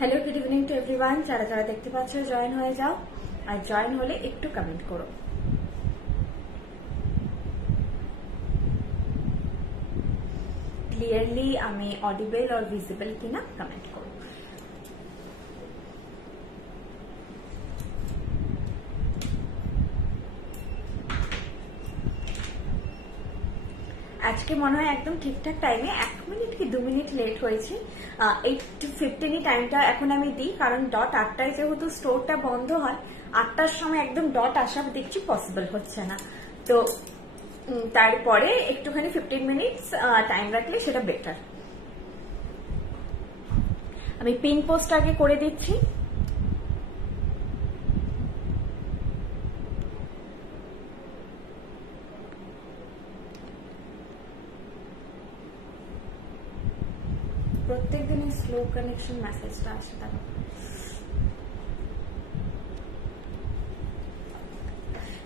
Hello good evening to everyone. যারা যারা দেখতে পাচ্ছ জয়েন হয়ে যাও, আর জয়েন হলে একটু কমেন্ট করো। ক্লিয়ারলি আমি অডিবল আর ভিজিবল কিনা কমেন্ট করো। আজকে মনে হয় একদম ঠিকঠাক টাইমে 1 মিনিট কি 2 মিনিট লেট হয়েছে। 8:15 টাইমটা এখন আমি দিই, কারণ ডট 8টায় যেহেতু স্টোরটা বন্ধ হয়, 8টার সময় একদম ডট আসা দেখছি পসিবল হচ্ছে না। তো তারপরে একটুখানি 15 মিনিটস টাইম রাখলে সেটা বেটার। আমি পিন পোস্ট আগে করে দিচ্ছি। প্রত্যেক দিনই স্লো কানেকশন মেসেজটা আসে তার।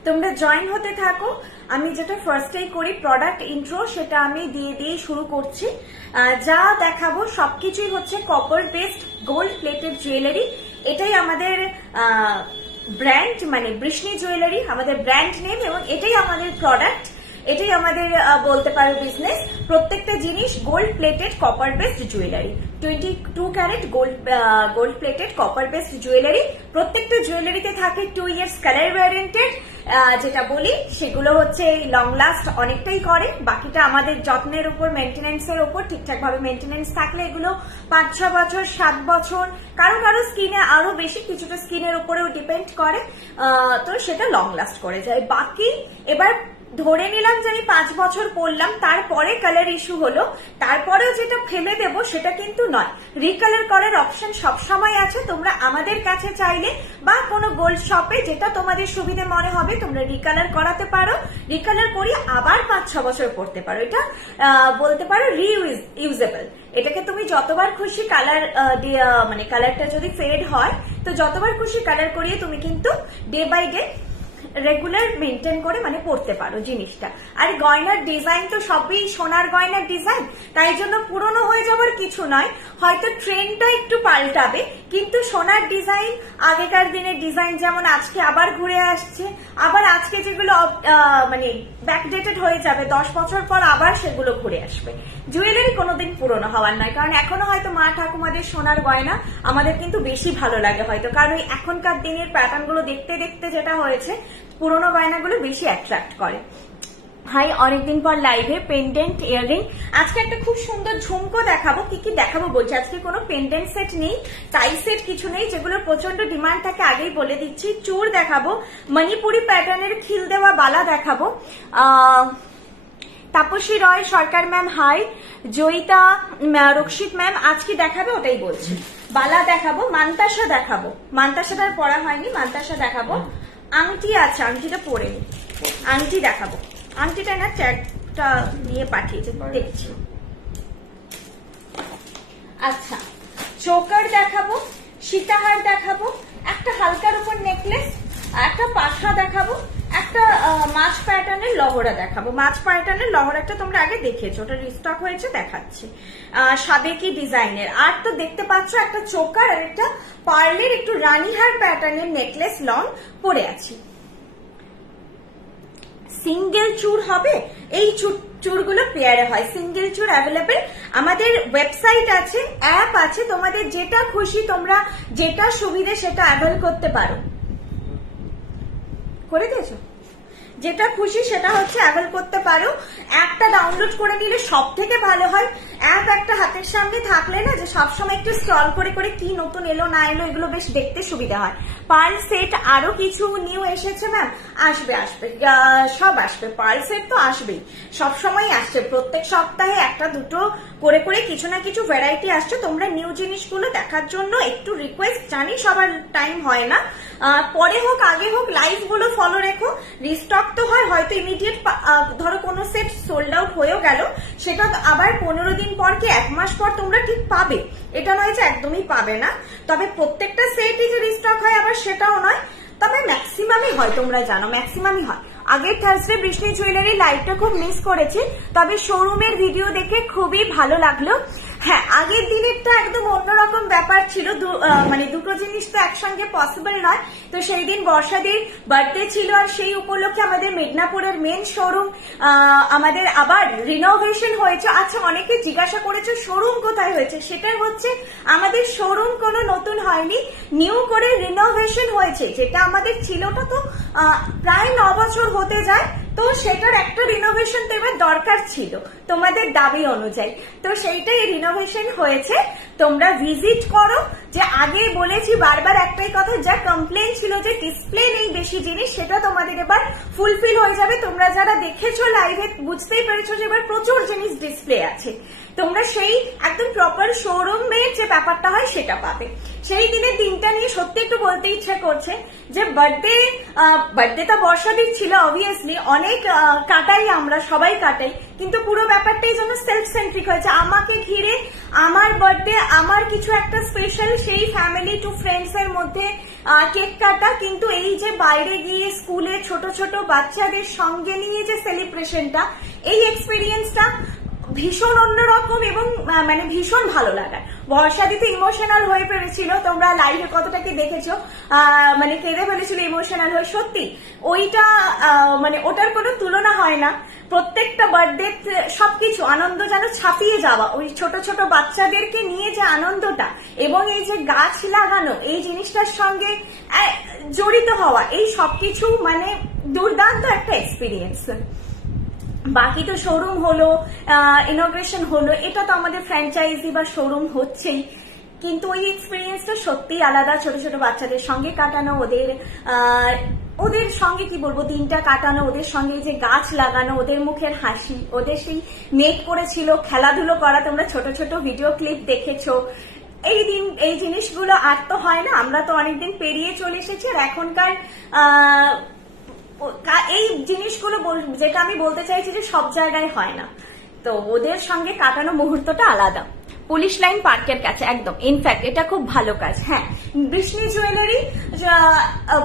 তোমরা জয়েন হতে থাকো। আমি যেটা ফার্স্টেই করি প্রোডাক্ট ইন্ট্রো, সেটা আমি দিয়ে শুরু করছি। যা দেখাবো সবকিছুই হচ্ছে copper based gold plated jewellery. এটাই আমাদের ব্র্যান্ড, মানে বৃষ্ণি জুয়েলারি আমাদের ব্র্যান্ড নেম, এবং এটাই আমাদের প্রোডাক্ট, এটাই আমাদের বলতে পারো বিজনেস। প্রত্যেকটা জিনিস gold plated copper based jewellery, 22 carat gold plated copper based jewellery. প্রত্যেকটা জুয়েলারিতে থাকে 2 ইয়ার্স কালার ওয়ারেন্টেড। যেটা বলি সেগুলো হচ্ছে লং লাস্ট অনেকটাই করে। বাকিটা আমাদের যত্নের উপর, মেনটেন্যান্সের উপর। ঠিকঠাক ভাবে মেনটেন্যান্স থাকলে এগুলো 5-6 বছর, 7 বছর, কারো কারো স্কিনে আরো বেশি, কিছুটা স্কিনের উপরেও ডিপেন্ড করে। তো সেটা লং লাস্ট করে যায়। বাকি এবার ধরে নিলাম যে আমি 5 বছর পরলাম, তারপরে কালার ইস্যু হলো, তারপরেও যেটা ফেলে দেবো সেটা কিন্তু নয়। রিকালার করার অপশন সবসময় আছে। তোমরা আমাদের কাছে চাইলে বা কোনো গোল্ড শপে, যেটা তোমাদের সুবিধে মনে হবে, তোমরা রিকালার করাতে পারো। রিকালার করিয়ে আবার 5-6 বছর পরতে পারো। এটা বলতে পারো রিইউজেবল। এটাকে তুমি যতবার খুশি কালার মানে কালারটা যদি ফেড হয়, তো যতবার খুশি কালার করিয়ে তুমি কিন্তু day by day regular maintain করে মানে পড়তে পারো জিনিসটা। আর গয়নার ডিজাইন তো সবই সোনার গয়নার ডিজাইন, তাই জন্য পুরনো হয়ে যাবার কিছু নয়। হয়তো ট্রেন্ডটা একটু পাল্টাবে, কিন্তু সোনার ডিজাইন, আগেকার দিনের ডিজাইন যেমন আজকে আবার ঘুরে আসছে। আবার আজকে যেগুলো মানে ব্যাকডেটেড হয়ে যাবে, 10 বছর পর আবার সেগুলো ঘুরে আসবে। জুয়েলারি কোনোদিন পুরনো হওয়ার নয়, কারণ এখনো হয়তো মা ঠাকুমাদের সোনার গয়না আমাদের কিন্তু বেশি ভালো লাগে হয়তো, কারণ এখনকার দিনের প্যাটার্ন গুলো দেখতে দেখতে যেটা হয়েছে, পুরোনো গয়নাগুলো বেশি অ্যাট্রাক্ট করে। হাই, অনেকদিন পর লাইভে। পেন্ডেন্ট, ইয়াররিং, আজকে একটা খুব সুন্দর ঝুমকো দেখাবো। কি কি দেখাবো বলছি, আজকে কোনো পেন্ডেন্ট সেট নেই, টাই সেট কিছু নেই, যেগুলো প্রচন্ড ডিমান্ড থাকে আগেই বলে দিচ্ছি। চূড় দেখাবো, মণিপুরি প্যাটার্নের খিল দেওয়া বালা দেখাবো। তাপসী রয় সরকার ম্যাম হাই। জয়িতা, রক্ষিত ম্যাম আজ কি দেখাবে ওটাই বলছি। বালা দেখাবো, মান্তাসা দেখাবো। মান্তাসাটার পড়া হয়নি, মান্তাসা দেখাবো। আংটি আছে, আংটিটা পরে নি, আংটি দেখাবো। আংটিটা না চ্যাটটা নিয়ে পাঠিয়েছে, দেখছি। আচ্ছা, চোকার দেখাবো, সীতাহার দেখাবো, একটা হালকার উপর নেকলেস, একটা পাশা দেখাবো, একটা মাছ প্যাটার্নের লহরা দেখাবো। মাছ প্যাটার্নের লহরাটা তোমরা আগে দেখেছো, ওটা রিস্টক হয়েছে, দেখাচ্ছি। সাবেকি ডিজাইনের। আর তো দেখতে পাচ্ছ একটা চোকার আর একটা পার্লের একটু রানীহার প্যাটার্নের নেকলেস লং পরে আছি। সিঙ্গেল চূড় হবে, এই চূড়গুলো পেয়ারে হয়। সিঙ্গেল চূড় অ্যাভেলেবেল। আমাদের ওয়েবসাইট আছে, অ্যাপ আছে, তোমাদের যেটা খুশি, তোমরা যেটা সুবিধে সেটা অ্যাভেল করতে পারো। করে দিয়েছো? যেটা খুশি সেটা হচ্ছে অ্যাভেল করতে পারো। অ্যাপটা ডাউনলোড করে নিলে সব থেকে ভালো হয়। অ্যাপ একটা হাতের সামনে থাকলে না, যে সবসময় একটু স্ক্রল করে করে কি নতুন এলো না এলো এগুলো বেশ দেখতে সুবিধা হয়। পার্ল সেট আরো কিছু নিউ এসেছে ম্যাম, আসবে সব আসবে। পার্ল সেট তো আসবেই, সবসময় আসছে। প্রত্যেক সপ্তাহে একটা দুটো করে করে কিছু না কিছু ভ্যারাইটি আসছে। তোমরা নিউ জিনিসগুলো দেখার জন্য একটু রিকোয়েস্ট, জানি সবার টাইম হয় না, পরে হোক আগে হোক লাইভ গুলো ফলো রেখো। রিস্টক তো হয়, হয়তো ইমিডিয়েট ধরো কোনো সেট সোল্ড আউট হয়েও গেল, সেটা আবার 15 দিন পর কি 1 মাস পর তোমরা ঠিক পাবে। এটা নয় যে একদমই পাবে না, তবে প্রত্যেকটা সেটই যে রিস্টক হয় আবার সেটাও নয়, তবে ম্যাক্সিমামই হয়, তোমরা জানো ম্যাক্সিমামই হয়। আগের থার্সডে বৃষ্ণি জুয়েলারি লাইভটা খুব মিস করেছি, তবে শোরুমের ভিডিও দেখে খুবই ভালো লাগলো। হ্যাঁ, আগের দিনেরটা একদম অন্যরকম ব্যাপার ছিল, মানে দুটো জিনিস তো একসঙ্গে পসিবল নয়। তো সেই দিন বর্ষাদির বার্থডে ছিল, আর সেই উপলক্ষে আমাদের মেদিনীপুরের মেন শোরুম আমাদের আবার রিনোভেশন হয়েছে। আচ্ছা, অনেকে জিজ্ঞাসা করেছে শোরুম কোথায় হয়েছে, সেটা হচ্ছে আমাদের শোরুম কোনো নতুন হয়নি, নিউ করে রিনোভেশন হয়েছে। যেটা আমাদের ছিল ওটা তো প্রায় 9 বছর হতে যায়, তো সেটার একটা রিনোভেশন তো এবার দরকার ছিল তোমাদের দাবি অনুযায়ী, তো সেইটাই রিনোভেশন হয়েছে। তোমরা ভিজিট করো। যে আগে বলেছি বারবার একটাই কথা, যা কমপ্লেন ছিল যে ডিসপ্লে নেই বেশি জিনিস, সেটা তোমাদের এবার ফুলফিল হয়ে যাবে। তোমরা যারা দেখেছো লাইভে বুঝতেই পেরেছো যে এবার প্রচুর জিনিস ডিসপ্লে আছে। তোমরা সেই একদম প্রপার শোরুমের যে ব্যাপারটা হয় সেটা পাবে। সেই দিনের দিনটা নিয়ে সত্যি একটু বলতে ইচ্ছা করছে যে বার্থডেটা বর্ষাদির ছিল, অবভিয়াসলি অনেক কাটাই, আমরা সবাই কাটাই, কিন্তু পুরো ব্যাপারটাই যেন সেলফ সেন্ট্রিক হয়েছে। আমাকে ঘিরে, আমার বার্থডে, আমার কিছু একটা স্পেশাল, সেই ফ্যামিলি টু ফ্রেন্ডস এর মধ্যে কেক কাটা। কিন্তু এই যে বাইরে গিয়ে স্কুলে ছোট ছোট বাচ্চাদের সঙ্গে নিয়ে যে সেলিব্রেশনটা, এই এক্সপিরিয়েন্সটা ভীষণ অন্যরকম এবং মানে ভীষণ ভালো লাগার। বর্ষাদিতে ইমোশনাল হয়ে পড়েছিল, তোমরা লাইভে কতটাকে দেখেছো, মানে কেঁদে ফেলেছিল ইমোশনাল হয়ে। সত্যি ওইটা মানে ওটার কোনো তুলনা হয় না। প্রত্যেকটা বার্থডে সবকিছু আনন্দ যেন ছাপিয়ে যাওয়া, ওই ছোট ছোট বাচ্চাদেরকে নিয়ে যে আনন্দটা এবং এই যে গাছ লাগানো, এই জিনিসটার সঙ্গে জড়িত হওয়া, এই সবকিছু মানে দুর্দান্ত একটা এক্সপিরিয়েন্স। বাকি তো শোরুম হলো, ইনগ্রেশন হলো, এটা তো আমাদের ফ্র্যাঞ্চাইজি বা শোরুম হচ্ছেই, কিন্তু ওই এক্সপিরিয়েন্সটা সত্যি আলাদা। ছোট ছোট বাচ্চাদের সঙ্গে কাটানো, ওদের সঙ্গে কি বলবো, দিনটা কাটানো, ওদের সঙ্গে যে গাছ লাগানো, ওদের মুখের হাসি, ওদের সেই মেক করেছিল খেলাধুলো করা, তোমরা ছোট ছোট ভিডিও ক্লিপ দেখেছো। এই জিনিসগুলো আর তো হয় না, আমরা তো অনেকদিন পেরিয়ে চলে এসেছি। আর এখনকার এই জিনিসগুলো যেটা আমি বলতে চাইছি যে সব জায়গায় হয় না, তো ওদের সঙ্গে কাটানো মুহূর্তটা আলাদা। পুলিশ লাইন পার্কের কাছে একদম, ইনফ্যাক্ট এটা খুব ভালো কাজ। হ্যাঁ, বৃষ্ণি জুয়েলারি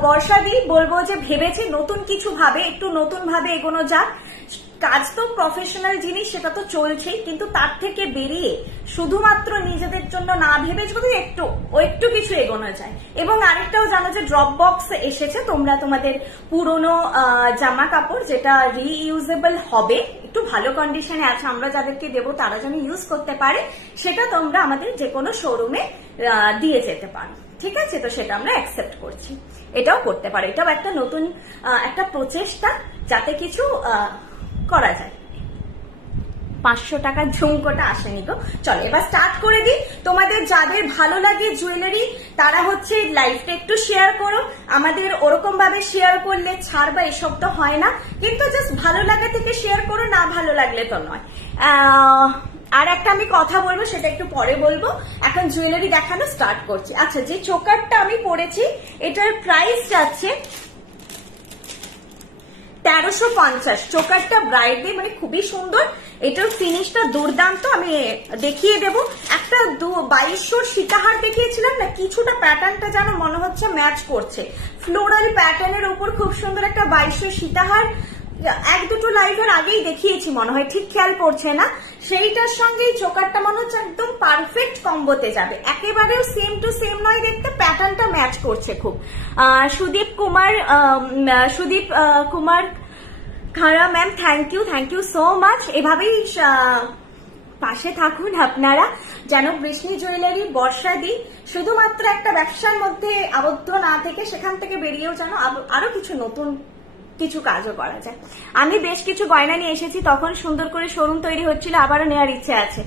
বর্ষাদি বলবো যে ভেবেছে নতুন কিছু ভাবে, একটু নতুন ভাবে এগোনো যাক। কাজ তো প্রফেশনাল জিনিস, সেটা তো চলছেই, কিন্তু তার থেকে বেরিয়ে শুধুমাত্র নিজেদের জন্য না ভেবে যদি একটু কিছু এগোনো যায়। এবং আরেকটাও জানো যে ড্রপ বক্স এসেছে, তোমরা তোমাদের পুরনো জামা কাপড় যেটা রিইউজেবল হবে, একটু ভালো কন্ডিশনে আছে, আমরা যাদেরকে দেবো তারা যেন ইউজ করতে পারে, সেটা তোমরা আমাদের যে কোনো শোরুমে দিয়ে যেতে পারো। ঠিক আছে, তো সেটা আমরা অ্যাকসেপ্ট করছি, এটাও করতে পারো। এটাও একটা নতুন একটা প্রচেষ্টা যাতে কিছু করা যায়। 500 টাকার ঝুমকোটা আসেনি গো। চলো এবার স্টার্ট করে দিই। তোমাদের যাদের ভালো লাগে জুয়েলারি, তারা হচ্ছে লাইভটা একটু শেয়ার করো। আমাদের ওরকম ভাবে শেয়ার করলে ছাড় বা এসব তো হয় না, কিন্তু জাস্ট ভালো লাগা থেকে শেয়ার করো, না ভালো লাগলে তো নয়। আর একটা আমি কথা বলবো, সেটা একটু পরে বলবো, এখন জুয়েলারি দেখানো স্টার্ট করছি। আচ্ছা, যে চোকারটা আমি পরেছি এটার প্রাইস যাচ্ছে 1350। চোকারটা ব্রাইডলি, মানে খুবই সুন্দর, এটার ফিনিশটা দুর্দান্ত। আমি দেখিয়ে দেব। একটা 2200 সীতাহার দেখিয়েছিলাম না, কিছুটা প্যাটার্নটা যেন মনে হচ্ছে ম্যাচ করছে, ফ্লোরাল প্যাটার্নের উপর খুব সুন্দর একটা 2200 সীতাহার। 1-2 লাইভের আগেই দেখিয়েছি মনে হয়, ঠিক খেয়াল পড়ছে না। সেইটার সঙ্গে এই চোকারটা মনে হচ্ছে একদম পারফেক্ট কম্বোতে যাবে, একেবারেও সেম টু সেম নয় দেখতে, প্যাটার্নটা ম্যাচ করছে খুব। Sudip Kumar Khara ma'am, thank you so much. এভাবেই পাশে থাকুন আপনারা, যেন বৃষ্ণি জুয়েলারি বর্ষাদি শুধুমাত্র একটা ব্যবসার মধ্যে আবদ্ধ না থেকে সেখান থেকে বেরিয়েও যেন আরো কিছু নতুন কিছু কাজও করা যায়। আমি বেশ কিছু গয়না নিয়ে এসেছি, তখন সুন্দর করে শোরুম তৈরি হচ্ছিল, আবারও নেওয়ার ইচ্ছে আছে।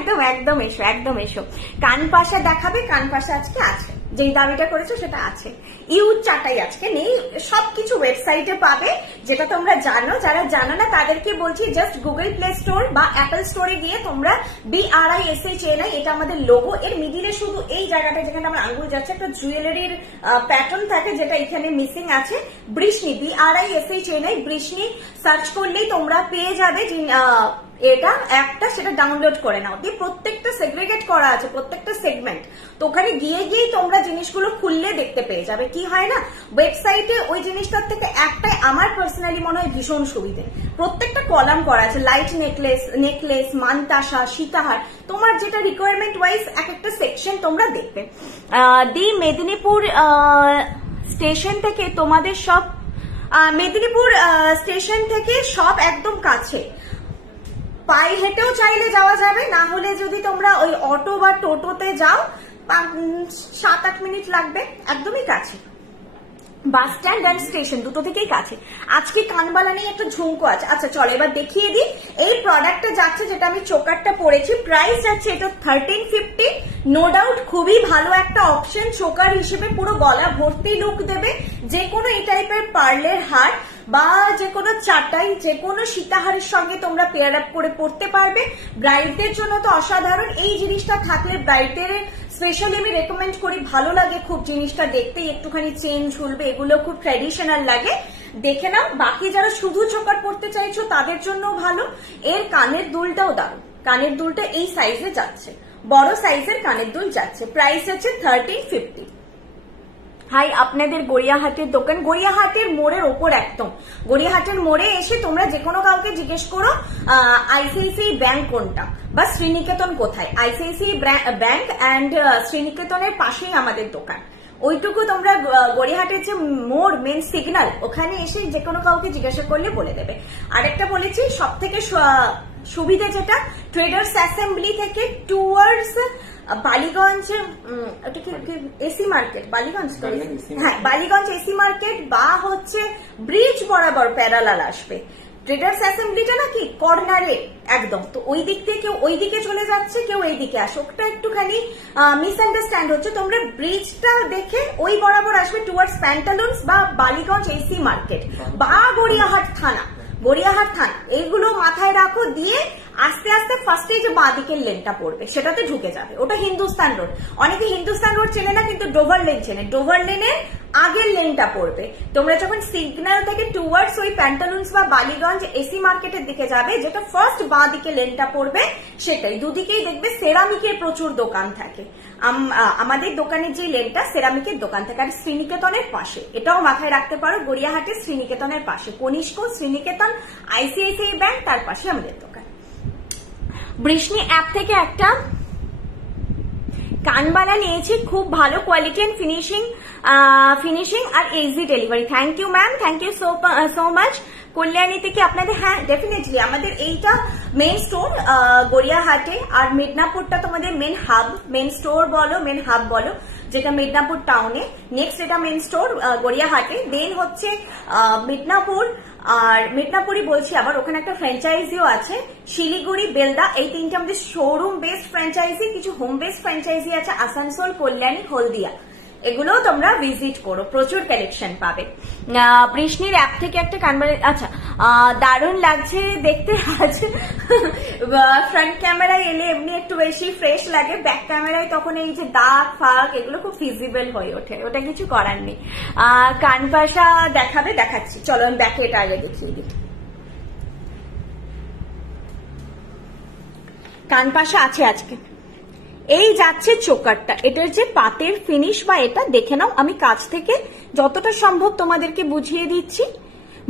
একদম এসো। কানপাশা দেখাবে, কানপাশা আজকে আছে, যেই দাবিটা করেছো সেটা আছে। ইউজ চাটাই আজকে নেই, সবকিছু ওয়েবসাইটে পাবে, যেটা তোমরা জানো। যারা জানো না তাদেরকে বলছি, জাস্ট গুগল প্লে স্টোর বা অ্যাপল স্টোরে গিয়ে তোমরা BRISHNI, এটা আমাদের লোগো, এর মিডিলে শুধু এই জায়গাটা যেখানে আমার আঙ্গুল যাচ্ছে একটা জুয়েলারির প্যাটার্ন থাকে, যেটা এখানে মিসিং আছে। বৃষ্ণি, BRISHNI, বৃষ্ণি সার্চ করলেই তোমরা পেয়ে যাবে। এটা একটা, সেটা ডাউনলোড করে নাও, দিয়ে প্রত্যেকটা সেগ্রিগেট করা আছে, প্রত্যেকটা সেগমেন্ট। তো ওখানে গিয়েই তোমরা জিনিসগুলো খুললে দেখতে পেয়ে যাবে। কি হয় না, ওয়েবসাইটে ওই জিনিসটার থেকে একটাই আমার পার্সোনালি মনে হয় ভীষণ সুবিধে, প্রত্যেকটা কলাম করা আছে, লাইট নেকলেস, মানতাসা, সীতাহার, তোমার যেটা রিকোয়ারমেন্ট ওয়াইজ এক একটা সেকশন তোমরা দেখবে। দি মেদিনীপুর স্টেশন থেকে তোমাদের সব, মেদিনীপুর স্টেশন থেকে সব একদম কাছে, পায়ে হেঁটেও চাইলে যাওয়া যাবে, না হলে যদি তোমরা ওই অটো বা টোটোতে যাও 7-8 মিনিট লাগবে, একদমই কাছে। বাস স্ট্যান্ড অ্যান্ড স্টেশন দুটো থেকেই কাছে। আজকে কানবালা নিয়ে একটা ঝুমকো আছে। আচ্ছা চলো এবার দেখিয়ে দিই। এই প্রোডাক্টটা যাচ্ছে, যেটা আমি চোকারটা পরেছি, প্রাইস যাচ্ছে এটা 1350। নো ডাউট খুবই ভালো একটা অপশন চোকার হিসেবে, পুরো গলা ভর্তি লুক দেবে। যে কোনো এই টাইপের পার্লের হার বা যে কোনো চাটাই, যে কোনো সীতাহারের সঙ্গে তোমরা পেয়ার আপ করে পড়তে পারবে। ব্রাইডদের জন্য তো অসাধারণ, এই জিনিসটা থাকলে ব্রাইডদের স্পেশালি আমি রেকমেন্ড করি, ভালো লাগে খুব জিনিসটা দেখতেই, একটুখানি চেন ঝুলবে, এগুলো খুব ট্র্যাডিশনাল লাগে। দেখে নাও। বাকি যারা শুধু চোকার পড়তে চাইছো তাদের জন্য ভালো। এর কানের দুলটাও দারুণ, কানের দুলটা এই সাইজে যাচ্ছে, বড় সাইজের কানের দুল যাচ্ছে। প্রাইস হচ্ছে 1350। হাই, আপনাদের গড়িয়াহাটের দোকান, গড়িয়াহাটের মোড়ের ওপর একদম, গড়িয়াহাটের মোড়ে এসে তোমরা যে কোনো কাউকে জিজ্ঞেস করো আইসিআইসিআই ব্যাংক কোনটা বা শ্রীনিকেতন কোথায়। আইসিআইসিআই ব্যাংক অ্যান্ড শ্রীনিকেতনের পাশেই আমাদের দোকান। ওইটুকু তোমরা গড়িয়াহাটের যে মোড়, মেন সিগন্যাল, ওখানে এসে যে কোনো কাউকে জিজ্ঞাসা করলে বলে দেবে। আরেকটা বলেছি, সব থেকে সুবিধা যেটা, ট্রেডার্স অ্যাসেম্বলি থেকে towards Ballygunge, AC market, Ballygunge, হ্যাঁ বালিগঞ্জ এসি মার্কেট, বা হচ্ছে ব্রিজ বরাবর প্যারালাল আসবে। ট্রেডার্স অ্যাসেম্বলিটা নাকি কর্নারে একদম, তো ওই দিক থেকে কেউ ওই দিকে চলে যাচ্ছে, কেউ এই দিকে আসে, ওটা একটুখানি মিসআন্ডারস্ট্যান্ড হচ্ছে। তোমরা ব্রিজটা দেখে ওই বরাবর আসবে টুয়ার্ডস প্যান্টালুন্স বা বালিগঞ্জ এসি মার্কেট বা গড়িয়াহাট থানা, গড়িয়াহাট থানা, এইগুলো মাথায় রাখো। দিয়ে আস্তে আস্তে ফার্স্টে যে বাঁ দিকের লেনটা পড়বে সেটাতে ঢুকে যাবে, ওটা হিন্দুস্তান রোড। অনেকে হিন্দুস্তান রোড চেনে না, কিন্তু ডোভার লেন চেনে। ডোভার লেনের আগের লেনটা পড়বে। তোমরা যখন সিগন্যাল থেকে টুয়ার্ডস ওই প্যান্টালুন্স বা বালিগঞ্জ এসি মার্কেটের দিকে যাবে, যেটা ফার্স্ট বাঁ দিকে লেনটা পড়বে সেটাই। দুদিকেই দেখবে সেরামিকের প্রচুর দোকান থাকে। আমাদের দোকানের যে লেনটা, সেরামিকের দোকান থাকে। আর শ্রীনিকেতনের পাশে, এটাও মাথায় রাখতে পারো, গড়িয়াহাটের শ্রীনিকেতনের পাশে, কনিষ্ক, শ্রীনিকেতন, আইসিআইসিআই ব্যাংক, তার পাশে আমাদের দোকান। বৃষ্ণি অ্যাপ থেকে একটা কানবালা নিয়েছি, খুব ভালো কোয়ালিটি এন্ড ফিনিশিং আর easy delivery. Thank you ma'am, thank you so much. Kalyani থেকে আপনাদের, হ্যাঁ ডেফিনেটলি আমাদের এইটা মেন স্টোর গড়িয়াহাটে, আর মিদনাপুরটা তোমাদের মেন হাব, মেন স্টোর বলো, মেন হাব বলো, যেটা মিদনাপুর টাউনে। নেক্সট এটা মেন স্টোর গড়িয়াহাটে, দেন হচ্ছে মিদনাপুর, আর মিদনাপুরই বলছি আবার, ওখানে একটা ফ্র্যাঞ্চাইজিও আছে, শিলিগুড়ি, বেলদা, এই তিনটে আমাদের শোরুম বেসড ফ্র্যাঞ্চাইজি। কিছু হোম বেসড ফ্র্যাঞ্চাইজি আছে আসানসোল, কল্যাণী, হলদিয়া, এগুলোও তোমরা ভিজিট করো, প্রচুর কালেকশন পাবে। বৃষ্ণির অ্যাপ থেকে একটা কানবালা, আচ্ছা দারুণ লাগছে দেখতে। আছে ফ্রন্ট ক্যামেরায় এলে এমনি একটু বেশি ফ্রেশ লাগে, ব্যাক ক্যামেরায় তখন এই যে দাগ ফাগ এগুলো খুব ভিজিবল হয়ে ওঠে, ওটা কিছু করার নেই। কানপাশা দেখাবে, দেখাচ্ছি, চলো আমি ব্যাকে এটা আগে দেখিয়ে দিই। কানপাশা আছে আজকে। এই যাচ্ছে চোকারটা, এটার যে পাতের ফিনিশ বা এটা দেখে নাও, আমি কাছ থেকে যতটা সম্ভব তোমাদেরকে বুঝিয়ে দিচ্ছি।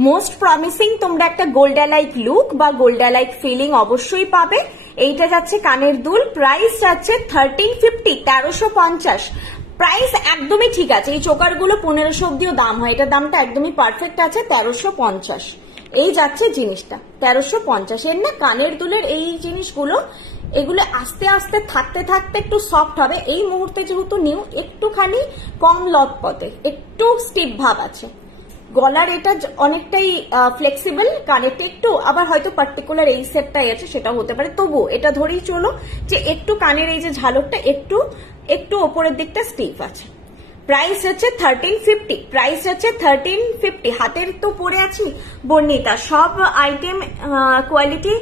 মোস্ট প্রমিসিং, তোমরা একটা গোল্ডা লাইক লুক বা গোল্ডা লাইক ফিলিং অবশ্যই পাবে। এইটা যাচ্ছে কানের দুল, প্রাইস যাচ্ছে 1350, 1350। প্রাইস একদমই ঠিক আছে, এই চোকারগুলো 1500 অব্দিও দাম হয়, এটার দামটা একদমই পারফেক্ট আছে, 1350। এই যাচ্ছে জিনিসটা 1350 এর না, কানের দুলের এই জিনিসগুলো, এগুলো আস্তে আস্তে থাকতে থাকতে একটু সফট হবে। এই মুহূর্তে যেহেতু নিউ, একটুখানি কম লটপটে, একটু স্টিফ ভাব আছে। গলার এটা অনেকটাই ফ্লেক্সিবল, কানেরটা একটু আবার হয়তো পার্টিকুলার এই সেটটাই আছে, সেটা হতে পারে, তবুও এটা ধরেই চলো যে একটু কানের এই যে ঝালকটা একটু একটু ওপরের দিকটা স্টিফ আছে। প্রাইস হচ্ছে 1350, প্রাইস হচ্ছে 1350। হাতের তো পরে আছি বর্ণিতা, সব আইটেম কোয়ালিটি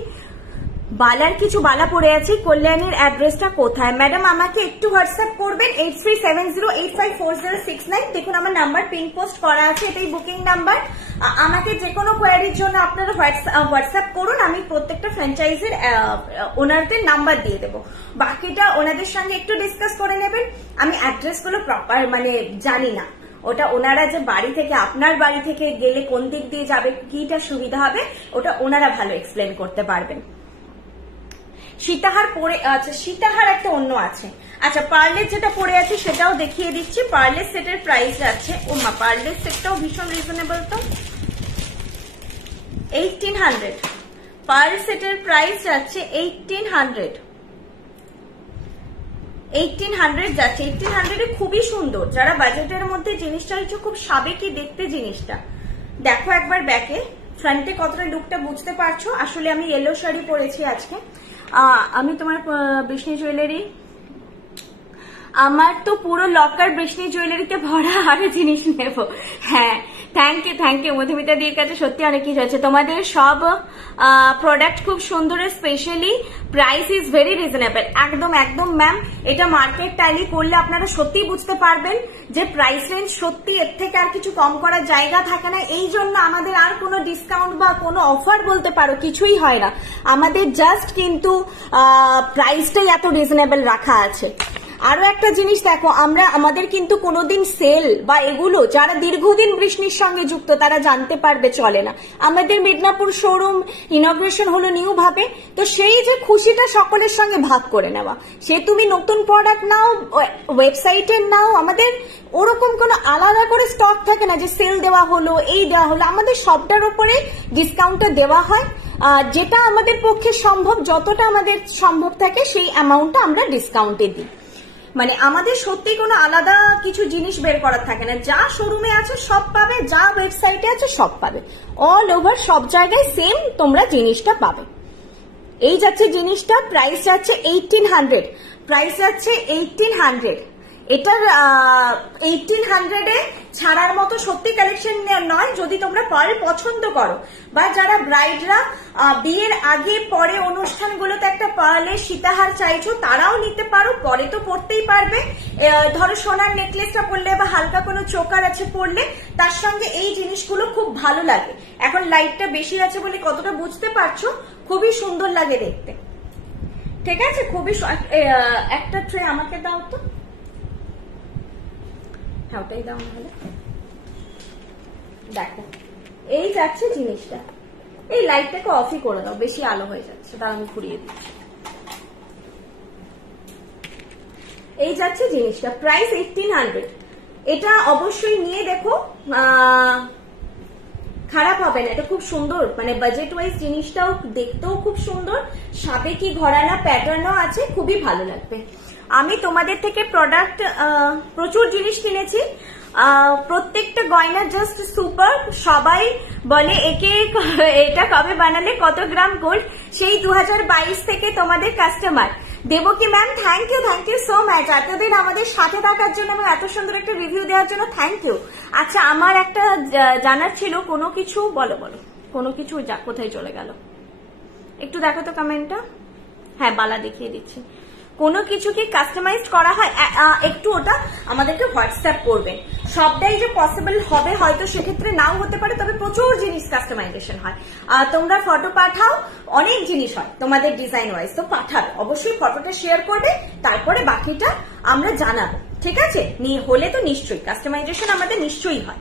বালার কিছু বালা পড়ে আছি। কল্যাণীর অ্যাড্রেসটা কোথায় ম্যাডাম? আমাকে একটু হোয়াটসঅ্যাপ করবেন 8370854069। দেখুন আমার নাম্বার পিন পোস্ট করা আছে, এটাই বুকিং নাম্বার। আমাকে যে কোনো কোয়ারির জন্য আপনারা হোয়াটসঅ্যাপ করুন, আমি প্রত্যেকটা ফ্র্যাঞ্চাইজির ওনারদের নাম্বার দিয়ে দেবো। বাকিটা ওনাদের সঙ্গে একটু ডিসকাস করে নেবেন। আমি অ্যাড্রেসগুলো প্রপার মানে জানি না, ওটা ওনারা যে বাড়ি থেকে আপনার বাড়ি থেকে গেলে কোন দিক দিয়ে যাবে, কিটা সুবিধা হবে, ওটা ওনারা ভালো এক্সপ্লেন করতে পারবেন। সীতাহার পরে আচ্ছা, সীতাহার একটা অন্য আছে। আচ্ছা, পার্লের যেটা পরে আছে সেটাও দেখিয়ে দিচ্ছি। পার্লের সেটের প্রাইস যাচ্ছে, ও মা পার্লের সেটটাও ভীষণ রিজনেবল তো, 1800। পার্ল সেটের প্রাইস যাচ্ছে 1800 যাচ্ছে। 1800 খুবই সুন্দর। যারা বাজেটের মধ্যে জিনিসটা হচ্ছে খুব সাবেকি দেখতে জিনিসটা, দেখো একবার ব্যাকে ফ্রন্টে কতটা লুকটা বুঝতে পারছো। আসলে আমি ইয়েলো শাড়ি পরেছি আজকে। আমি তোমার বৃষ্ণি জুয়েলারি, আমার তো পুরো লকার বৃষ্ণি জুয়েলারিতে ভরা, আরো জিনিস নেব। হ্যাঁ, থ্যাংক ইউ মধুমিতা দির কাছে সত্যি অনেক কিছু আছে। তোমাদের সব প্রোডাক্ট খুব সুন্দর, specially price is very reasonable. একদম ম্যাম, এটা মার্কেট ট্যালি করলে আপনারা সত্যি বুঝতে পারবেন যে প্রাইস রেঞ্জ সত্যি এর থেকে আর কিছু কম করার জায়গা থাকে না। এই জন্য আমাদের আর কোনো ডিসকাউন্ট বা কোনো অফার বলতে পারো কিছুই হয় না, আমাদের জাস্ট কিন্তু প্রাইসটাই এত রিজনেবল রাখা আছে। আরো একটা জিনিস দেখো, আমাদের কিন্তু কোনোদিন সেল বা এগুলো যারা দীর্ঘদিন বৃষ্ণির সঙ্গে যুক্ত তারা জানতে পারবে চলে না। আমাদের মিদনাপুর শোরুম ইনগ্রেশন হলো নিউ ভাবে, তো সেই যে খুশিটা সকলের সঙ্গে ভাগ করে নেওয়া। সে তুমি নতুন প্রোডাক্ট নাও, ওয়েবসাইটে নাও, আমাদের ওরকম কোনো আলাদা করে স্টক থাকে না যে সেল দেওয়া হলো, এই দেওয়া হলো। আমাদের সবটার উপরে ডিসকাউন্টটা দেওয়া হয়, যেটা আমাদের পক্ষে সম্ভব, যতটা আমাদের সম্ভব থাকে সেই অ্যামাউন্টটা আমরা ডিসকাউন্টে দিই। মানে আমাদের সত্যি কোনো আলাদা কিছু জিনিস বের করার থাকে না, যা শোরুমে আছে সব পাবে, যা ওয়েবসাইটে আছে সব পাবে, অল ওভার সব জায়গায় সেম তোমরা জিনিসটা পাবে। এই যাচ্ছে জিনিসটা, প্রাইস যাচ্ছে 1800, প্রাইস যাচ্ছে 1800। এটার 1800 এ ছাড়ার মতো সত্যি কালেকশন নয়। যদি তোমরা পার্ল পছন্দ করো বা যারা ব্রাইডরা বিয়ের আগে পরে অনুষ্ঠানগুলোতে একটা পার্লের সীতাহার চাইছো, তারাও নিতে পারো, পরে তো পড়তেই পারবে। ধরো সোনার নেকলেসটা পরলে বা হালকা কোনো চোকার আছে পরলে, তার সঙ্গে এই জিনিসগুলো খুব ভালো লাগে। এখন লাইটটা বেশি আছে বলে কতটা বুঝতে পারছো, খুবই সুন্দর লাগে দেখতে। ঠিক আছে, খুবই একটা ট্রে আমাকে দাও তো, হ্যাঁ ওটাই দাও। তাহলে দেখো এই যাচ্ছে জিনিসটা, এই লাইটটাকে অফই করে দাও, বেশি আলো হয়ে যাচ্ছে, তাও আমি ঘুরিয়ে দিচ্ছি। এই যাচ্ছে জিনিসটা, প্রাইস 1800। এটা অবশ্যই নিয়ে দেখো, খারাপ হবে না, এটা খুব সুন্দর, মানে বাজেট ওয়াইজ জিনিসটাও দেখতেও খুব সুন্দর, সাবেকি ঘরানা প্যাটার্নও আছে, খুবই ভালো লাগবে। আমি তোমাদের থেকে প্রোডাক্ট প্রচুর জিনিস কিনেছি, প্রত্যেকটা গয়না জাস্ট সুপার। সবাই বলে এটা কবে বানালে, কত গ্রাম গোল্ড, সেই 2022 থেকে তোমাদের customer. Debaki ma'am thank you so much, এতদিন আমাদের সাথে থাকার জন্য এবং এত সুন্দর একটা রিভিউ দেওয়ার জন্য থ্যাংক ইউ। আচ্ছা, আমার একটা জানার ছিল, কোনো কিছু বলো কোনো কিছু কোথায় চলে গেল, একটু দেখো তো কমেন্টটা। হ্যাঁ, বালা দেখিয়ে দিচ্ছি। কোনো কিছু কি কাস্টমাইজ করা হয়, একটু ওটা আমাদেরকে হোয়াটসঅ্যাপ করবেন। সবটাই যে পসিবল হবে হয়তো সেক্ষেত্রে নাও হতে পারে, তবে প্রচুর জিনিস কাস্টমাইজেশন হয়। তোমরা ফটো পাঠাও, অনেক জিনিস হয় তোমাদের ডিজাইন ওয়াইজ, তো পাঠাবে, অবশ্যই ফটোটা শেয়ার করবে, তারপরে বাকিটা আমরা জানাবো। ঠিক আছে, হলে তো নিশ্চয়ই কাস্টমাইজেশন আমাদের নিশ্চয়ই হয়।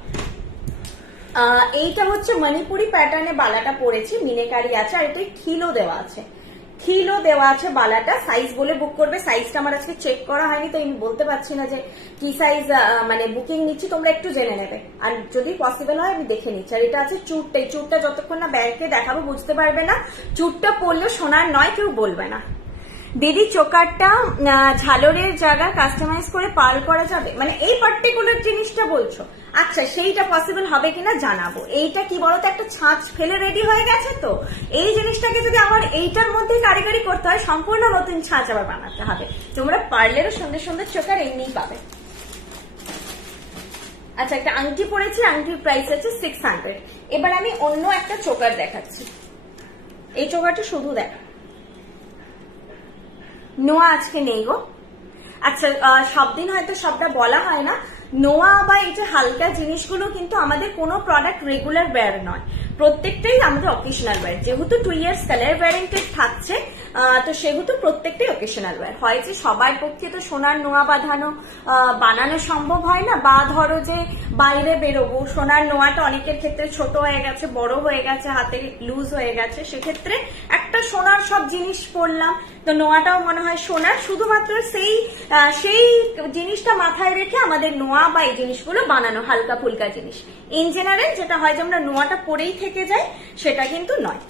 এইটা হচ্ছে মণিপুরি প্যাটার্নে বালাটা পরেছি, মিনেকারি আছে, আর এটাই খিলো দেওয়া আছে, বালাটা। সাইজ বলে বুক করবে, সাইজটা আমার আজকে চেক করা হয়নি, তো আমি বলতে পারছি না যে কি সাইজ মানে বুকিং নিচ্ছি, তোমরা একটু জেনে নেবে, আর যদি পসিবল হয় আমি দেখে নিচ্ছি। আর এটা আছে চুটটা, এই চুটটা যতক্ষণ না ব্যাগকে দেখাবো বুঝতে পারবে না, চুটটা পরলেও সোনার নয়, কেউ বলবে না। দিদি চোকারটা ঝালরের জায়গা কাস্টমাইজ করে পার্ল করা যাবে, মানে এই পার্টিকুলার জিনিসটা বলছো? আচ্ছা, সেইটা পসিবল হবে কিনা জানাবো। এইটা কি বলতো, একটা ছাঁচ ফেলে রেডি হয়ে গেছে, তো এই জিনিসটাকে যদি আমার এইটার মধ্যে কারিগরি করতে হয়, সম্পূর্ণ নতুন ছাঁচ আবার বানাতে হবে। তোমরা পার্লেরও সুন্দর সুন্দর চোকার এমনিই পাবে। আচ্ছা, একটা আংটি পরেছি, আংটির প্রাইস আছে 600। এবার আমি অন্য একটা চোকার দেখাচ্ছি, এই চোকারটা শুধু দেখ, নোয়া আজকে নেই গো। আচ্ছা, সব দিন হয়তো সবটা বলা হয় না। নোয়া বা এই যে হালকা জিনিসগুলো কিন্তু আমাদের কোনো প্রোডাক্ট রেগুলার ওয়্যার নয়, প্রত্যেকটাই আমাদের অকেশনাল ওয়্যার। যেহেতু 2 ইয়ার্স কালার ওয়ারেন্টি থাকছে, তো সেহেতু প্রত্যেকটাই অকেশনাল ওয়্যার। হয় যে সবার পক্ষে তো সোনার নোয়া বানানো সম্ভব হয় না, বা ধরো যে বাইরে বেরোবো, সোনার নোয়াটা অনেকের ক্ষেত্রে ছোট হয়ে গেছে, বড় হয়ে গেছে, হাতে লুজ হয়ে গেছে, সেক্ষেত্রে একটা সোনার সব জিনিস পরলাম, তো নোয়াটাও মনে হয় সোনার। শুধুমাত্র সেই জিনিসটা মাথায় রেখে আমাদের নোয়া বা এই জিনিসগুলো বানানো, হালকা ফুলকা জিনিস। ইন জেনারেল যেটা হয় যে আমরা নোয়াটা পরেই থেকে যাই, সেটা কিন্তু নয়।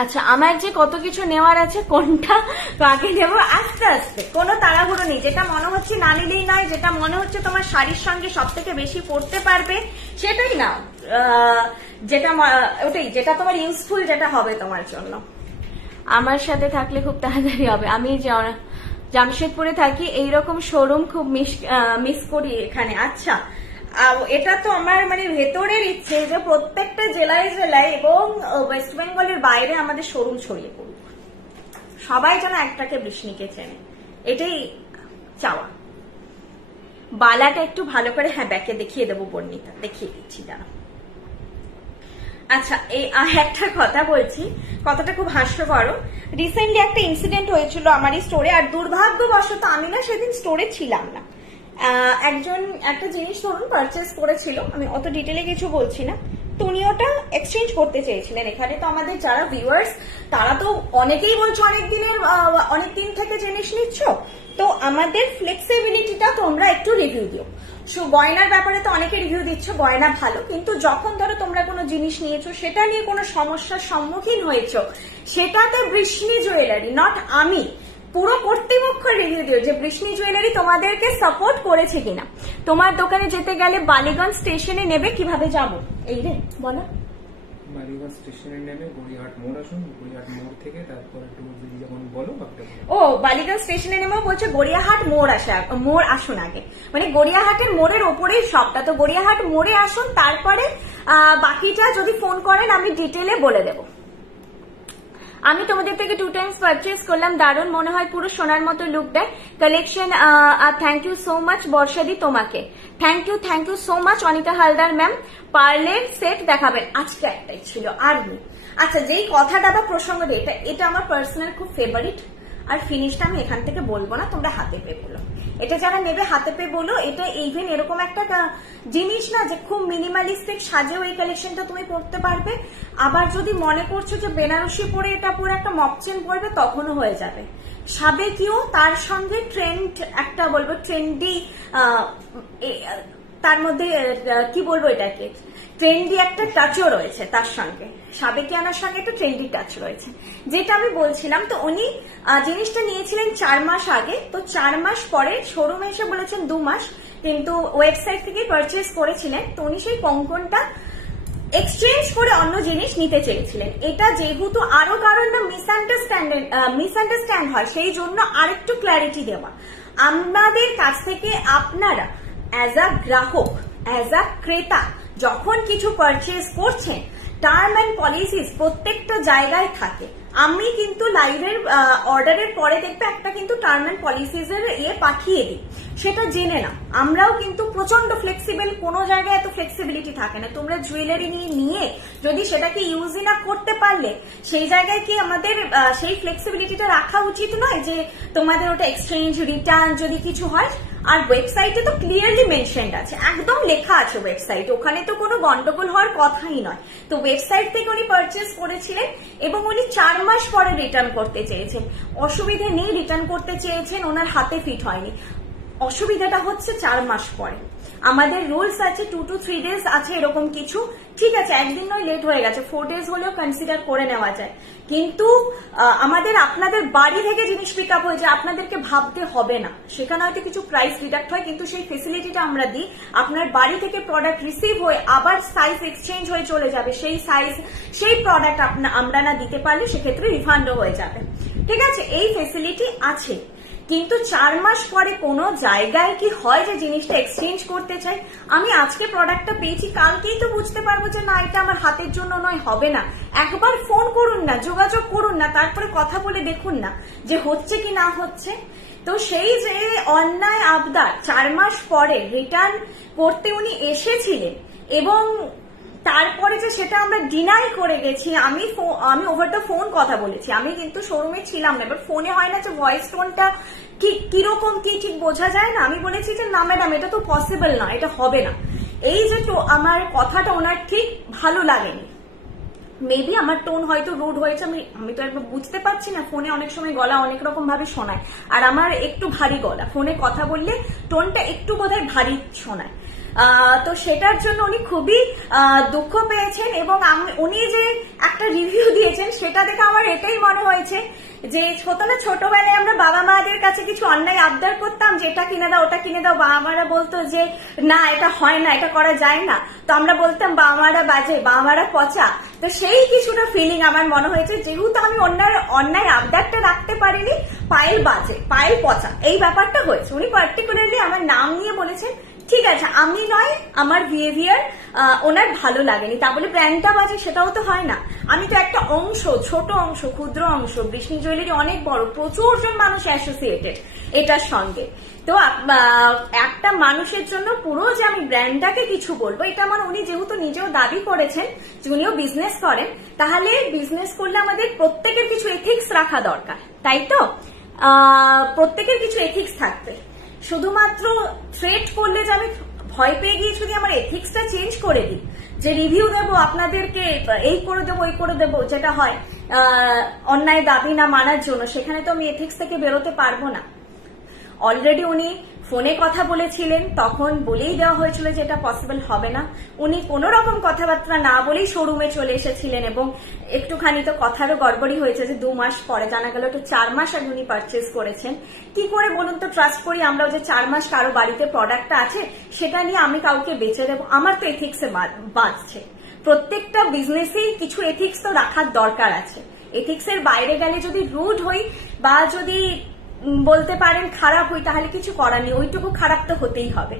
আচ্ছা, আমার যে কত কিছু নেওয়ার আছে, কোনটা কাকে নেব আস্তে আস্তে, কোনো তাড়াহুড়ো নেই। যেটা মনে হচ্ছে না নিলেই নয়, যেটা মনে হচ্ছে তোমার শাড়ির সঙ্গে সব থেকে বেশি পরতে পারবে সেটাই নাও, ওটাই যেটা তোমার ইউজফুল, যেটা হবে তোমার জন্য। আমার সাথে থাকলে খুব তাড়াতাড়ি হবে। আমি জামশেদপুরে থাকি, এইরকম শোরুম খুব মিস করি এখানে। আচ্ছা, এটা তো আমার মানে ভেতরের ইচ্ছে যে প্রত্যেকটা জেলায় জেলায় এবং ওয়েস্ট বেঙ্গলের বাইরে আমাদের শোরুম ছড়িয়ে পড়ুক, সবাই যেন একটাকে বৃষ্ণিকে চেনে, এটাই চাওয়া। বালাটা একটু ভালো করে, হ্যাঁ ব্যাকে দেখিয়ে দেবো, বর্ণিতা দেখিয়ে দিচ্ছি দাঁড়া। আচ্ছা, এই একটা কথা বলছি, কথাটা খুব হাস্যকর। রিসেন্টলি একটা ইনসিডেন্ট হয়েছিল আমার এই স্টোরে, আর দুর্ভাগ্যবশত আমি না সেদিন স্টোরে ছিলাম না। একজন একটা জিনিস ধরুন পারচেস করেছিল, আমি অত ডিটেলে কিছু বলছি না, তো উনি ওটা এক্সচেঞ্জ করতে চেয়েছিলেন। এখানে তো আমাদের যারা ভিউয়ার্স, তারা তো অনেকেই বলছো অনেকদিন থেকে জিনিস নিচ্ছ, তো আমাদের ফ্লেক্সিবিলিটিটা তোমরা একটু রিভিউ দিও। গয়নার ব্যাপারে তো অনেকে রিভিউ দিচ্ছ, গয়না ভালো, কিন্তু যখন ধরো তোমরা কোনো জিনিস নিয়েছো, সেটা নিয়ে কোনো সমস্যার সম্মুখীন হয়েছো, সেটাতে বৃষ্ণি জুয়েলারি, নট আমি, পুরো কর্তৃপক্ষ রিভিউ দিও যে বৃষ্ণি জুয়েলারি তোমাদেরকে সাপোর্ট করেছে কিনা। তোমার দোকানে যেতে গেলে বালিগঞ্জ স্টেশনে নেবে, কিভাবে যাবো এই রে বলো? বালিগঞ্জ স্টেশনে নেমে গড়িয়াহাট মোড় আসুন, গড়িয়াহাট মোড় থেকে তারপর একটু যেমন বলো। ও, বালিগঞ্জ স্টেশনে নেমেও বলছে গড়িয়াহাট মোড় আসুন আগে, মানে গড়িয়াহাটের মোড়ের ওপরেই সবটা, তো গড়িয়াহাট মোড়ে আসুন, তারপরে বাকিটা যদি ফোন করেন আমি ডিটেলে বলে দেবো। আমি তোমাদের থেকে 2 টাইমস পারচেস করলাম, দারুণ, মনে হয় পুরো সোনার মতো লুক দেয় collection. Thank you so much বর্ষাদি, তোমাকে thank you so much. Anita Haldar ma'am, পার্লের সেট দেখাবেন, আজকে একটাই ছিল আর নেই। আচ্ছা, যেই কথাটা বা প্রসঙ্গটা, এটা আমার পার্সোনাল খুব ফেভারিট, আর ফিনিশটা আমি এখান থেকে বলবো না, তোমরা হাতে পেয়ে বলো। এটা যারা নেবে হাতে পেয়ে বলো। এটা ইভেন এরকম একটা জিনিস না যে খুব মিনিমালিস্টিক সাজেও এই কালেকশনটা তুমি পরতে পারবে। আবার যদি মনে করছো যে বেনারসি পরে এটা পুরো একটা মকচেন পরবে, তখনও হয়ে যাবে। সাবেকিও, তার সঙ্গে ট্রেন্ড একটা বলবো, ট্রেন্ডি, তার মধ্যে কি বলবো, এটাকে ট্রেন্ডি একটা টাচও রয়েছে তার সঙ্গে, সাবেকিয়ানার সঙ্গে একটা ট্রেন্ডি টাচ রয়েছে। যেটা আমি বলছিলাম, তো উনি জিনিসটা নিয়েছিলেন 4 মাস আগে, তো 4 মাস পরে শোরুমে এসে বলেছেন 2 মাস, কিন্তু ওয়েবসাইট থেকে পারচেস করেছিলেন। তো উনি সেই কঙ্কনটা এক্সচেঞ্জ করে অন্য জিনিস নিতে চেয়েছিলেন। এটা যেহেতু আরো কারণ না মিসআন্ডারস্ট্যান্ড হয়, সেই জন্য আরেকটু ক্ল্যারিটি দেওয়া। আমাদের কাছ থেকে আপনারা অ্যাজ আ গ্রাহক, অ্যাজ আ ক্রেতা যখন কিছু পারচেস করছেন, টার্ম অ্যান্ড পলিসিস প্রত্যেকটা জায়গায় থাকে। আমি কিন্তু লাইভের অর্ডারের পরে দেখবে একটা কিন্তু টার্ম অ্যান্ড পলিসিস এর পাঠিয়ে দিই, সেটা জেনে না। আমরাও কিন্তু প্রচন্ড ফ্লেক্সিবল, কোনো জায়গায় এত ফ্লেক্সিবিলিটি থাকে না। তোমরা জুয়েলারি নিয়ে যদি সেটাকে ইউজই না করতে পারলে, সেই জায়গায় কি আমাদের সেই ফ্লেক্সিবিলিটিটা রাখা উচিত নয় যে তোমাদের ওটা এক্সচেঞ্জ, রিটার্ন যদি কিছু হয়। আর ওয়েবসাইটে তো ক্লিয়ারলি মেনশনড আছে, একদম লেখা আছে ওয়েবসাইট, ওখানে তো কোনো গন্ডগোল হওয়ার কথাই নয়। তো ওয়েবসাইট থেকে উনি পারচেস করেছিলেন এবং উনি 4 মাস পরে রিটার্ন করতে চেয়েছেন। অসুবিধে নেই, রিটার্ন করতে চেয়েছেন, ওনার হাতে ফিট হয়নি। অসুবিধাটা হচ্ছে 4 মাস পরে। আমাদের রুলস আছে 2 to 3 ডেজ আছে, এরকম কিছু, ঠিক আছে, একদিন নয় লেট হয়ে গেছে, 4 ডেজ হলেও কনসিডার করে নেওয়া যায়। কিন্তু আমাদের আপনাদের বাড়ি থেকে জিনিস পিক আপ হয়ে যায়, আপনাদেরকে ভাবতে হবে না। সেখানে হয়তো কিছু প্রাইস রিডাক্ট হয়, কিন্তু সেই ফেসিলিটিটা আমরা দিই। আপনার বাড়ি থেকে প্রোডাক্ট রিসিভ হয়ে আবার সাইজ এক্সচেঞ্জ হয়ে চলে যাবে, সেই সাইজ সেই প্রোডাক্ট আমরা না দিতে পারলে সেক্ষেত্রে রিফান্ডও হয়ে যাবে, ঠিক আছে, এই ফেসিলিটি আছে। কিন্তু 4 মাস পরে কোনো জায়গায় কি হয় যে জিনিসটা এক্সচেঞ্জ করতে চাই? আমি আজকে প্রোডাক্টটা পেয়েছি, কালকেই তো বুঝতে পারবো যে না, এটা আমার হাতের জন্য নয়, হবে না। একবার ফোন করুন না, যোগাযোগ করুন না, তারপরে কথা বলে দেখুন না যে হচ্ছে কি না হচ্ছে। তো সেই যে অন্যায় আবদার 4 মাস পরে রিটার্ন করতে উনি এসেছিলেন এবং তারপরে যে সেটা আমরা ডিনাই করে গেছি। আমি ওভার দ্য ফোন কথা বলেছি, আমি কিন্তু শোরুমে ছিলাম না। এবার ফোনে হয় না যে ভয়েস টোনটা কিরকম কি ঠিক বোঝা যায় না। আমি বলেছি যে না ম্যাডাম, এটা তো পসিবল না, এটা হবে না। এই যে তো আমার কথাটা ওনার ঠিক ভালো লাগেনি। মেবি আমার টোন হয়তো রুড হয়েছে, আমি তো একবার বুঝতে পারছি না। ফোনে অনেক সময় গলা অনেক রকম ভাবে শোনায়, আর আমার একটু ভারী গলা, ফোনে কথা বললে টোনটা একটু বোধহয় ভারী শোনায়। তো সেটার জন্য উনি খুবই দুঃখ পেয়েছেন এবং উনি যে একটা রিভিউ দিয়েছেন সেটা দেখে আমার এটাই মনে হয়েছে যে হতো না ছোটবেলায় আমরা বাবা মাদের কাছে কিছু অন্যায় আবদার করতাম যে এটা কিনে দাও ওটা কিনে দাও, বাবা মারা বলতো যে না এটা হয় না, এটা করা যায় না, তো আমরা বলতাম বাবা মারা বাজে, বাবা মারা পচা। তো সেই কিছুটা ফিলিং আমার মনে হয়েছে, যেহেতু আমি অন্যায় আবদারটা রাখতে পারিনি, পায়েল বাজে পায়েল পচা এই ব্যাপারটা হয়েছে। উনি পার্টিকুলারলি আমার নাম নিয়ে বলেছেন ঠিক আছে আমি নয়, আমার বিহেভিয়ার ওনার ভালো লাগেনি, তা বলে ব্র্যান্ডটা বাজে সেটাও তো হয় না। আমি তো একটা অংশ, ছোট অংশ, ক্ষুদ্র অংশ। বৃষ্ণি জুয়েলারি অনেক বড়, প্রচুর জন মানুষ অ্যাসোসিয়েটেড এটার সঙ্গে। তো একটা মানুষের জন্য পুরো যে আমি ব্র্যান্ডটাকে কিছু বলবো, এটা আমার উনি যেহেতু নিজেও দাবি করেছেন যে উনিও বিজনেস করেন, তাহলে বিজনেস করলে আমাদের প্রত্যেকের কিছু এথিক্স রাখা দরকার, তাই তো? প্রত্যেকের কিছু এথিক্স থাকবে। শুধুমাত্র থ্রেট করলে যে আমি ভয় পেয়ে গিয়ে যদি আমার এথিক্সটা চেঞ্জ করে দিই, যে রিভিউ দেবো আপনাদেরকে, এই করে দেবো ওই করে দেবো, যেটা হয় অন্যায় দাবি না মানার জন্য, সেখানে তো আমি এথিক্স থেকে বেরোতে পারবো না। অলরেডি উনি ফোনে কথা বলেছিলেন, তখন বলেই দেওয়া হয়েছিল যে এটা পসিবল হবে না। উনি কোনো রকম কথাবার্তা না বলেই শোরুমে চলে এসেছিলেন এবং একটুখানি তো কথারও গড়বড়ি হয়েছে যে 2 মাস পরে জানা গেল তো 4 মাস আগে উনি পারচেজ করেছেন। কি করে বলুন তো ট্রাস্ট করি আমরা যে 4 মাস কারো বাড়িতে প্রোডাক্টটা আছে সেটা নিয়ে আমি কাউকে বেচে দেবো? আমার তো এথিক্সে বাঁচছে। প্রত্যেকটা বিজনেসেই কিছু এথিক্স তো রাখার দরকার আছে। এথিক্সের বাইরে গেলে যদি রুড হই বা যদি বলতে পারেন খারাপ হই, তাহলে কিছু করার নেই, ওইটুকু খারাপ তো হতেই হবে।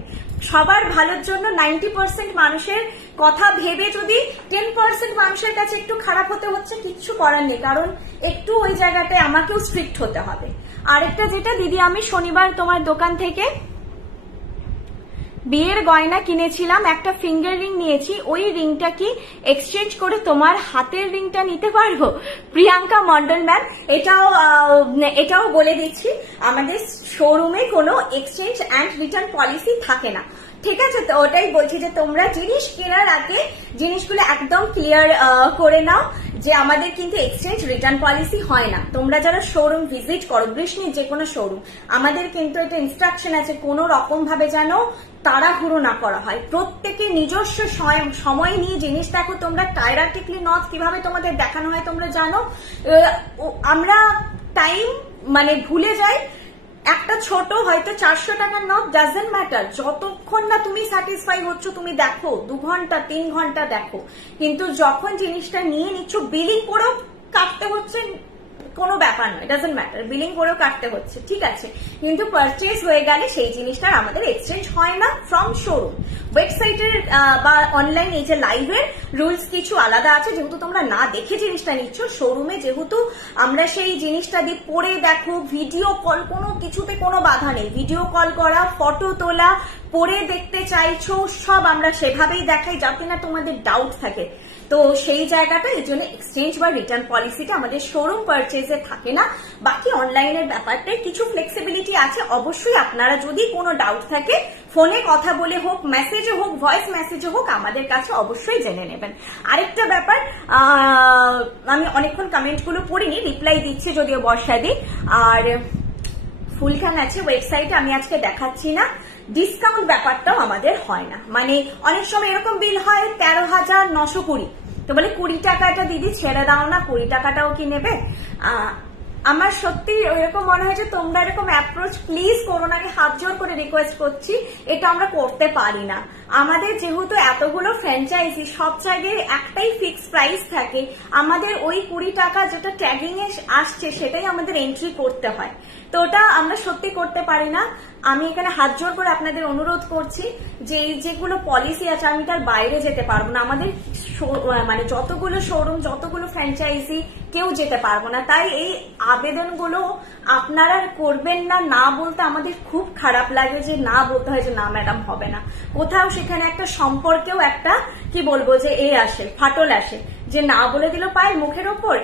সবার ভালোর জন্য 90% মানুষের কথা ভেবে যদি 10% মানুষের কাছে একটু খারাপ হতে হচ্ছে, কিচ্ছু করার নেই, কারণ একটু ওই জায়গাটায় আমাকেও স্ট্রিক্ট হতে হবে। আরেকটা যেটা, দিদি আমি শনিবার তোমার দোকান থেকে বিয়ের গয়না কিনেছিলাম, একটা ফিঙ্গার রিং নিয়েছি, ওই রিংটা কি এক্সচেঞ্জ করে তোমার হাতের রিংটা নিতে পারবো? প্রিয়াঙ্কা মন্ডল ম্যাম, এটাও বলে দিচ্ছি, আমাদের শোরুমে কোনো এক্সচেঞ্জ অ্যান্ড রিটার্ন পলিসি থাকে না, ঠিক আছে? তো ওটাই বলছি যে তোমরা জিনিস কেনার আগে জিনিসগুলো একদম ক্লিয়ার করে নাও যে আমাদের কিন্তু এক্সচেঞ্জ রিটার্ন পলিসি হয় না। তোমরা যারা শোরুম ভিজিট করো, বৃষ্ণির যে কোনো শোরুম, আমাদের কিন্তু এটা ইনস্ট্রাকশন আছে কোনো রকম ভাবে যেন তাড়াহুড়ো না করা হয়। প্রত্যেকে নিজস্ব সময় নিয়ে জিনিস দেখো। তোমরা টাইরাটিকলি নট কিভাবে তোমাদের দেখানো হয় তোমরা জানো। আমরা টাইম ভুলে যাই। একটা ছোট হয়তো 400 টাকার নট ডাজেন্ট ম্যাটার, যতক্ষণ না তুমি স্যাটিসফাই হচ্ছ তুমি দেখো, 2 ঘন্টা 3 ঘন্টা দেখো, কিন্তু যখন জিনিসটা নিয়ে নিচ্ছ বিলিং করেও কাটতে হচ্ছে, কোনো ব্যাপার নয়, ডাজেন্ট ম্যাটার, বিলিং করেও কাটতে হচ্ছে, ঠিক আছে, কিন্তু পারচেজ হয়ে গেলে সেই জিনিসটার আমাদের এক্সচেঞ্জ হয় না ফ্রম শোরুম। ওয়েবসাইটের বা অনলাইন এই যে লাইভের রুলস কিছু আলাদা আছে, যেহেতু তোমরা না দেখে জিনিসটা নিচ্ছ। শোরুমে যেহেতু আমরা সেই জিনিসটা দিয়ে পরে দেখো, ভিডিও কল, কোনো কিছুতে কোনো বাধা নেই, ভিডিও কল করা, ফটো তোলা, পরে দেখতে চাইছো, সব আমরা সেভাবেই দেখাই যাতে না তোমাদের ডাউট থাকে। তো সেই জায়গাটা এই জন্য এক্সচেঞ্জ বা রিটার্ন পলিসিটা আমাদের শোরুম পারচেজে থাকে না। বাকি অনলাইনের ব্যাপারটায় কিছু ফ্লেক্সিবিলিটি আছে। অবশ্যই আপনারা যদি কোনো ডাউট থাকে ফোনে কথা বলে হোক, মেসেজে হোক, ভয়েস মেসেজে হোক, আমাদের কাছে অবশ্যই জেনে নেবেন। আরেকটা ব্যাপার, আমি অনেকক্ষণ কমেন্টগুলো পড়িনি, রিপ্লাই দিচ্ছি যদিও বর্ষাদি। আর ফুলখান আছে ওয়েবসাইটে, আমি আজকে দেখাচ্ছি না। ডিসকাউন্ট ব্যাপারটাও আমাদের হয় না, অনেক সময় এরকম বিল হয় 13,920, তো বলে 20 টাকাটা দিদি ছেড়ে দাও না, 20 টাকাটাও কি নেবে? আমার সত্যি এরকম মনে হয় যে তোমরা এরকম অ্যাপ্রোচ প্লিজ করো না, আমি হাত জোর করে রিকোয়েস্ট করছি, এটা আমরা করতে পারি না। আমাদের যেহেতু এতগুলো ফ্র্যাঞ্চাইজি, সব জায়গায় একটাই ফিক্স প্রাইস থাকে, আমাদের ওই 20 টাকা যেটা ট্যাগিং এ আসছে সেটাই আমাদের এন্ট্রি করতে হয়। তো ওটা আমরা সত্যি করতে পারি না। আমি এখানে হাত জোর করে আপনাদের অনুরোধ করছি যে এই যেগুলো পলিসি আছে আমি তার বাইরে যেতে পারবো না। আমাদের মানে যতগুলো শোরুম, যতগুলো ফ্র্যাঞ্চাইজি, কেউ যেতে পারবো না। তাই এই আবেদনগুলো আপনারা করবেন না। না বলতে আমাদের খুব খারাপ লাগে যে না বলতে হয় যে না ম্যাডাম হবে না। কোথাও সেখানে একটা সম্পর্কেও একটা কি বলবো যে আসে, ফাটল আসে, যে না বলে দিল পায়েল মুখের ওপর,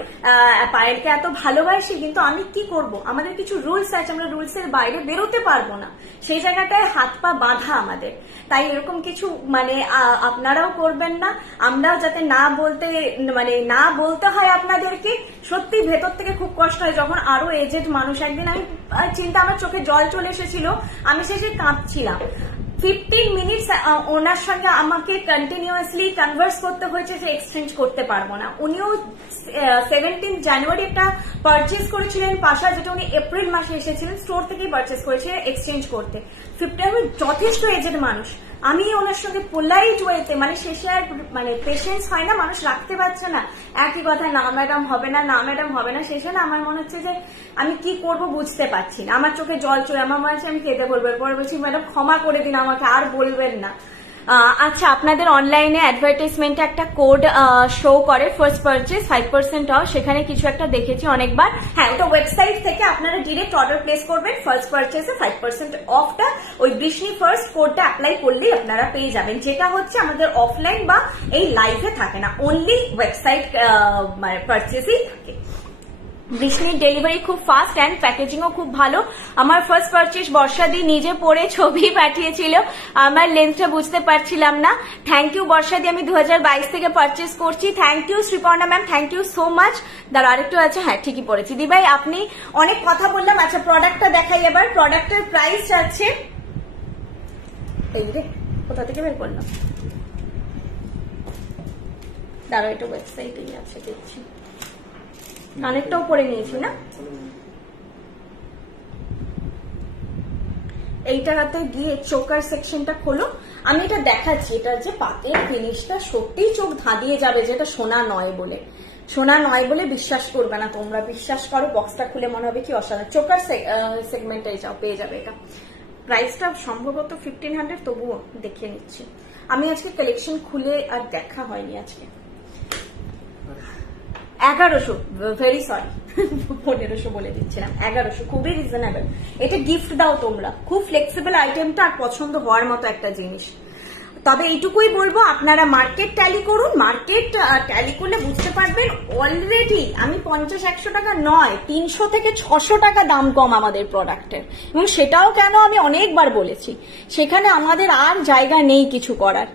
পায়েলকে এত ভালোবাসি কিন্তু আমি কি করব, আমাদের কিছু রুলস আছে, আমরা রুলস এর বাইরে বেরোতে পারবো না। সেই জায়গাটায় হাত পা বাঁধা আমাদের। তাই এরকম কিছু মানে আপনারাও করবেন না। আমরাও যাতে না বলতে হয় আপনাদেরকে। সত্যি ভেতর থেকে খুব কষ্ট হয় যখন আরো এজেড মানুষ, একদিন আমি আমার চোখে জল চলে এসেছিল, আমি শেষে কাঁদছিলাম। 15 মিনিটস ওনার সঙ্গে আমাকে কন্টিনিউয়াসলি কনভার্স করতে হয়েছে যে এক্সচেঞ্জ করতে পারবো না। উনিও 17 জানুয়ারি একটা পারচেজ করেছিলেন পাশা, যেটা উনি এপ্রিল মাসে এসেছিলেন, স্টোর থেকেই পারচেজ করেছিলেন এক্সচেঞ্জ করতে। 15 যথেষ্ট এজেড মানুষ, আমি ওনার সঙ্গে পোলাইট ওয়েতে, মানে শেষে আর মানে পেশেন্স হয় না, মানুষ রাখতে পারছে না, একই কথা না ম্যাডাম হবে না, না ম্যাডাম হবে না। শেষে না আমার মনে হচ্ছে যে আমি কি করব বুঝতে পারছি না, আমার চোখে জল চলে, আমার মনে হচ্ছে আমি কেঁদে বলবো। এরপর বলছি ম্যাডাম ক্ষমা করে দিন আমাকে, আর বলবেন না। আচ্ছা, আপনাদের অনলাইনে অ্যাডভার্টাইজমেন্টে একটা কোড শো করে ফার্স্ট পারচেজ 5% অফ, সেখানে কিছু একটা দেখেছি অনেকবার। হ্যাঁ, ওটা ওয়েবসাইট থেকে আপনারা ডিরেক্ট অর্ডার প্লেস করবেন, ফার্স্ট পারচেজে 5% অফটা ওই বৃষ্ণি ফার্স্ট কোডটা অ্যাপ্লাই করলেই আপনারা পেয়ে যাবেন, যেটা হচ্ছে আমাদের অফলাইন বা এই লাইভে থাকে না, অনলি ওয়েবসাইট পারচেজেই থাকে। বৃষ্ণির ডেলিভারি খুব ফাস্ট অ্যান্ড প্যাকেজিংও খুব ভালো। আমার ফার্স্ট পারচেজ বর্ষাদি নিজে পরে ছবি পাঠিয়েছিল, আমার লেন্সটা বুঝতে পারছিলাম না। থ্যাংক ইউ বর্ষাদি, আমি 2022 থেকে পারচেজ করছি। Thank you Sriparna ma'am, thank you so much. দাঁড়া, আরেকটু আছে, হ্যাঁ ঠিকই পড়েছি। দিভাই আপনি অনেক কথা বললাম। আচ্ছা, প্রোডাক্টটা দেখাই এবার। প্রোডাক্টের প্রাইস আছে, এই রে কোথা থেকে বের করলাম, দাঁড়া এটা ওয়েবসাইটেই আছে, দেখছি। অনেকটাও করে নিয়েছি না, এইটাতে গিয়ে চোকার সেকশনটা খোলো। আমি এটা দেখাচ্ছি, এটা যে পাতের ফিনিশটা সত্যিই চোখ ধাঁধিয়ে যাবে, যেটা সোনা নয় বলে। সোনা নয় বলে বিশ্বাস করবে না তোমরা, বিশ্বাস করো। বক্সটা খুলে মনে হবে কি অসাধারণ। চোকার সেগমেন্টে যাও, পেয়ে যাবে এটা। প্রাইসটা সম্ভবত 1500, তবুও দেখে নিচ্ছি। আমি আজকে কালেকশন খুলে আর দেখা হয়নি আজকে। 1100, ভেরি সরি 1500 বলে দিচ্ছিলাম, 1100 খুবই রিজনেবল। এটা গিফট দাও তোমরা, খুব ফ্লেক্সিবল আইটেমটা, আর পছন্দ হওয়ার মতো একটা জিনিস। তবে এইটুকুই বলবো, আপনারা মার্কেট ট্যালি করুন। মার্কেট ট্যালি করলে বুঝতে পারবেন অলরেডি আমি 50-100 টাকা নয়, 300 থেকে 600 টাকা দাম কম আমাদের প্রোডাক্টের। এবং সেটাও কেন আমি অনেকবার বলেছি, সেখানে আমাদের আর জায়গা নেই কিছু করার।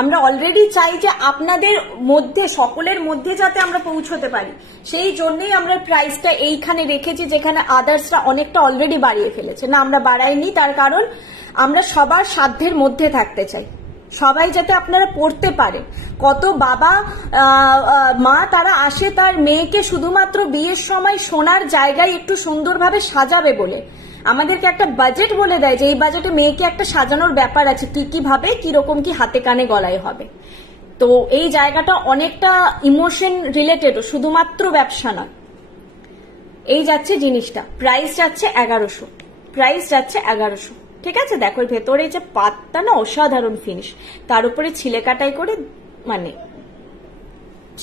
আমরা অলরেডি চাই যে আপনাদের মধ্যে, সকলের মধ্যে যাতে আমরা পৌঁছতে পারি, সেই জন্যই আমরা প্রাইসটা এইখানে রেখেছি, যেখানে আদার্সরা অনেকটা অলরেডি বাড়িয়ে ফেলেছে। না, আমরা বাড়াইনি, তার কারণ আমরা সবার সাধ্যের মধ্যে থাকতে চাই, সবাই যাতে আপনারা পড়তে পারে। কত বাবা মা তারা আসে তার মেয়েকে শুধুমাত্র বিয়ের সময় সোনার জায়গায় একটু সুন্দরভাবে সাজাবে বলে, আমাদেরকে একটা বাজেট বলে দেয় যে এই বাজেটে মেয়েকে একটা সাজানোর ব্যাপার আছে, কি কিভাবে কিরকম কি হাতে কানে গলায় হবে। তো এই জায়গাটা অনেকটা ইমোশন রিলেটেড, শুধুমাত্র ব্যবসা নয়। এই যাচ্ছে জিনিসটা, প্রাইস যাচ্ছে 1100, প্রাইস যাচ্ছে 1100। ঠিক আছে, দেখো ভেতরে যে পাতটা না অসাধারণ ফিনিশ, তার উপরে ছিলে কাটাই করে, মানে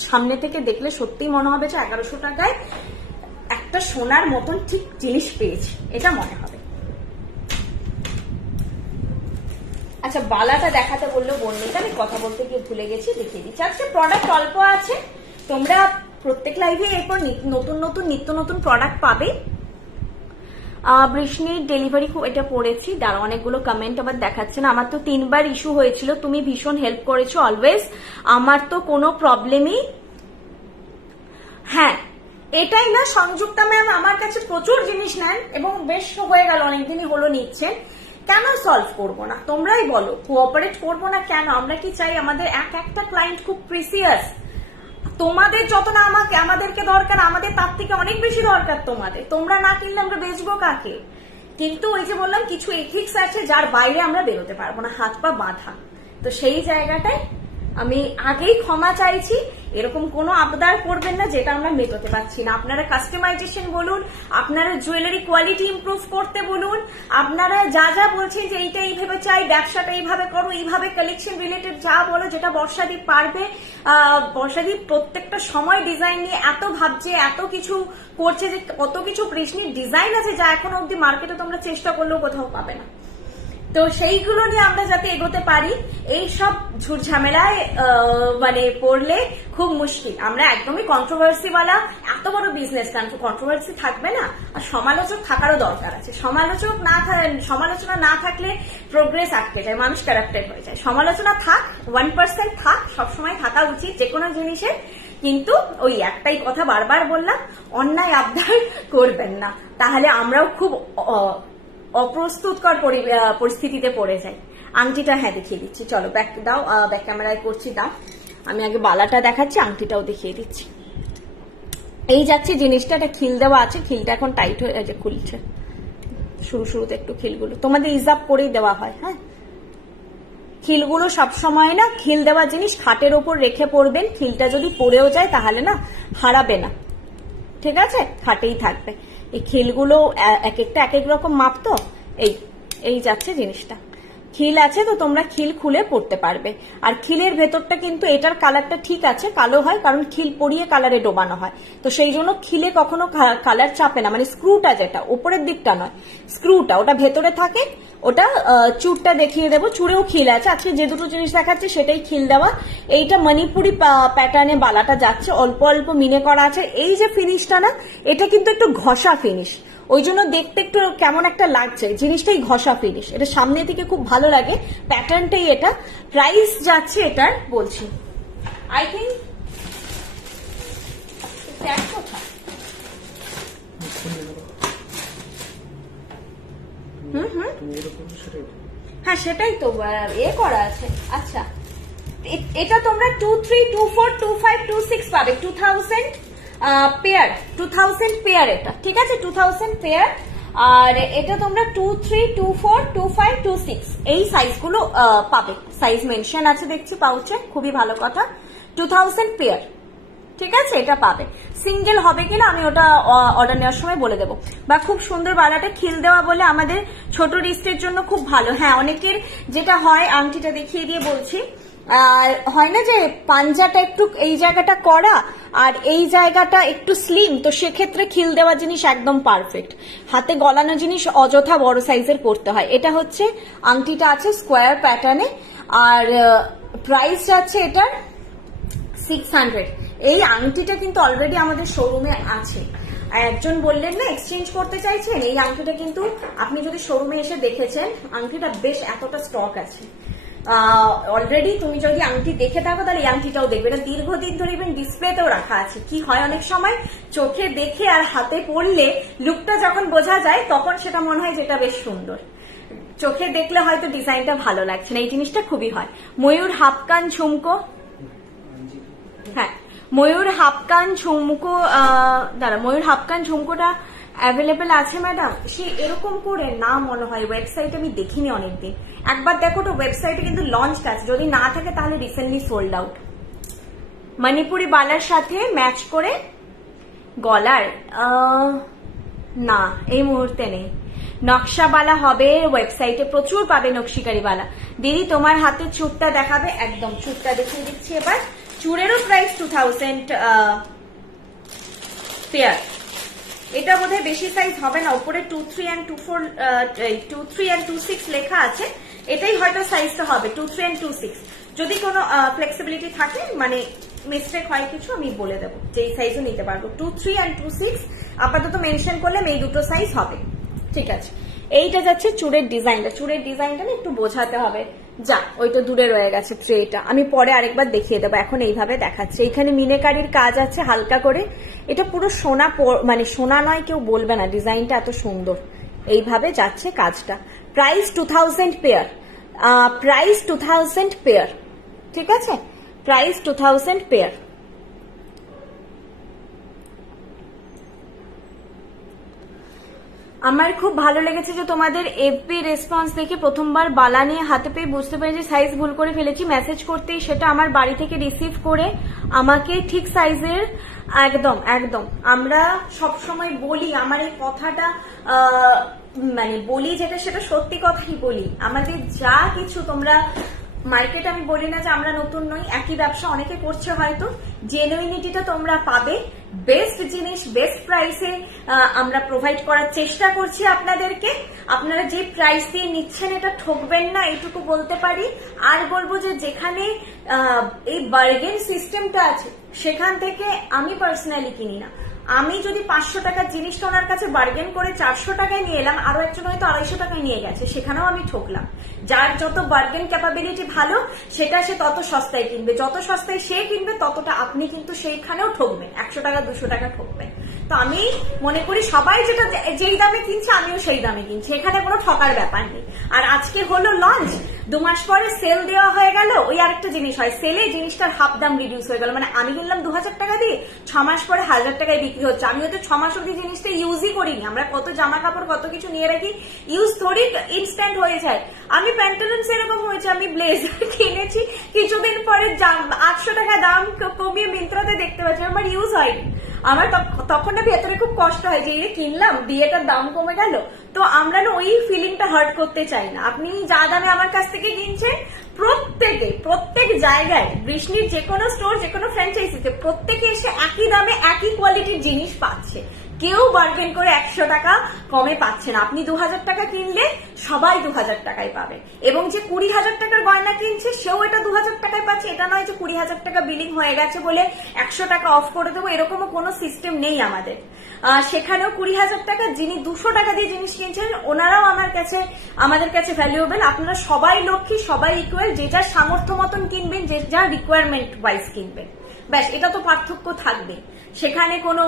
সামনে থেকে দেখলে সত্যি মনে হবে যে 1100 টাকায় একটা সোনার মতন ঠিক জিনিস পেয়েছি, এটা মনে হবে। আচ্ছা, বালাটা দেখাতে বললো বর্ণিতা, আমি কথা বলতে গিয়ে ভুলে গেছি, দেখিয়ে দিচ্ছি। আজকে প্রোডাক্ট অল্প আছে, তোমরা প্রত্যেক লাইভে এরপর নতুন নতুন নিত্য নতুন প্রোডাক্ট পাবে। বৃষ্ণির ডেলিভারি খুব, এটা পড়েছি, দাঁড়া অনেকগুলো কমেন্ট আবার দেখাচ্ছে না। আমার তো 3 বার ইস্যু হয়েছিল, তুমি ভীষণ হেল্প করেছো অলওয়েজ, আমার তো কোনো প্রবলেমই। হ্যাঁ, এটাই না, সংযুক্তা ম্যাম আমার কাছে প্রচুর জিনিস নেন এবং বেশ হয়ে গেল, অনেকদিনই হলো নিচ্ছেন। কেন সলভ করবো না, তোমরাই বলো, কোঅপারেট করবো না কেন? আমরা কি চাই আমাদের একটা ক্লায়েন্ট খুব প্রিসিয়াস, তোমাদের যত না আমাদেরকে দরকার, আমাদের তার থেকে অনেক বেশি দরকার তোমাদের। তোমরা না কিনলে আমরা বেচবো কাকে? কিন্তু ওই যে বললাম, কিছু এথিক্স আছে যার বাইরে আমরা বেরোতে পারবো না, হাত পা বাঁধা। তো সেই জায়গাটায় আমি আগেই ক্ষমা চাইছি, এরকম কোনো আবদার করবেন না যেটা আমরা মেটাতে পারছি না। আপনারা কাস্টমাইজেশন বলুন, আপনারা জুয়েলারি কোয়ালিটি ইমপ্রুভ করতে বলুন, আপনারা যা যা বলছেন যে এইটা এইভাবে চাই, ব্যবসাটা এইভাবে করো, এইভাবে কালেকশন রিলেটেড যা বলো, যেটা বর্ষাদীপ পারবে। বর্ষাদীপ প্রত্যেকটা সময় ডিজাইন নিয়ে এত ভাবছে, এত কিছু করছে যে কত কিছু কৃষ্ণের ডিজাইন আছে যা এখনো অব্দি মার্কেটে তোমরা চেষ্টা করলেও কোথাও পাবে না। তো সেইগুলো নিয়ে আমরা যাতে এগোতে পারি, এই সব ঝুট ঝামেলায় মানে পড়লে খুব মুশকিল। আমরা একদমই কন্ট্রোভার্সিওয়ালা এত বড় বিজনেস, কন্ট্রোভার্সি থাকবে না, আর সমালোচক থাকারও দরকার আছে। সমালোচনা না থাকলে প্রোগ্রেস আটকে যায়, মানুষ ক্যারেক্টার হয়ে যায়। সমালোচনা থাক, 1% থাক, সবসময় থাকা উচিত যে কোনো জিনিসের। কিন্তু ওই একটাই কথা বারবার বললাম, অন্যায় আবদার করবেন না, তাহলে আমরাও খুব অপ্রস্তুতকর পরিস্থিতিতে পড়ে যাই। আংটিটা হ্যাঁ দেখিয়ে দিচ্ছি, চলো ব্যাক দাও, ব্যাক ক্যামেরায় করছি, দাও। আমি আগে বালাটা দেখাচ্ছি, আংটিটাও দেখিয়ে দিচ্ছি। এই যাচ্ছে জিনিসটা, একটা খিল দেওয়া আছে, খিলটা এখন টাইট হয়ে গেছে, খুলছে। শুরুতে একটু খিলগুলো তোমাদের ইজাব করেই দেওয়া হয়। হ্যাঁ, খিলগুলো সবসময় না, খিল দেওয়া জিনিস খাটের ওপর রেখে পড়বেন। খিলটা যদি পড়েও যায় তাহলে না হারাবে না, ঠিক আছে, খাটেই থাকবে। এই খিলগুলো এক একটা এক এক রকম মাপ, তো এই যাচ্ছে জিনিসটা। খিল আছে তো তোমরা খিল খুলে পড়তে পারবে। আর খিলের ভেতরটা কিন্তু এটার কালারটা ঠিক আছে, কালো হয়, কারণ খিল পরিয়ে কালারে ডোবানো হয়। তো সেই জন্য খিলে কখনো কালার চাপে না, মানে স্ক্রুটা যেটা ওপরের দিকটা নয়, স্ক্রুটা ওটা ভেতরে থাকে। ওটা চুরটা দেখিয়ে দেবো, চুরেও খিল আছে। আজকে যে দুটো জিনিস দেখাচ্ছে সেটাই খিল দেওয়া। এইটা মণিপুরি প্যাটার্নে বালাটা যাচ্ছে, অল্প অল্প মিনে করা আছে। এই যে ফিনিশটা না, এটা কিন্তু একটু ঘষা ফিনিশ, ওই জন্য দেখতে একটু কেমন একটা লাগছে। জিনিসটাই ঘষা ফিনিশ, এটা সামনে থেকে খুব ভালো লাগে, প্যাটার্নটাই এটা। প্রাইস যাচ্ছে এটার, বলছি, আই থিঙ্ক হ্যাঁ সেটাই তো করা আছে। আচ্ছা, এটা তোমরা 23, 24, 25, 26 পাবে। 2000 পেয়ার, 2000 পেয়ার এটা, ঠিক আছে, 2000 পেয়ার। আর এটা তোমরা 23, 24, 25, 26 এই সাইজগুলো পাবে। সাইজ মেনশন আছে দেখছি পাউচে, খুবই ভালো কথা। 2000 পেয়ার, ঠিক আছে, এটা পাবে। সিঙ্গেল হবে কিনা আমি ওটা অর্ডার নেওয়ার সময় বলে দেবো। বা খুব সুন্দর বালাটা খিল দেওয়া বলে আমাদের ছোট রিস্টের জন্য খুব ভালো। হ্যাঁ, অনেকের যেটা হয়, আংটিটা দেখিয়ে দিয়ে বলছি, হয় না যে পাঞ্জাটা একটু এই জায়গাটা করা আর এই জায়গাটা একটু স্লিম, তো সেক্ষেত্রে খিল দেওয়া জিনিস একদম পারফেক্ট। হাতে গলানো জিনিস অযথা বড় সাইজের করতে হয়। এটা হচ্ছে আংটিটা আছে স্কোয়ার প্যাটার্নে, আর প্রাইস যাচ্ছে এটার 600। এই আংটিটা কিন্তু অলরেডি আমাদের শোরুমে আছে। একজন বললেন না এক্সচেঞ্জ করতে চাইছেন, এই আংটিটা কিন্তু আপনি যদি শোরুমে এসে দেখেছেন, আংটিটা বেশ এতটা স্টক আছে অলরেডি। তুমি যদি আংটি দেখে থাকো তাহলে এই আংটিটাও দেখবে, এটা দীর্ঘদিন ধরে ইভেন ডিসপ্লেতেও রাখা আছে। কি হয় অনেক সময় চোখে দেখে আর হাতে পড়লে লুকটা যখন বোঝা যায় তখন সেটা মনে হয় যেটা বেশ সুন্দর, চোখে দেখলে হয়তো ডিজাইনটা ভালো লাগছে না। এই জিনিসটা খুবই হয়। ময়ূর হাফকান ঝুমকো, হ্যাঁ ময়ূর হাফকান ঝুমকো, দাঁড়া, ময়ূর হাফকান ঝুমকোটা অ্যাভেলেবেল আছে ম্যাডাম? সে এরকম করে না মনে হয়, ওয়েবসাইটে আমি দেখিনি অনেকদিন। একবার দেখো তো, ওয়েবসাইটে কিন্তু লঞ্চ আছে, যদি না থাকে তাহলে রিসেন্টলি সোল্ড আউট। মণিপুরি বালার সাথে ম্যাচ করে গলার, না এই মুহূর্তে নেই। নকশাবালা হবে, ওয়েবসাইটে প্রচুর পাবে নকশিকারি বালা। দিদি তোমার হাতে চুরটা দেখাবে? একদম, চুরটা দেখিয়ে দিচ্ছি এবার। চুরেরও প্রাইস 2000 পেয়ার। এটা বোধহয় বেশি সাইজ হবে না, উপরে 23 and 26 লেখা আছে, এটাই হয়তো সাইজটা হবে 23 and 26। যদি কোনো ফ্লেক্সিবিলিটি থাকে, মানে মিস্টেক হয় কিছু, আমি বলে দেবো যেই সাইজও নিতে পারবো। 23 and 26 আপাতত মেনশন করলে এই দুটো সাইজ হবে, ঠিক আছে। এইটা যাচ্ছে চুরের ডিজাইনটা, চুরের ডিজাইনটা না একটু বোঝাতে হবে। যা, ওইটা দূরে রয়ে গেছে ট্রেটা, আমি পরে আরেকবার দেখিয়ে দেবো, এখন এইভাবে দেখাচ্ছে। এইখানে মিনেকারির কাজ আছে হালকা করে, এটা পুরো সোনা, মানে সোনা নয় কেউ বলবে না, ডিজাইনটা এত সুন্দর। এইভাবে যাচ্ছে কাজটা। প্রাইস 2000 পেয়ার, প্রাইস 2000 পেয়ার, ঠিক আছে, প্রাইস 2000 পেয়ার। আমার খুব ভালো লেগেছে যে তোমাদের এফবি রেসপন্স দেখে প্রথমবার বালা নিয়ে হাতে পেয়ে বুঝতে পারি যে সাইজ ভুল করে ফেলেছি, মেসেজ করতেই সেটা আমার বাড়ি থেকে রিসিভ করে আমাকে ঠিক সাইজের একদম একদম আমরা সব সময় বলি, আমার এই কথাটা মানে বলি যেটা সেটা সত্যি কথাই বলি। আমাদের যা কিছু তোমরা মার্কেট, আমি বলি না যে আমরা নতুন নই, একই ব্যবসা অনেকে করছে হয়তো, জেনুইনিটিটা তোমরা পাবে। বেস্ট জিনিস বেস্ট প্রাইসে আমরা প্রোভাইড করার চেষ্টা করছি আপনাদেরকে। আপনারা যে প্রাইস দিয়ে নিচ্ছেন এটা ঠকবেন না, এটুকু বলতে পারি। আর বলবো যে যেখানে এই বার্গেন সিস্টেমটা আছে সেখান থেকে আমি পার্সোনালি কিনি না। আমি যদি 500 টাকার জিনিসটা ওনার কাছে বার্গেন করে 400 টাকায় নিয়ে এলাম, আরো একজন হয়তো 250 টাকায় নিয়ে গেছে, সেখানেও আমি ঠকলাম। যার যত বার্গেন ক্যাপাবিলিটি ভালো সেটা সে তত সস্তায় কিনবে, যত সস্তায় সে কিনবে ততটা আপনি কিন্তু সেইখানেও ঠকবেন, 100 টাকা 200 টাকা ঠকবেন। তো আমি মনে করি সবাই যেটা যেই দামে কিনছে আমিও সেই দামে কিনছি, এখানে কোনো ঠকার ব্যাপার নেই। আর আজকে হলো লঞ্চ, 2 মাস পরে সেল দেওয়া হয়ে গেল, ওই আরেকটা জিনিস হয়, সেলে জিনিসটার হাফ দাম রিডিউস হয়ে গেল। মানে আমি কিনলাম 2000 টাকা দিয়ে, 6 মাস পরে 1000 টাকায় বিক্রি হচ্ছে। আমি হয়তো 6 মাস অব্দি জিনিসটা ইউজই করিনি, আমরা কত জামা কাপড় কত কিছু নিয়ে রাখি, ইউজ থোড়ি ইনস্ট্যান্ট হয়ে যায়। আমি প্যান্টালুন সেরকম হয়েছে, আমি ব্লেজার কিনেছি, কিছুদিন পরে 800 টাকা দাম কমিয়ে মিন্ত্রাতে দেখতে পাচ্ছি, আমার ইউজ হয়নি। আমার তখন না ভেতরে খুব কষ্ট হয় যে কিনলাম বিয়েটার দাম কমে গেল। তো আমরা না ওই ফিলিংটা হার্ট করতে চাই না। আপনি যা দামে আমার কাছ থেকে কিনছেন, প্রত্যেক জায়গায় বৃষ্ণির যে কোনো স্টোর, যে কোনো ফ্র্যাঞ্চাইজিতে প্রত্যেকে এসে একই দামে একই কোয়ালিটির জিনিস পাচ্ছে, কেউ বার্গেন করে 100 টাকা কমে পাচ্ছে না। আপনি 2000 টাকা কিনলে সবাই 2000 টাকায় পাবে, এবং যে 20,000 টাকার গয়না কিনছে সেও এটা 2000 টাকায় পাচ্ছে। এটা নয় যে 20,000 টাকা বিলিং হয়ে গেছে বলে 100 টাকা অফ করে দেবো, এরকমও কোনো সিস্টেম নেই আমাদের। সেখানেও 20,000 টাকা যিনি 200 টাকা দিয়ে জিনিস কিনছেন ওনারাও আমাদের কাছে ভ্যালুয়েবল। আপনারা সবাই লক্ষ্মী, সবাই ইকুয়াল, যে যার সামর্থ্য মতন কিনবেন, যে যার রিকোয়ারমেন্ট ওয়াইজ কিনবেন, ব্যাস। এটা তো পার্থক্য থাকবে, সেখানে কোনো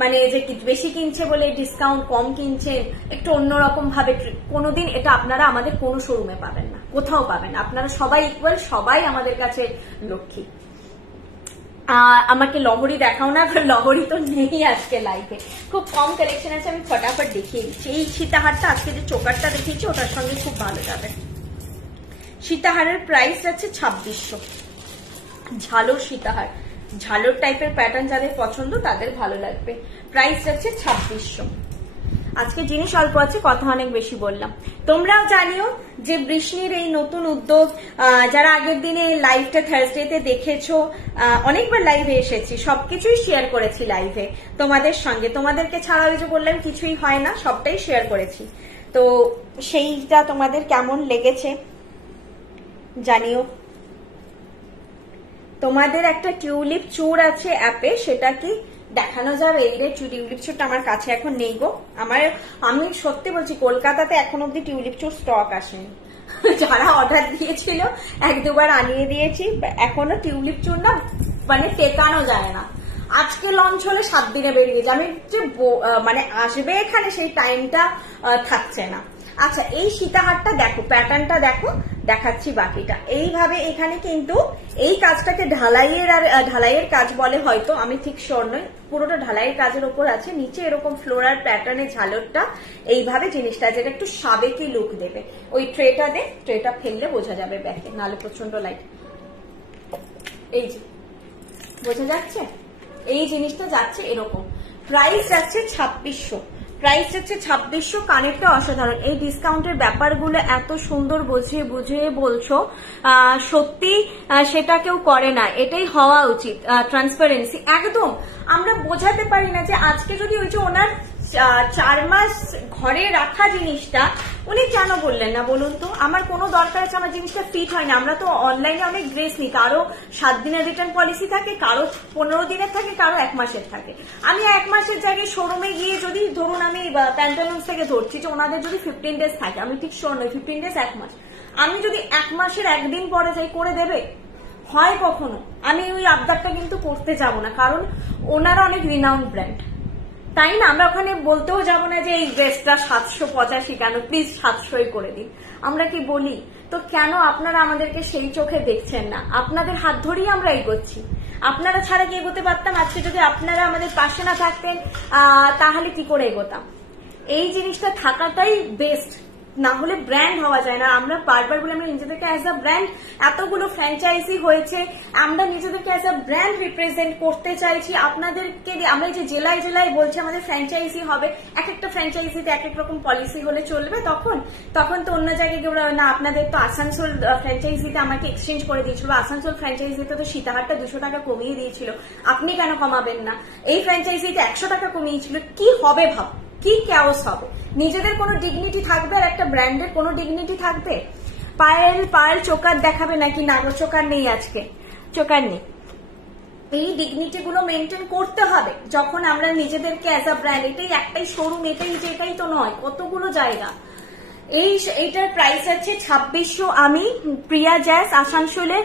মানে যে বেশি কিনছে বলে ডিসকাউন্ট, কম কিনছে একটু অন্যরকম ভাবে, কোনোদিন এটা আপনারা আমাদের কোনো শোরুমে পাবেন না, কোথাও পাবেন না। আপনারা সবাই ইকুয়াল, সবাই আমাদের কাছে লক্ষ্মী। আমাকে লহরি দেখাও না, লহরি তো নেই আজকে লাইভে, খুব কম কালেকশন আছে, আমি ফটাফট দেখিয়ে দিচ্ছি। এই সীতাহারটা আজকে যে চোকারটা দেখিয়েছি ওটার সঙ্গে খুব ভালো যাবে। সীতাহারের প্রাইস যাচ্ছে 2600, ঝালোর সীতাহার, ঝালোর টাইপের প্যাটার্ন যাদের পছন্দ তাদের ভালো লাগবে। প্রাইস যাচ্ছে 2600। আজকে জিনিস অল্প আছে, কথা অনেক বেশি বললাম। তোমরাও জানিও যে বৃষ্ণির এই নতুন উদ্যোগ, যারা আগের দিনে লাইভটা থার্সডেতে দেখেছো, অনেকবার লাইভে এসেছি, সবকিছুই শেয়ার করেছি লাইভে তোমাদের সঙ্গে। তোমাদেরকে ছাড়া ওই যে বললাম কিছুই হয় না, সবটাই শেয়ার করেছি। তো সেইটা তোমাদের কেমন লেগেছে জানিও। তোমাদের একটা টিউলিপ চূড় আছে অ্যাপে, সেটা কি দেখানো যাবে? এই রে টিউলিপ চূড়টা আমার কাছে এখন নেই গো। আমি সত্যি বলছি, কলকাতাতে এখন অব্দি টিউলিপ চূড় স্টক আসেনি। যারা অর্ডার দিয়েছিল 1-2 বার আনিয়ে দিয়েছি, এখনো টিউলিপ চূড় না মানে টেকানো যায় না। আজকে লঞ্চ হলে 7 দিনে বেরিয়ে যায়, আমি যে মানে আসবে এখানে সেই টাইমটা থাকছে না। আচ্ছা, এই সীতাহারটা দেখো, প্যাটার্নটা দেখো, দেখাচ্ছি বাকিটা। এইভাবে এখানে কিন্তু এই কাজটাকে ঢালাইয়ের কাজ বলে হয়তো, আমি ঠিক শিওর নই, পুরোটা ঢালাইয়ের কাজের ওপর আছে। নিচে এরকম ফ্লোরাল প্যাটার্নের ঝালরটা, এইভাবে জিনিসটা যেটা একটু সাবেকি লুক দেবে। ওই ট্রেটা ফেললে বোঝা যাবে ব্যাকে, নাহলে প্রচন্ড লাইট। এই যে বোঝা যাচ্ছে, এই জিনিসটা যাচ্ছে এরকম। প্রাইস যাচ্ছে 2600, প্রাইস যাচ্ছে 2600। কানেরটা অসাধারণ। এই ডিসকাউন্টের ব্যাপারগুলো এত সুন্দর বুঝিয়ে বলছো, সত্যি সেটা কেউ করে না, এটাই হওয়া উচিত। ট্রান্সপারেন্সি একদম আমরা বোঝাতে পারি না যে আজকে যদি ওই যে ওনার 4 মাস ঘরে রাখা জিনিসটা উনি কেন বললেন না বলুন তো? আমার কোনো দরকার আছে, আমার জিনিসটা ফিট হয় না। আমরা তো অনলাইনে অনেক ড্রেস নিই, কারো 7 দিনের রিটার্ন পলিসি থাকে, কারো 15 দিনের থাকে, কারো 1 মাসের থাকে। আমি 1 মাসের জায়গায় শোরুমে গিয়ে যদি ধরুন আমি প্যান্টালুন্স থেকে ধরছি যে ওনাদের যদি 15 ডেজ থাকে, আমি ঠিক শিওর নই 15 ডেজ 1 মাস, আমি যদি 1 মাসের 1 দিন পরে যাই করে দেবে হয় কখনো? আমি ওই আবদারটা কিন্তু করতে যাব না, কারণ ওনারা অনেক রিনাউন্ড ব্র্যান্ড, তাই না? আমরা ওখানে বলতেও যাবো না যে এই ড্রেসটা 785 কেন, প্লিজ 700 করে দিন। আমরা কি বলি? তো কেন আপনারা আমাদেরকে সেই চোখে দেখছেন না? আপনাদের হাত ধরেই আমরা এগোচ্ছি, আপনারা ছাড়া কি এগোতে পারতাম? আজকে যদি আপনারা আমাদের পাশে না থাকতেন তাহলে কি করে এগোতাম? এই জিনিসটা থাকাটাই বেস্ট, না হলে ব্র্যান্ড হওয়া যায় না। আমরা বারবার বলে আমরা নিজেদেরকে অ্যাজ আ ব্র্যান্ড, এতগুলো ফ্র্যাঞ্চাইজি হয়েছে, আমরা নিজেদেরকে অ্যাজ আ ব্র্যান্ড রিপ্রেজেন্ট করতে চাইছি। আপনাদেরকে আমরা যে জেলায় জেলায় বলছি আমাদের ফ্র্যাঞ্চাইজি হবে, এক একটা ফ্র্যাঞ্চাইজিতে এক এক রকম পলিসি হলে চলবে, তখন তো অন্য জায়গায় গিয়ে না আপনাদের তো আসানসোল ফ্র্যাঞ্চাইজিতে আমাকে এক্সচেঞ্জ করে দিয়েছিল, আসানসোল ফ্র্যাঞ্চাইজিতে তো সীতাহারটা 200 টাকা কমিয়ে দিয়েছিল, আপনি কেন কমাবেন না? এই ফ্র্যাঞ্চাইজিতে 100 টাকা কমিয়েছিল, কি হবে ভাব, কি ক্যাওস হবে? নিজেদের কোনো ডিগনিটি থাকবে আর একটা ব্র্যান্ডের কোনো ডিগনিটি থাকবে? পায়েল চোকার দেখাবে নাকি? না, চোকার নেই, আজকে চোকার নেই। এই ডিগনিটি গুলো মেনটেন করতে হবে যখন আমরা নিজেদেরকে অ্যাজ আ ব্র্যান্ড। এটাই একটাই শোরুম, এটাই তো নয়, কতগুলো জায়গা। এইটার প্রাইস আছে 2600। আমি প্রিয়া জ্যাস আসানসোলে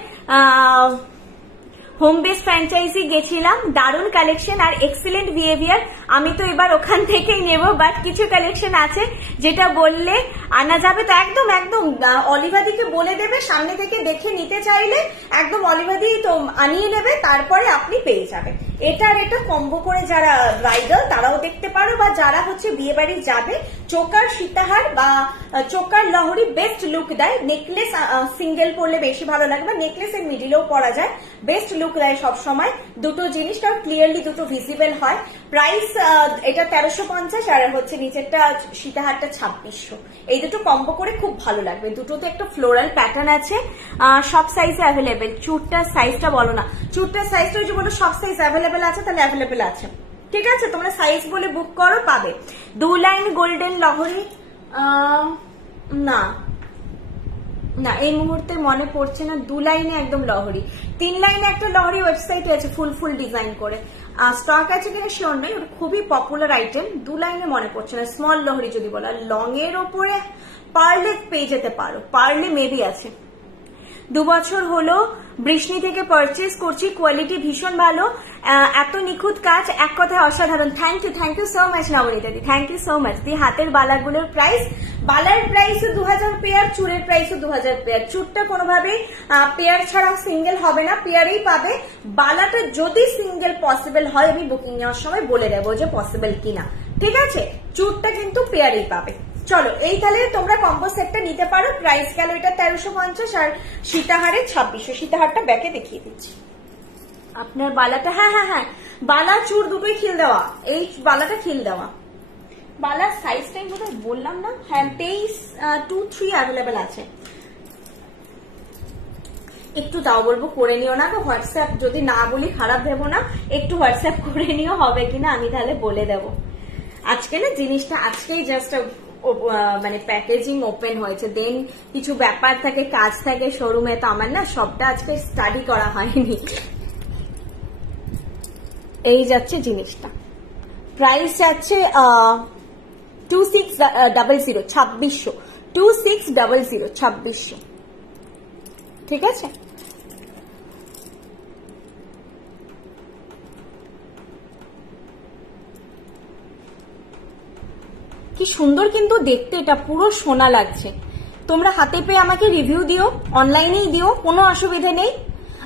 হোম বেস ফ্র্যাঞ্চাইজি গেছিলাম, দারুণ কালেকশন আর এক্সিলেন্ট বিহেভিয়ার। আমি তো এবার ওখান থেকেই নেব, বাট কিছু কালেকশন আছে যেটা বললে আনা যাবে। তো একদম অলিভাদিকে বলে দেবে, সামনে থেকে দেখে নিতে চাইলে একদম অলিভাদি তো আনিয়ে নেবে, তারপরে আপনি পেয়ে যাবেন। এটা আর এটা কম্বো করে যারা ব্রাইডাল তারাও দেখতে পারো, বা যারা হচ্ছে বিয়ে বাড়ি যাবে, চোকার সীতাহার বা চোকার লহরি বেস্ট লুক দেয়। নেকলেস সিঙ্গেল পরলে বেশি ভালো লাগবে, নেকলেসের মিডিলেও পরা যায়, বেস্ট লুক দেয় সবসময়। দুটো জিনিসটা ক্লিয়ারলি দুটো ভিজিবল হয়। প্রাইস এটা 1350 আর হচ্ছে নিচেরটা সীতাহারটা 2600। এই দুটো কম্বো করে খুব ভালো লাগবে। দুটোতে একটা ফ্লোরাল প্যাটার্ন আছে, সব সাইজে অ্যাভেলেবেল। চুটটার সাইজটা বলো না, চুটটার সাইজটা ওই যে বলো সব সাইজ অ্যাভেলেবেল আছে, তাহলে অ্যাভেলেবেল আছে, ঠিক আছে? তোমরা সাইজ বলে বুক করো, পাবে। 2 লাইন গোল্ডেন লহরি না এই মুহূর্তে মনে পড়ছে না। 2 লাইনে একদম লহরি, 3 লাইনে একটা লহরি ওয়েবসাইটে আছে ফুল ডিজাইন করে, স্টক আছে কিনা শিওর নেই, ওটা খুবই পপুলার আইটেম। 2 লাইনে মনে পড়ছে না। স্মল লহরি যদি বলা, লং এর ওপরে পার্লে পেয়ে যেতে পারো, পার্লে মেবি আছে। 2 বছর হলো বৃষ্ণি থেকে পারচেজ করছি, কোয়ালিটি ভীষণ ভালো, এত নিখুঁত কাজ, এক কথায় অসাধারণ। থ্যাংক ইউ সো মাচ নবনীতাদি, থ্যাংক ইউ সো মাচ। দি হাতের বালাগুলোর প্রাইস, বালার প্রাইসও 2000 পেয়ার, চুরের প্রাইসও 2000 পেয়ার। চুরটা কোনোভাবে পেয়ার ছাড়া সিঙ্গেল হবে না, পেয়ারেই পাবে। বালাটা যদি সিঙ্গেল পসিবল হয় আমি বুকিং নেওয়ার সময় বলে দেবো যে পসিবল কিনা, ঠিক আছে? চুরটা কিন্তু পেয়ারেই পাবে। চলো এই তাহলে তোমরা কম্বো সেটটা নিতে পারো। প্রাইস গেল এটা 1350 আর সীতাহারে 2600। সীতাহারটা ব্যাকে দেখিয়ে দিচ্ছি। আপনার বালাটা হ্যাঁ বালা চুর দুটোই খিল দেওয়া, এই বালাটা খিল দেওয়া। বালার সাইজটাই বোধহয় বললাম না, হ্যাঁ 23-23 অ্যাভেলেবেল আছে। একটু দাও বলবো, করে নিও না তো, হোয়াটসঅ্যাপ যদি না বলি খারাপ ভেবো না, একটু হোয়াটসঅ্যাপ করে নিও, হবে কিনা আমি তাহলে বলে দেবো। আজকে না জিনিসটা আজকেই জাস্ট মানে প্যাকেজিং ওপেন হয়েছে, দেন কিছু ব্যাপার থাকে, কাজ থাকে শোরুমে, তো আমার না সবটা আজকে স্টাডি করা হয়নি। এই যাচ্ছে জিনিসটা, প্রাইস যাচ্ছে 2600, 2600, 2600, 2600, ঠিক আছে? কি সুন্দর কিন্তু দেখতে, এটা পুরো সোনা লাগছে। তোমরা হাতে পেয়ে আমাকে রিভিউ দিও, অনলাইনেই দিও, কোনো অসুবিধা নেই।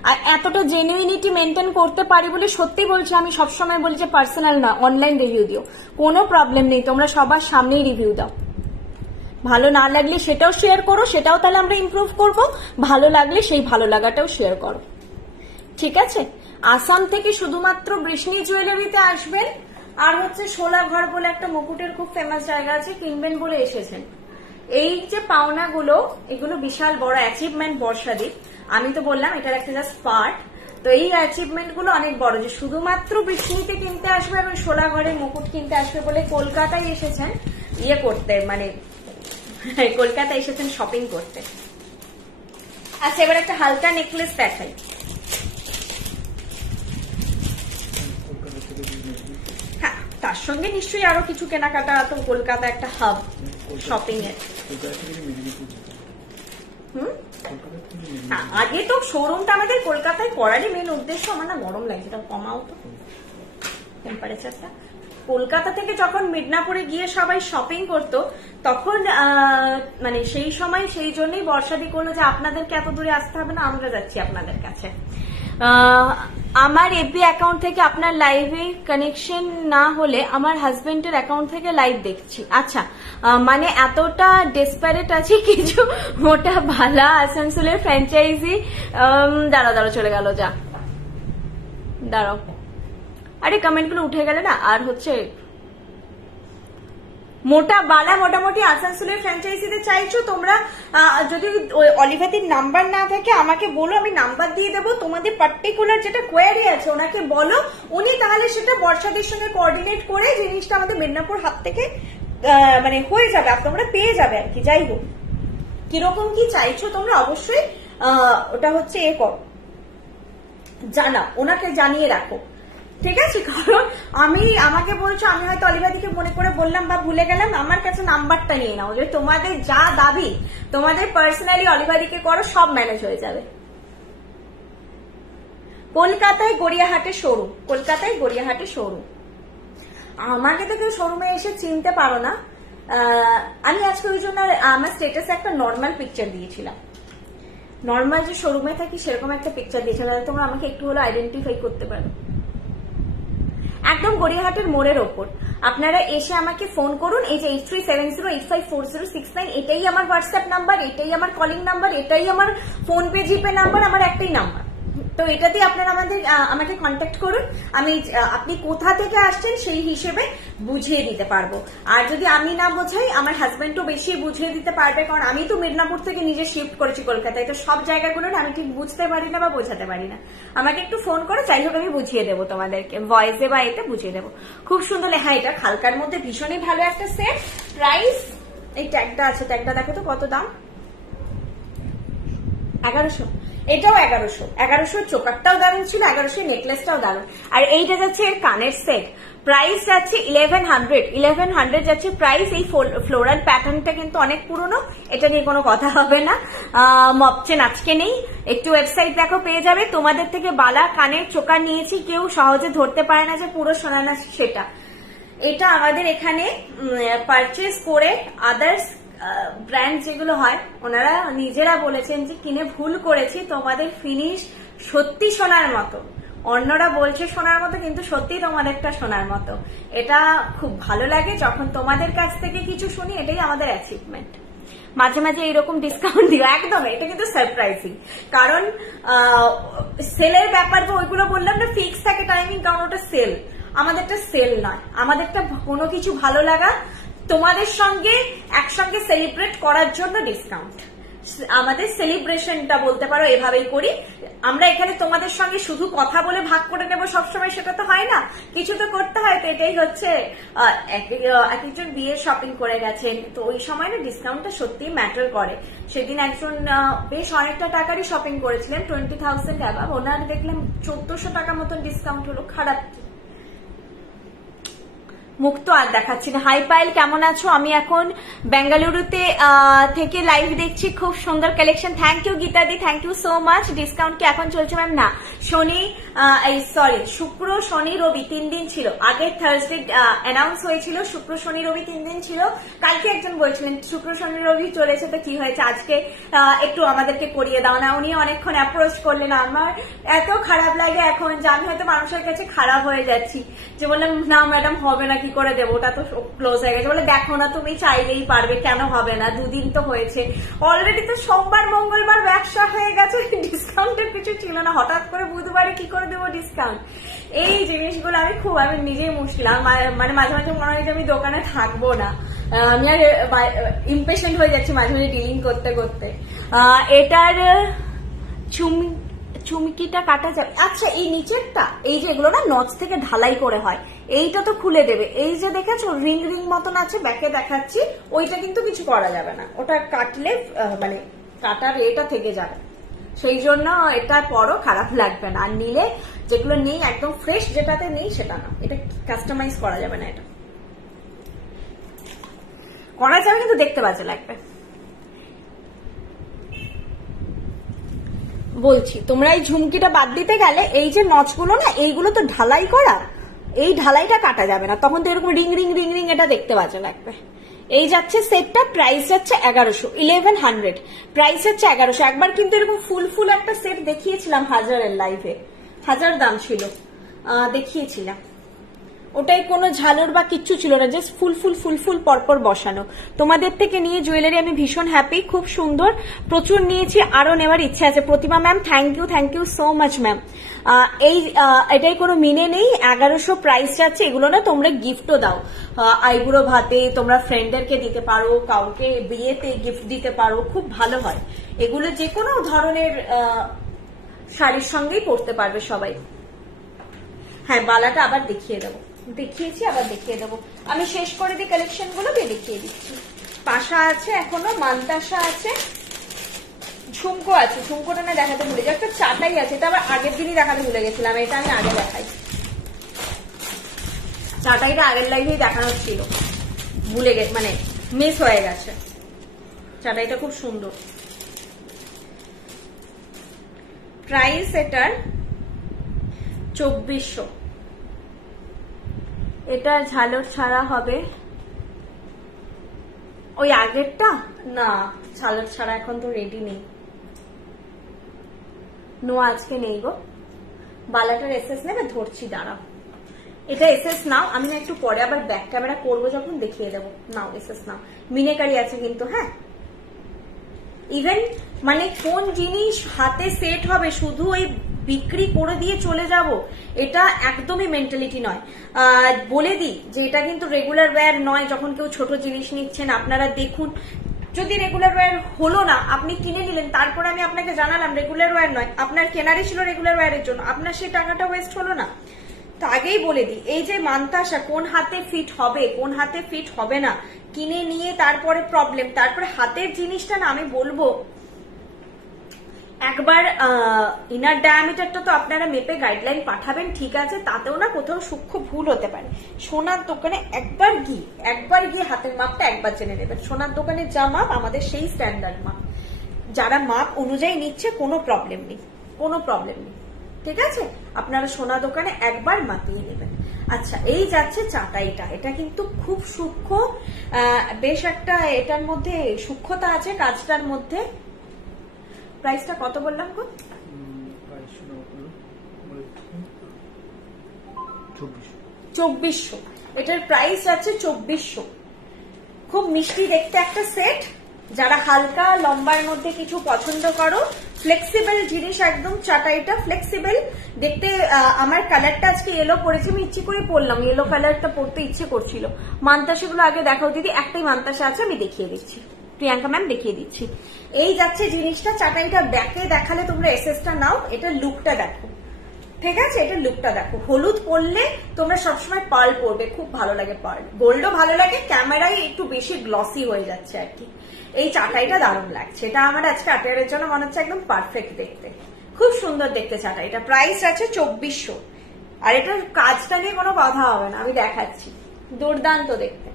আর এতটা জেনুইনিটি মেনটেন করতে পারি বলে সত্যি বলছি, আমি সবসময় বলি যে পার্সোনাল না, অনলাইন রিভিউ দিও, কোনো প্রবলেম নেই। তোমরা সবার সামনেই রিভিউ দাও। ভালো না লাগলে সেটাও শেয়ার করো, সেটাও তাহলে আমরা ইমপ্রুভ করবো। ভালো লাগলে সেই ভালো লাগাটাও শেয়ার করো, ঠিক আছে? আসাম থেকে শুধুমাত্র বৃষ্ণি জুয়েলারিতে আসবেন, আর হচ্ছে শোলাঘর বলে একটা মুকুটের খুব ফেমাস জায়গা আছে, কিনবেন বলে এসেছেন। এই যে পাওনাগুলো, এগুলো বিশাল বড় অ্যাচিভমেন্ট বর্ষাদি। আমি তো বললাম এটার একটা জাস্ট পার্ট, তো এই অ্যাচিভমেন্ট গুলো অনেক বড়, যে শুধুমাত্র বৃষ্ণিতে কিনতে আসবে এবং শোলাঘরে মুকুট কিনতে আসবে বলে কলকাতায় এসেছেন ইয়ে করতে, মানে কলকাতায় এসেছেন শপিং করতে। আচ্ছা এবার একটা হালকা নেকলেস দেখাই। হ্যাঁ তার সঙ্গে নিশ্চয়ই আরো কিছু কেনাকাটা, তো কলকাতা একটা হাব শপিং এর। আগে তো শোরুমটা আমাদের কলকাতায় করারই মেন উদ্দেশ্য। আমার না গরম লাগছে, এটা কমাও তো টেম্পারেচারটা। কলকাতা থেকে যখন মিদনাপুরে গিয়ে সবাই শপিং করতো তখন মানে সেই সময় সেই জন্যই বর্ষাদি করলো যে আপনাদেরকে এত দূরে আসতে হবে না, আমরা যাচ্ছি আপনাদের কাছে। আমার এফবি অ্যাকাউন্ট থেকে আপনার লাইভে কানেকশন না হলে আমার হাজবেন্ডের অ্যাকাউন্ট থেকে লাইভ দেখছি। আচ্ছা, মানে এতটা ডেসপারেট আছে কিছু মোটা ভালা আসানসোলের ফ্র্যাঞ্চাইজি। দাঁড়াও চলে গেল, যা দাঁড়াও। আরে কমেন্টগুলো উঠে গেলে না। আর হচ্ছে মোটা বালা মোটামুটি আসানসোলের ফ্র্যাঞ্চাইজিতে চাইছো তোমরা। যদি অলিভাদির নাম্বার না থাকে আমাকে বলো, আমি নাম্বার দিয়ে দেবো। তোমাদের পার্টিকুলার যেটা কোয়ারি আছে ওনাকে বলো, উনি তাহলে সেটা বর্ষাদের সঙ্গে কোঅর্ডিনেট করে জিনিসটা আমাদের মেদিনীপুর হাত থেকে মানে হয়ে যাবে, তোমরা পেয়ে যাবে আর কি। যাই হোক, কিরকম কি চাইছো তোমরা অবশ্যই ওটা হচ্ছে করো, জানাও, ওনাকে জানিয়ে রাখো, ঠিক আছে? কারণ আমাকে বলছো, আমি হয়তো অলিভাদিকে মনে করে বললাম বা ভুলে গেলাম, আমার কাছে নাম্বারটা নিয়ে নাও, যে তোমাদের যা দাবি তোমাদের পার্সোনালি অলিভাদিকে করো, সব ম্যানেজ হয়ে যাবে। কলকাতায় গড়িয়াহাটে শোরুম। আমাকে তো কেউ শোরুমে এসে চিনতে পারো না। আমি আজকে ওই জন্য আমার স্টেটাসে একটা নর্মাল পিকচার দিয়েছিলাম, নর্মাল যে শোরুমে থাকি সেরকম একটা পিকচার দিয়েছিলাম, তোমরা আমাকে একটু হলো আইডেন্টিফাই করতে পারো। একদম গড়িয়াহাটের মোড়ের ওপর। আপনারা এসে আমাকে ফোন করুন, এই যে 8370854069, এটাই আমার হোয়াটসঅ্যাপ নাম্বার, এটাই আমার কলিং নাম্বার, এটাই আমার ফোন পে জিপে নাম্বার, আমার একটাই নাম্বার। তো এটাতে আপনারা আমাকে কন্ট্যাক্ট করুন, আপনি কোথা থেকে আসছেন সেই হিসেবে বুঝিয়ে দিতে পারবো। আর যদি আমি না বোঝাই, আমার হাজবেন্ডও বেশি বুঝিয়ে দিতে পারবে, কারণ আমি তো মেদিনীপুর থেকে নিজে শিফট করেছি কলকাতায়, তো সব জায়গাগুলো আমি ঠিক বুঝতে পারি না বা বোঝাতে পারি না। আমাকে একটু ফোন করে, যাই হোক আমি বুঝিয়ে দেবো তোমাদেরকে, ভয়েসে বা এতে বুঝিয়ে দেবো। খুব সুন্দর লেখা, এটা হালকার মধ্যে ভীষণই ভালো একটা সেট। প্রাইস, এই ট্যাগটা আছে, ট্যাগটা দেখো তো কত দাম। 1100। এটাও 1100 চোকারটাও দারুণ ছিল, 1100 নেকলেসটাও দারুণ। আর এইটা যাচ্ছে এর কানের সেট, প্রাইস যাচ্ছে 1100 যাচ্ছে প্রাইস। এই ফ্লোরাল প্যাটার্নটা কিন্তু অনেক পুরনো, এটা নিয়ে কোনো কথা হবে না। মপচেন আজকে নেই, একটু ওয়েবসাইট দেখো পেয়ে যাবে। তোমাদের থেকে বালা কানের চোকার নিয়েছি, কেউ সহজে ধরতে পারে না যে পুরো সোনা না সেটা। এটা আমাদের এখানে পারচেস করে আদার্স ব্র্যান্ড যেগুলো হয় ওনারা নিজেরা বলেছেন যে কিনে ভুল করেছি, তোমাদের ফিনিশ সত্যি সোনার মতো। অন্যরা বলছে সোনার মতো, কিন্তু সত্যি তোমাদেরটা সোনার মতো। এটা খুব ভালো লাগে যখন তোমাদের কাছ থেকে কিছু শুনি, এটাই আমাদের অ্যাচিভমেন্ট। মাঝে মাঝে এইরকম ডিসকাউন্ট দিও, একদম এটা কিন্তু সারপ্রাইজিং, কারণ সেলের ব্যাপার তো ওইগুলো বললাম না, ফিক্স থাকে টাইমিং, কারণ ওটা সেল। আমাদেরটা সেল নয়, আমাদেরটা কোনো কিছু ভালো লাগা, তোমাদের সঙ্গে একসঙ্গে সেলিব্রেট করার জন্য ডিসকাউন্ট। আমাদের সেলিব্রেশনটা বলতে পারো এভাবেই করি আমরা এখানে। তোমাদের সঙ্গে শুধু কথা বলে ভাগ করে নেবো সবসময়, সেটা তো হয় না, কিছু তো করতে হয়। তো এটাই হচ্ছে, একজন বিয়ে শপিং করে গেছেন, তো ওই সময় না ডিসকাউন্টটা সত্যি ম্যাটার করে। সেদিন একজন বেশ অনেকটা টাকারই শপিং করেছিলেন, 20,000 অ্যাবাভ, ওনার দেখলাম 1400 টাকা মতন ডিসকাউন্ট হলো। খারাপ মুখ তো আর দেখাচ্ছি না। হাই পায়েল, কেমন আছো? আমি এখন বেঙ্গালুরুতে থেকে লাইভ দেখছি, খুব সুন্দর কালেকশন। থ্যাংক ইউ গীতাদি, thank you so much. Discount কি এখন চলছে ম্যাম? না, শুক্র শনি রবি 3 দিন ছিল। আগে থার্সডে অ্যানাউন্স হয়েছিল, শুক্র শনি রবি 3 দিন ছিল। কালকে একজন বলছিলেন শুক্র শনি রবি চলেছে, তো কি হয়েছে আজকে একটু আমাদেরকে করিয়ে দাও না। উনি অনেকক্ষণ অ্যাপ্রোচ করলেন, আমার এত খারাপ লাগে এখন যে আমি হয়তো মানুষের কাছে খারাপ হয়ে যাচ্ছি, যে বললাম না ম্যাডাম হবে না, কি করে দেবো, ওটা তো ক্লোজ হয়ে গেছে। বলে দেখো না, তুমি চাইলেই পারবে, কেন হবে না, 2 দিন তো হয়েছে অলরেডি, তো সোমবার মঙ্গলবার ব্যবসা হয়ে গেছে, ডিসকাউন্টের কিছু ছিল না, হঠাৎ করে বুধবারে কি করে দেবো ডিসকাউন্ট। এই জিনিসগুলো আমি নিজেই মুশকিল, মানে মাঝে মাঝে মনে হয় যে আমি দোকানে থাকবো না, আমি আর ইমপেশেন্ট হয়ে যাচ্ছি মাঝে মাঝে ডিলিং করতে করতে। এটার চুমকিটা কাটা যাবে। আচ্ছা, এই নিচেরটা, এই যে এগুলো না নচ থেকে ঢালাই করে হয়, এইটা তো খুলে দেবে। এই যে দেখেছো রিং রিং মতন আছে, ব্যাকে দেখাচ্ছি, ওইটা কিন্তু কিছু করা যাবে না, ওটা কাটলে মানে কাটার এটা থেকে যাবে, সেই জন্য এটা পরও খারাপ লাগবে না। আর নিলে যেগুলো নেই একদম ফ্রেশ, যেটাতে নেই সেটা না, এটা কাস্টমাইজ করা যাবে না, এটা করা যাবে কিন্তু দেখতে বাজে লাগবে। বলছি তোমরা এই ঝুমকিটা বাদ দিতে গেলে এই যে নচগুলো না, এইগুলো তো ঢালাই করা, এই ঢালাইটা কাটা যাবে না, তখন তো এরকম রিং রিং রিং রিং এটা দেখতে বাজে লাগবে। এই যাচ্ছে সেটটা, প্রাইস যাচ্ছে 1100, প্রাইস হচ্ছে 1100। একবার কিন্তু এরকম ফুল ফুল একটা সেট দেখিয়েছিলাম হাজারের লাইভে, 1000 দাম ছিল, দেখিয়েছিলাম। ওটাই কোনো ঝালর বা কিচ্ছু ছিল না, জাস্ট ফুল ফুল ফুল ফুল পরপর বসানো। তোমাদের থেকে নিয়ে জুয়েলারি আমি ভীষণ হ্যাপি, খুব সুন্দর, প্রচুর নিয়েছি, আরো নেওয়ার ইচ্ছে আছে। Pratima ma'am thank you so much ma'am. এটাই কোনো মিনে নেই, 1100 প্রাইস যাচ্ছে। এগুলো না তোমরা গিফটও দাও, আইবুড়ো ভাতে তোমরা ফ্রেন্ডদেরকে দিতে পারো, কাউকে বিয়েতে গিফট দিতে পারো, খুব ভালো হয় এগুলো। যে কোনো ধরনের শাড়ির সঙ্গেই পরতে পারবে সবাই। হ্যাঁ, বালাটা আবার দেখিয়ে দেবো, দেখিয়েছি আবার দেখিয়ে দেবো। আমি শেষ করে দিই কালেকশন গুলো, দেখিয়ে দিচ্ছি। পাশা আছে এখনো, মান্তাসা আছে, ঝুমকো আছে। ঝুমকোটা না দেখাতে ভুলে যাই, একটা চাটাই আছে, এটা আবার আগের দিনই দেখাতে ভুলে গেছিলাম, এটা আমি আগে দেখাই। চাটাইটা আগের লাইভেই দেখানো ছিল, ভুলে গেছে, মানে মিস হয়ে গেছে। চাটাইটা খুব সুন্দর। প্রাইস এটার 2400। এটা ঝালর ছাড়া হবে, ওই আগেরটা না, ঝালর ছাড়া এখন তো রেডি নেই, নো আজকে নেই গো। বালাটার এসএস নেবে, ধরছি দাঁড়াও। এটা এসএস নাও, আমি না একটু পরে আবার ব্যাক ক্যামেরা করবো যখন দেখিয়ে দেবো। নাও এসএস নাও, মিনেকারি আছে কিন্তু। হ্যাঁ, ইভেন মানে কোন জিনিস হাতে সেট হবে শুধু ওই বিক্রি করে দিয়ে চলে যাব, এটা একদমই মেন্টালিটি নয়। বলে দিই যে এটা কিন্তু রেগুলার ওয়্যার নয়। যখন কেউ ছোট জিনিস নিচ্ছেন আপনারা দেখুন, যদি রেগুলার ওয়্যার হলো না, আপনি কিনে নিলেন, তারপরে আমি আপনাকে জানালাম রেগুলার ওয়্যার নয়, আপনার কেনারই ছিল রেগুলার ওয়্যারের জন্য, আপনার সেই টাকাটা ওয়েস্ট হলো না। তো আগেই বলে দিই, এই যে মান্তাসা কোন হাতে ফিট হবে কোন হাতে ফিট হবে না, কিনে নিয়ে তারপরে প্রবলেম। তারপরে হাতের জিনিসটা না, আমি বলবো একবার ইনার ডায়ামিটারটা তো আপনারা মেপে গাইডলাইন পাঠাবেন, ঠিক আছে, তাতেও না কোথাও সূক্ষ্ম ভুল হতে পারে। সোনার দোকানে একবার গিয়ে হাতের মাপটা একবার জেনে নেবেন। সোনার দোকানে যা মাপ আমাদের সেই স্ট্যান্ডার্ড মাপ, যারা মাপ অনুযায়ী নিচ্ছে কোনো প্রবলেম নেই, কোনো প্রবলেম নেই, ঠিক আছে। আপনারা সোনা দোকানে একবার মাপিয়ে নেবেন। আচ্ছা, এই যাচ্ছে চাটাইটা, এটা কিন্তু খুব সূক্ষ্ম, বেশ একটা এটার মধ্যে সূক্ষ্মতা আছে কাজটার মধ্যে। প্রাইসটা কত বললাম গো? 2400। এটার প্রাইস যাচ্ছে 2400। খুব মিষ্টি দেখতে একটা সেট, যারা হালকা লম্বার মধ্যে কিছু পছন্দ করো, ফ্লেক্সিবল জিনিস একদম। চাটাইটা ফ্লেক্সিবল দেখতে। আমার কালারটা আজকে ইয়েলো পরেছি, আমি ইচ্ছে করে পরলাম, ইয়েলো কালারটা পরতে ইচ্ছে করছিল। মান্তাসাগুলো আগে দেখাও দিদি, একটাই মান্তাসা আছে, আমি দেখিয়ে দিচ্ছি, প্রিয়াঙ্কা ম্যাম দেখিয়ে দিচ্ছি। এই যাচ্ছে জিনিসটা, চাটাইটা ব্যাকে দেখালে তোমরা এসএসটা নাও, এটা লুকটা দেখো, ঠিক আছে, এটা লুকটা দেখো। হলুদ পরলে তোমরা সবসময় পার্ল পরবে, খুব ভালো লাগে পার্ল, গোল্ডও ভালো লাগে, ক্যামেরায় একটু বেশি গ্লসি হয়ে যাচ্ছে আর কি। এই চাটাইটা দারুণ লাগছে, এটা আমার আজকে আটেয়ারের জন্য মনে হচ্ছে একদম পারফেক্ট দেখতে, খুব সুন্দর দেখতে চাটাইটা। প্রাইস আছে 2400। আর এটার কাজটা নিয়ে কোনো কথা হবে না, আমি দেখাচ্ছি, দুর্দান্ত দেখতে।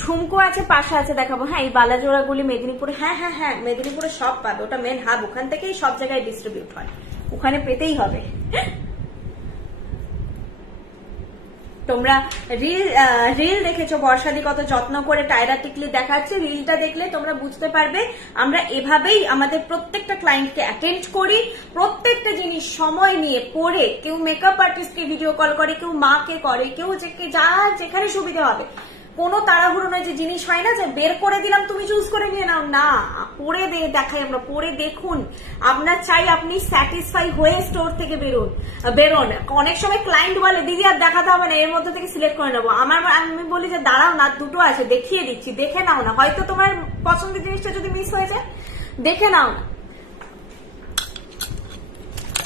ঝুমকো আছে, পাশে আছে, দেখাবো। হ্যাঁ, এই বালাজোড়াগুলি মেদিনীপুরে, হ্যাঁ হ্যাঁ হ্যাঁ, মেদিনীপুরে সব পাবে, ওটা মেন হাব, ওখান থেকেই সব জায়গায় ডিস্ট্রিবিউট হয়, ওখানে পেতেই হবে। তোমরা রিল দেখেছো বর্ষাদি কত যত্ন করে টায়রা টিকলি দেখাচ্ছে, রিলটা দেখলে তোমরা বুঝতে পারবে আমরা এভাবেই আমাদের প্রত্যেকটা ক্লায়েন্টকে অ্যাটেন্ড করি, প্রত্যেকটা জিনিস সময় নিয়ে পড়ে। কেউ মেকআপ আর্টিস্টকে ভিডিও কল করে, কেউ মাকে করে, কেউ যার যেখানে সুবিধা হবে। কোনো তাড়াহুড়ো নয়, যে জিনিস হয় না যে বের করে দিলাম তুমি চুজ করে নিয়ে নাও, না, পরে দেখাই আমরা, পরে দেখুন। আপনার চাই আপনি স্যাটিসফাই হয়ে স্টোর থেকে বেরোন। অনেক সময় ক্লায়েন্ট বলে দিদি আর দেখাতে হবে না, এর মধ্যে থেকে সিলেক্ট করে নেবো। আমি বলি যে দাঁড়াও না, দুটো আছে, দেখিয়ে দিচ্ছি, দেখে নাও না, হয়তো তোমার পছন্দের জিনিসটা যদি মিস হয়ে যায়, দেখে নাও না।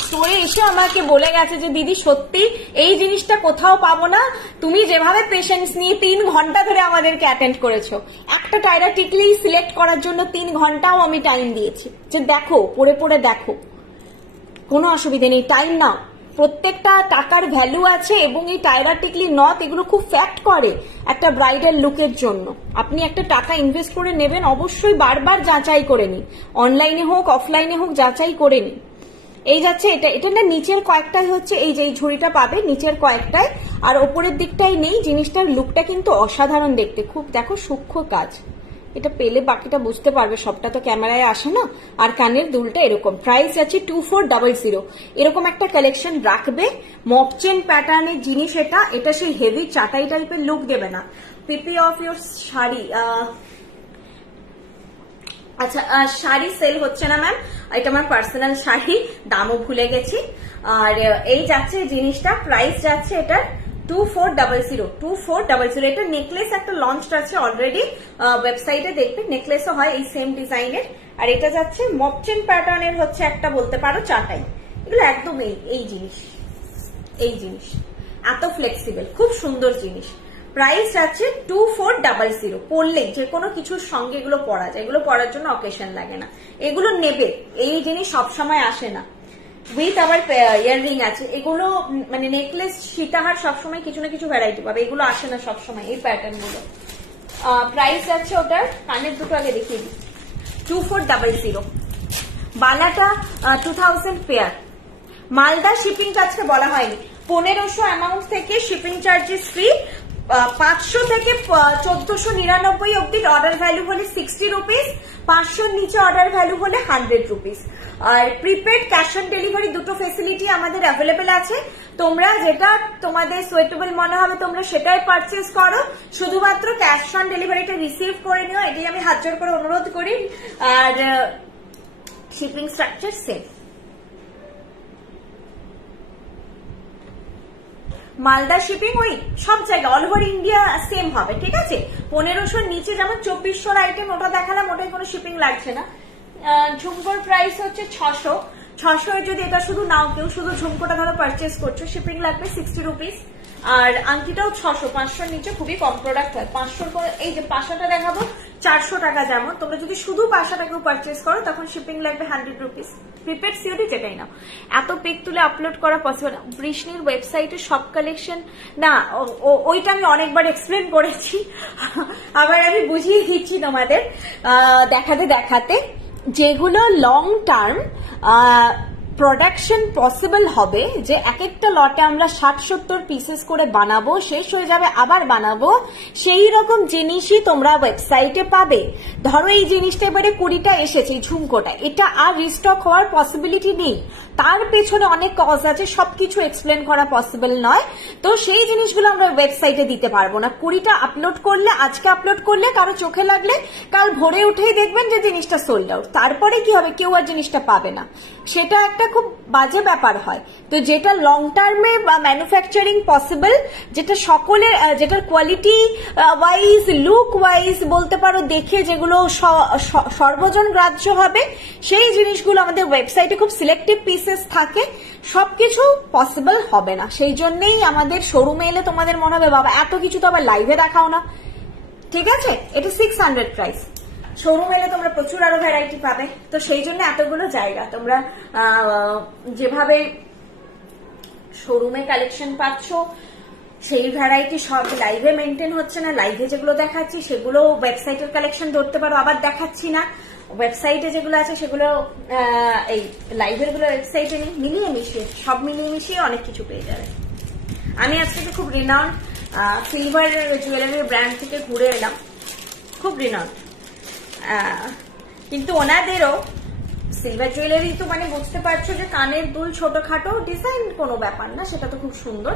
স্টোরে এসে আমাকে বলে গেছে যে দিদি সত্যি এই জিনিসটা কোথাও পাবো না, তুমি যেভাবে পেশেন্স নিয়ে 3 ঘন্টা ধরে আমাদেরকে অ্যাটেন্ড করেছো, একটা টায়রা টিকলি সিলেক্ট করার জন্য 3 ঘন্টাও আমি টাইম দিয়েছি, যে দেখো পরে পরে দেখো, কোনো অসুবিধা নেই, টাইম নাও, প্রত্যেকটা টাকার ভ্যালু আছে। এবং এই টায়রা টিকলি নথ এগুলো খুব ফ্যাক্ট করে একটা ব্রাইডাল লুকের জন্য। আপনি একটা টাকা ইনভেস্ট করে নেবেন, অবশ্যই বারবার যাচাই করে নিন, অনলাইনে হোক অফলাইনে হোক যাচাই করে নিন। এই যাচ্ছে এটা না, নিচের কয়েকটাই হচ্ছে এই যে এই ঝুড়িটা পাবে, নিচের কয়েকটায়, আর ওপরের দিকটাই নেই। জিনিসটার লুকটা কিন্তু অসাধারণ দেখতে, খুব দেখো সূক্ষ্ম কাজ, এটা পেলে বাকিটা বুঝতে পারবে, সবটা তো ক্যামেরায় আসে না। আর কানের দুলটা এরকম, প্রাইস আছে 2400। এরকম একটা কালেকশন রাখবে, মপ চেন প্যাটার্নের জিনিস। এটা সেই হেভি চাটাই টাইপের লুক দেবে না। পিপি অফ ইউর শাড়ি, আচ্ছা শাড়ি সেল হচ্ছে না ম্যাম, এটা আমার পার্সোনাল শাড়ি, দামও ভুলে গেছি। আর এই যাচ্ছে জিনিসটা, প্রাইস যাচ্ছে এটার 2400। এটা নেকলেস একটা লঞ্চ আছে অলরেডি, ওয়েবসাইটে দেখবে, নেকলেসও হয় এই সেম ডিজাইনের। আর এটা যাচ্ছে মপচেন প্যাটার্নের হচ্ছে একটা বলতে পারো চাটাই। এগুলো একদম এই জিনিস এত ফ্লেক্সিবল, খুব সুন্দর জিনিস। প্রাইস যাচ্ছে 2400। পরলে যে কোনো কিছুর সঙ্গে এগুলো পরা যায়, এগুলো পরার জন্য অকেশন লাগে না, এগুলো নেবে। এই জিনিস সবসময় আসে না, উইথ আবার ইয়াররিং আছে। এগুলো মানে নেকলেস সীতাহার সবসময় কিছু না কিছু ভ্যারাইটি পাবে, এগুলো আসে না সবসময় এই প্যাটার্ন গুলো। প্রাইস যাচ্ছে ওটার, কানের দুটো আগে দেখিয়ে দিই, 2400। বালাটা 2000 পেয়ার। মালদা শিপিং আজকে বলা হয়নি, 1500 অ্যামাউন্ট থেকে শিপিং চার্জেস ফ্রি। 500 থেকে 1499 অব্দি অর্ডার ভ্যালু হলে 60 রুপিস, 500 নিচে অর্ডার ভ্যালু হলে 100 রুপিস। আর প্রিপেড ক্যাশ অন ডেলিভারি দুটো ফেসিলিটি আমাদের অ্যাভেলেবেল আছে। তোমরা যেটা তোমাদের সুইটেবল মনে হবে তোমরা সেটাই পারচেস করো, শুধুমাত্র ক্যাশ অন ডেলিভারিটা রিসিভ করে নিও, এটাই আমি হাত জোড় করে অনুরোধ করি। আর shipping structure same. Malda shipping ওই সব জায়গায় অল ওভার ইন্ডিয়া সেম হবে, ঠিক আছে। 1500 নিচে যেমন 2400 আইটেম ওটা দেখালাম, ওটাই কোনো শিপিং লাগছে না। ঝুমকোর প্রাইস হচ্ছে 600 যদি এটা শুধু নাও, কেউ শুধু ঝুমকোটা ধরো পারচেস করছো, শিপিং লাগবে 60 রুপিস। আর আংটিটাও 600, 500 নিচে খুবই কম প্রোডাক্ট হয়। 500 এই যে পাশাটা দেখাবো 400 টাকা, যেমন তোমরা যদি শুধু পাশাটাকেও পারচেস করো তখন শিপিং লাগবে 100 রুপিস। প্রিপেড সিওডি যেটাই নাও। এত পিক তুলে আপলোড করা পসিবল না। বৃষ্ণির ওয়েবসাইটে সব কালেকশন না, ওইটা আমি অনেকবার এক্সপ্লেন করেছি, আবার আমি বুঝিয়ে দিচ্ছি তোমাদের দেখাতে। যেগুলো লং টার্ম প্রোডাকশন পসিবল হবে, যে এক একটা লটে আমরা 60-70 পিসেস করে বানাবো, শেষ হয়ে যাবে আবার বানাবো, সেই রকম জিনিসই তোমরা ওয়েবসাইটে পাবে। ধরো এই জিনিসটা এবারে 20টা এসেছে, ঝুমকোটা, এটা আর রিস্টক হওয়ার পসিবিলিটি নেই, তার পেছনে অনেক কজ আছে, সবকিছু এক্সপ্লেন করা পসিবল নয়। তো সেই জিনিসগুলো আমরা ওয়েবসাইটে দিতে পারবো না। 20টা আপলোড করলে, আজকে আপলোড করলে কারো চোখে লাগলে কাল ভোরে উঠেই দেখবেন যে জিনিসটা সোল্ড আউট, তারপরে কি হবে, কেউ আর জিনিসটা পাবে না, সেটা একটা খুব বাজে ব্যাপার হয়। তো যেটা লং টার্মে বা ম্যানুফ্যাকচারিং পসিবল, যেটা সকলের, যেটার কোয়ালিটি ওয়াইজ, লুক ওয়াইজ বলতে পারো দেখে যেগুলো সর্বজন গ্রাহ্য হবে, সেই জিনিসগুলো আমাদের ওয়েবসাইটে খুব সিলেক্টিভ পিসেস থাকে, সবকিছু পসিবল হবে না। সেই জন্যই আমাদের শোরুমে এলে তোমাদের মনে হবে বাবা এত কিছু তো আবার লাইভে দেখাও না, ঠিক আছে। এটা 600 প্রাইস, শোরুম এলে তোমরা প্রচুর আরো ভ্যারাইটি পাবে। তো সেই জন্য এতগুলো জায়গা তোমরা যেভাবে শোরুমে কালেকশন পাচ্ছ, সেই ভ্যারাইটি সব লাইভে মেনটেন হচ্ছে না। লাইভে যেগুলো দেখাচ্ছি সেগুলো ওয়েবসাইটের কালেকশন ধরতে পারো, আবার দেখাচ্ছি না। ওয়েবসাইটে যেগুলো আছে সেগুলো এই লাইভের গুলো ওয়েবসাইটে নেই, মিলিয়ে মিশিয়ে সব মিলিয়ে মিশিয়ে অনেক কিছু পেয়ে যাবে। আমি আজকে খুব রিনাউন্ড সিলভার জুয়েলারি ব্র্যান্ড থেকে ঘুরে এলাম, খুব রিনাউন্ড, কিন্তু ওনাদেরও সিলভার জুয়েলারি তো মানে বুঝতে পারছো যে কানের দুল ছোটখাটো ডিজাইন কোনো ব্যাপার না, সেটা তো খুব সুন্দর।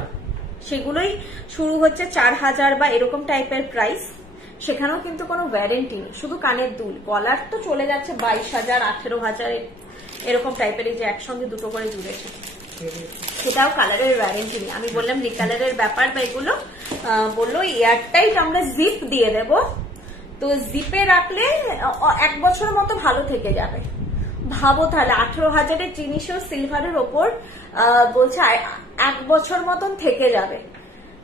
সেগুলোই শুরু হচ্ছে 4000 বা এরকম টাইপের প্রাইস, সেখানেও কিন্তু কোনো ওয়ারেন্টি নেই, শুধু কানের দুল। গলার তো চলে যাচ্ছে 22,000, 18,000 এরকম টাইপের, এই যে একসঙ্গে দুটো করে জুড়েছে, সেটাও কালারের ওয়ারেন্টি নেই। আমি বললাম রিকালারের ব্যাপার বা এগুলো, বললো এয়ারটাইট আমরা জিপ দিয়ে দেব, তো জিপে রাখলে 1 বছর মতো ভালো থেকে যাবে। ভাবো তাহলে 18,000 জিনিসও সিলভারের ওপর বলছে 1 বছর মতন থেকে যাবে,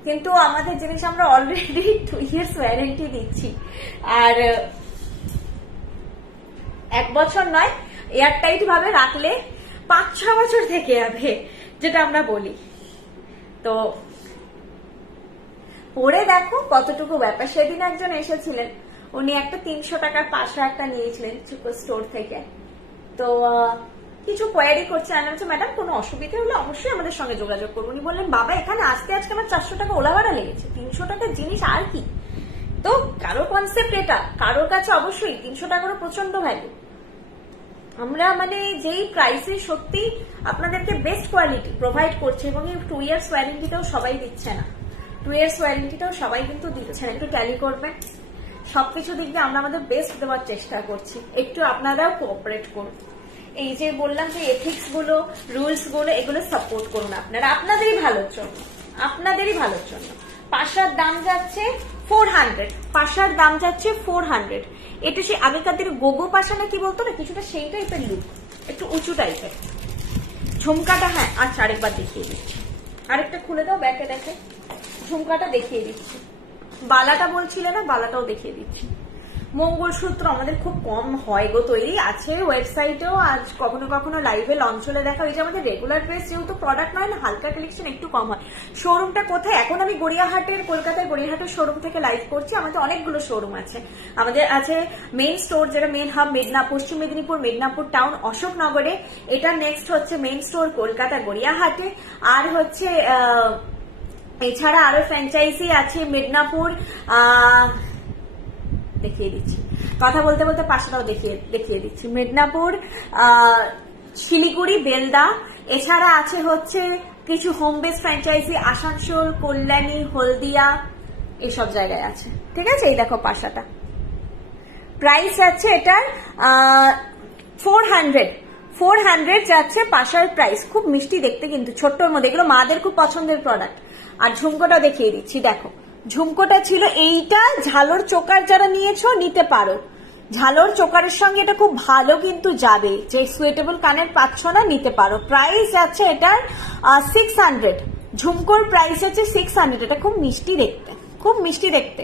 কিন্তু আমাদের জিনিস আমরা অলরেডি 2 years ওয়ারেন্টি দিচ্ছি, আর 1 বছর নয়, এয়ারটাইট ভাবে রাখলে 5-6 বছর থেকে যাবে, যেটা আমরা বলি। তো পরে দেখো কতটুকু ব্যাপার। সেদিন একজন এসেছিলেন, উনি একটা 300 টাকার পাশা একটা নিয়েছিলেন সুপার স্টোর থেকে, তো কিছু কোয়ারি করছে, আমি বলছি ম্যাডাম কোনো অসুবিধা হলে অবশ্যই আমাদের সঙ্গে যোগাযোগ করবো। উনি বললেন বাবা এখানে আজকে আমার 400 টাকা ওলা ভাড়া লেগেছে, 300 টাকার জিনিস আর কি, তো কারো কনসেপ্ট এটা, কারোর কাছে অবশ্যই 300 টাকারও প্রচন্ড ভ্যালু। আমরা মানে যেই প্রাইসে সত্যি আপনাদেরকে বেস্ট কোয়ালিটি প্রোভাইড করছি, এবং 2 ইয়ার্স ওয়ারেন্টিটাও সবাই দিচ্ছে না, 2 ইয়ার্স ওয়ারেন্টিটাও সবাই কিন্তু দিচ্ছে না। একটু ট্যালি করবেন, সবকিছু দিক দিয়ে আমরা আমাদের বেস্ট দেওয়ার চেষ্টা করছি, একটু আপনারাও কোঅপারেট করুন। এই যে বললাম যে এথিক্স গুলো, রুলস গুলো, এগুলো সাপোর্ট করুন আপনারা, আপনাদেরই ভালোর জন্য, আপনাদেরই ভালোর জন্য। পাশার দাম যাচ্ছে 400, পাশার দাম যাচ্ছে 400। এটা সে আগেকার দিনে গোগো পাশা না কি বলতো না, কিছুটা সেই টাইপের লুক, একটু উঁচু টাইপের। ঝুমকাটা, হ্যাঁ আচ্ছা আরেকবার দেখিয়ে দিচ্ছি, আরেকটা খুলে দাও ব্যাকে, দেখে ঝুমকাটা দেখিয়ে দিচ্ছি। বালাটা বলছিলে না, বালাটাও দেখিয়ে দিচ্ছি। মঙ্গলসূত্র আমাদের খুব কম হয় গো, তৈরি আছে ওয়েবসাইটেও, আজ কখনো কখনো লাইভে লঞ্চ হলে দেখা, ওই যে আমাদের রেগুলার ড্রেস যেহেতু প্রোডাক্ট নয় না, হালকা কালেকশন একটু কম হয়। শোরুমটা কোথায়? এখন আমি গড়িয়াহাটের, কলকাতায় গড়িয়াহাটের শোরুম থেকে লাইভ করছি। আমাদের অনেকগুলো শোরুম আছে, আমাদের আছে মেইন স্টোর যেটা মেইন হাব পশ্চিম মেদিনীপুর, মেদিনীপুর টাউন, অশোকনগরে। এটা নেক্সট হচ্ছে মেইন স্টোর কলকাতা গড়িয়াহাটে, আর হচ্ছে এছাড়া আরো ফ্র্যাঞ্চাইজি আছে মেদিনীপুর, দেখিয়ে দিচ্ছি, কথা বলতে বলতে পাশটাও দেখিয়ে দিচ্ছি, মেদিনীপুর, শিলিগুড়ি, বেলদা। এছাড়া আছে হচ্ছে কিছু home base franchise Asansol, Kalyani, Haldia, এসব জায়গায় আছে। ঠিক আছে, এই দেখো পাশাটা, প্রাইস আছে এটার 400 যাচ্ছে পাশার প্রাইস। খুব মিষ্টি দেখতে কিন্তু, ছোট্টর মধ্যে, এগুলো মাদের খুব পছন্দের প্রোডাক্ট। আর ঝুমকোটা দেখিয়ে দিচ্ছি, দেখো ঝুমকোটা ছিল এইটা, ঝালোর চোকার যারা নিয়েছো নিতে পারো, ঝালোর চোকারের সঙ্গে এটা খুব ভালো কিন্তু যাবে, যে সুইটেবল কানের পাচ্ছ না নিতে পারো। প্রাইস আছে এটার 600, ঝুমকোর প্রাইস আছে 600। এটা খুব মিষ্টি দেখতে, খুব মিষ্টি দেখতে।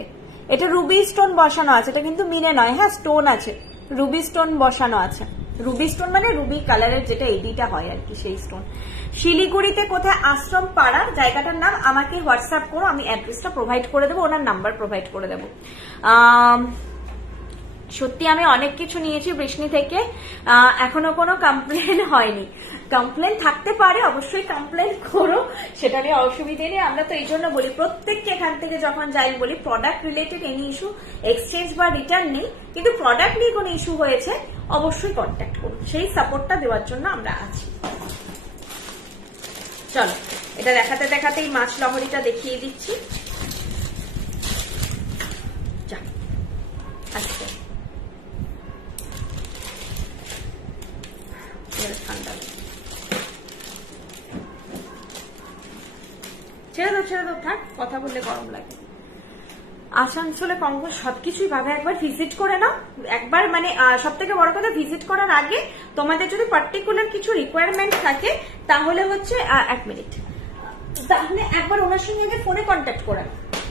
এটা রুবি স্টোন বসানো আছে, এটা কিন্তু মিনে নয়, হ্যাঁ স্টোন আছে, রুবি স্টোন বসানো আছে। রুবি স্টোন মানে রুবি কালারের যেটা এডিটা হয় আর কি, সেই স্টোন। শিলিগুড়িতে কোথায়? আশ্রম পাড়া জায়গাটার নাম। আমাকে হোয়াটসঅ্যাপ করো, আমি অ্যাড্রেসটা প্রোভাইড করে দেবো, ওনার নাম্বার প্রোভাইড করে দেবো। সত্যি আমি অনেক কিছু নিয়েছি বৃষ্ণি থেকে, এখনো কোনো কমপ্লেন হয়নি। কমপ্লেন থাকতে পারে, অবশ্যই কমপ্লেন করো, সেটা নিয়ে অসুবিধে নেই। আমরা তো এই জন্য বলি প্রত্যেককে এখান থেকে যখন যাই বলি, product related any issue, exchange বা রিটার্ন নেই, কিন্তু প্রোডাক্ট নিয়ে কোনো ইস্যু হয়েছে অবশ্যই কন্ট্যাক্ট করুন, সেই সাপোর্টটা দেওয়ার জন্য আমরা আছি। চলো এটা দেখাতে দেখাতে এই মাছ লহরিটা দেখিয়ে দিচ্ছি। আচ্ছা ঠান্ডা, ছেড়ে দাও থাক, কথা বললে গরম লাগে। আসানসোলে কঙ্কর সবকিছুই ভাবে, একবার ভিজিট করে নাও, একবার মানে সব থেকে বড় কথা ভিজিট করার আগে তোমাদের যদি পার্টিকুলার কিছু রিকোয়ারমেন্ট থাকে তাহলে হচ্ছে 1 মিনিট, তাহলে একবার ওনার সঙ্গে আগে ফোনে কন্ট্যাক্ট করে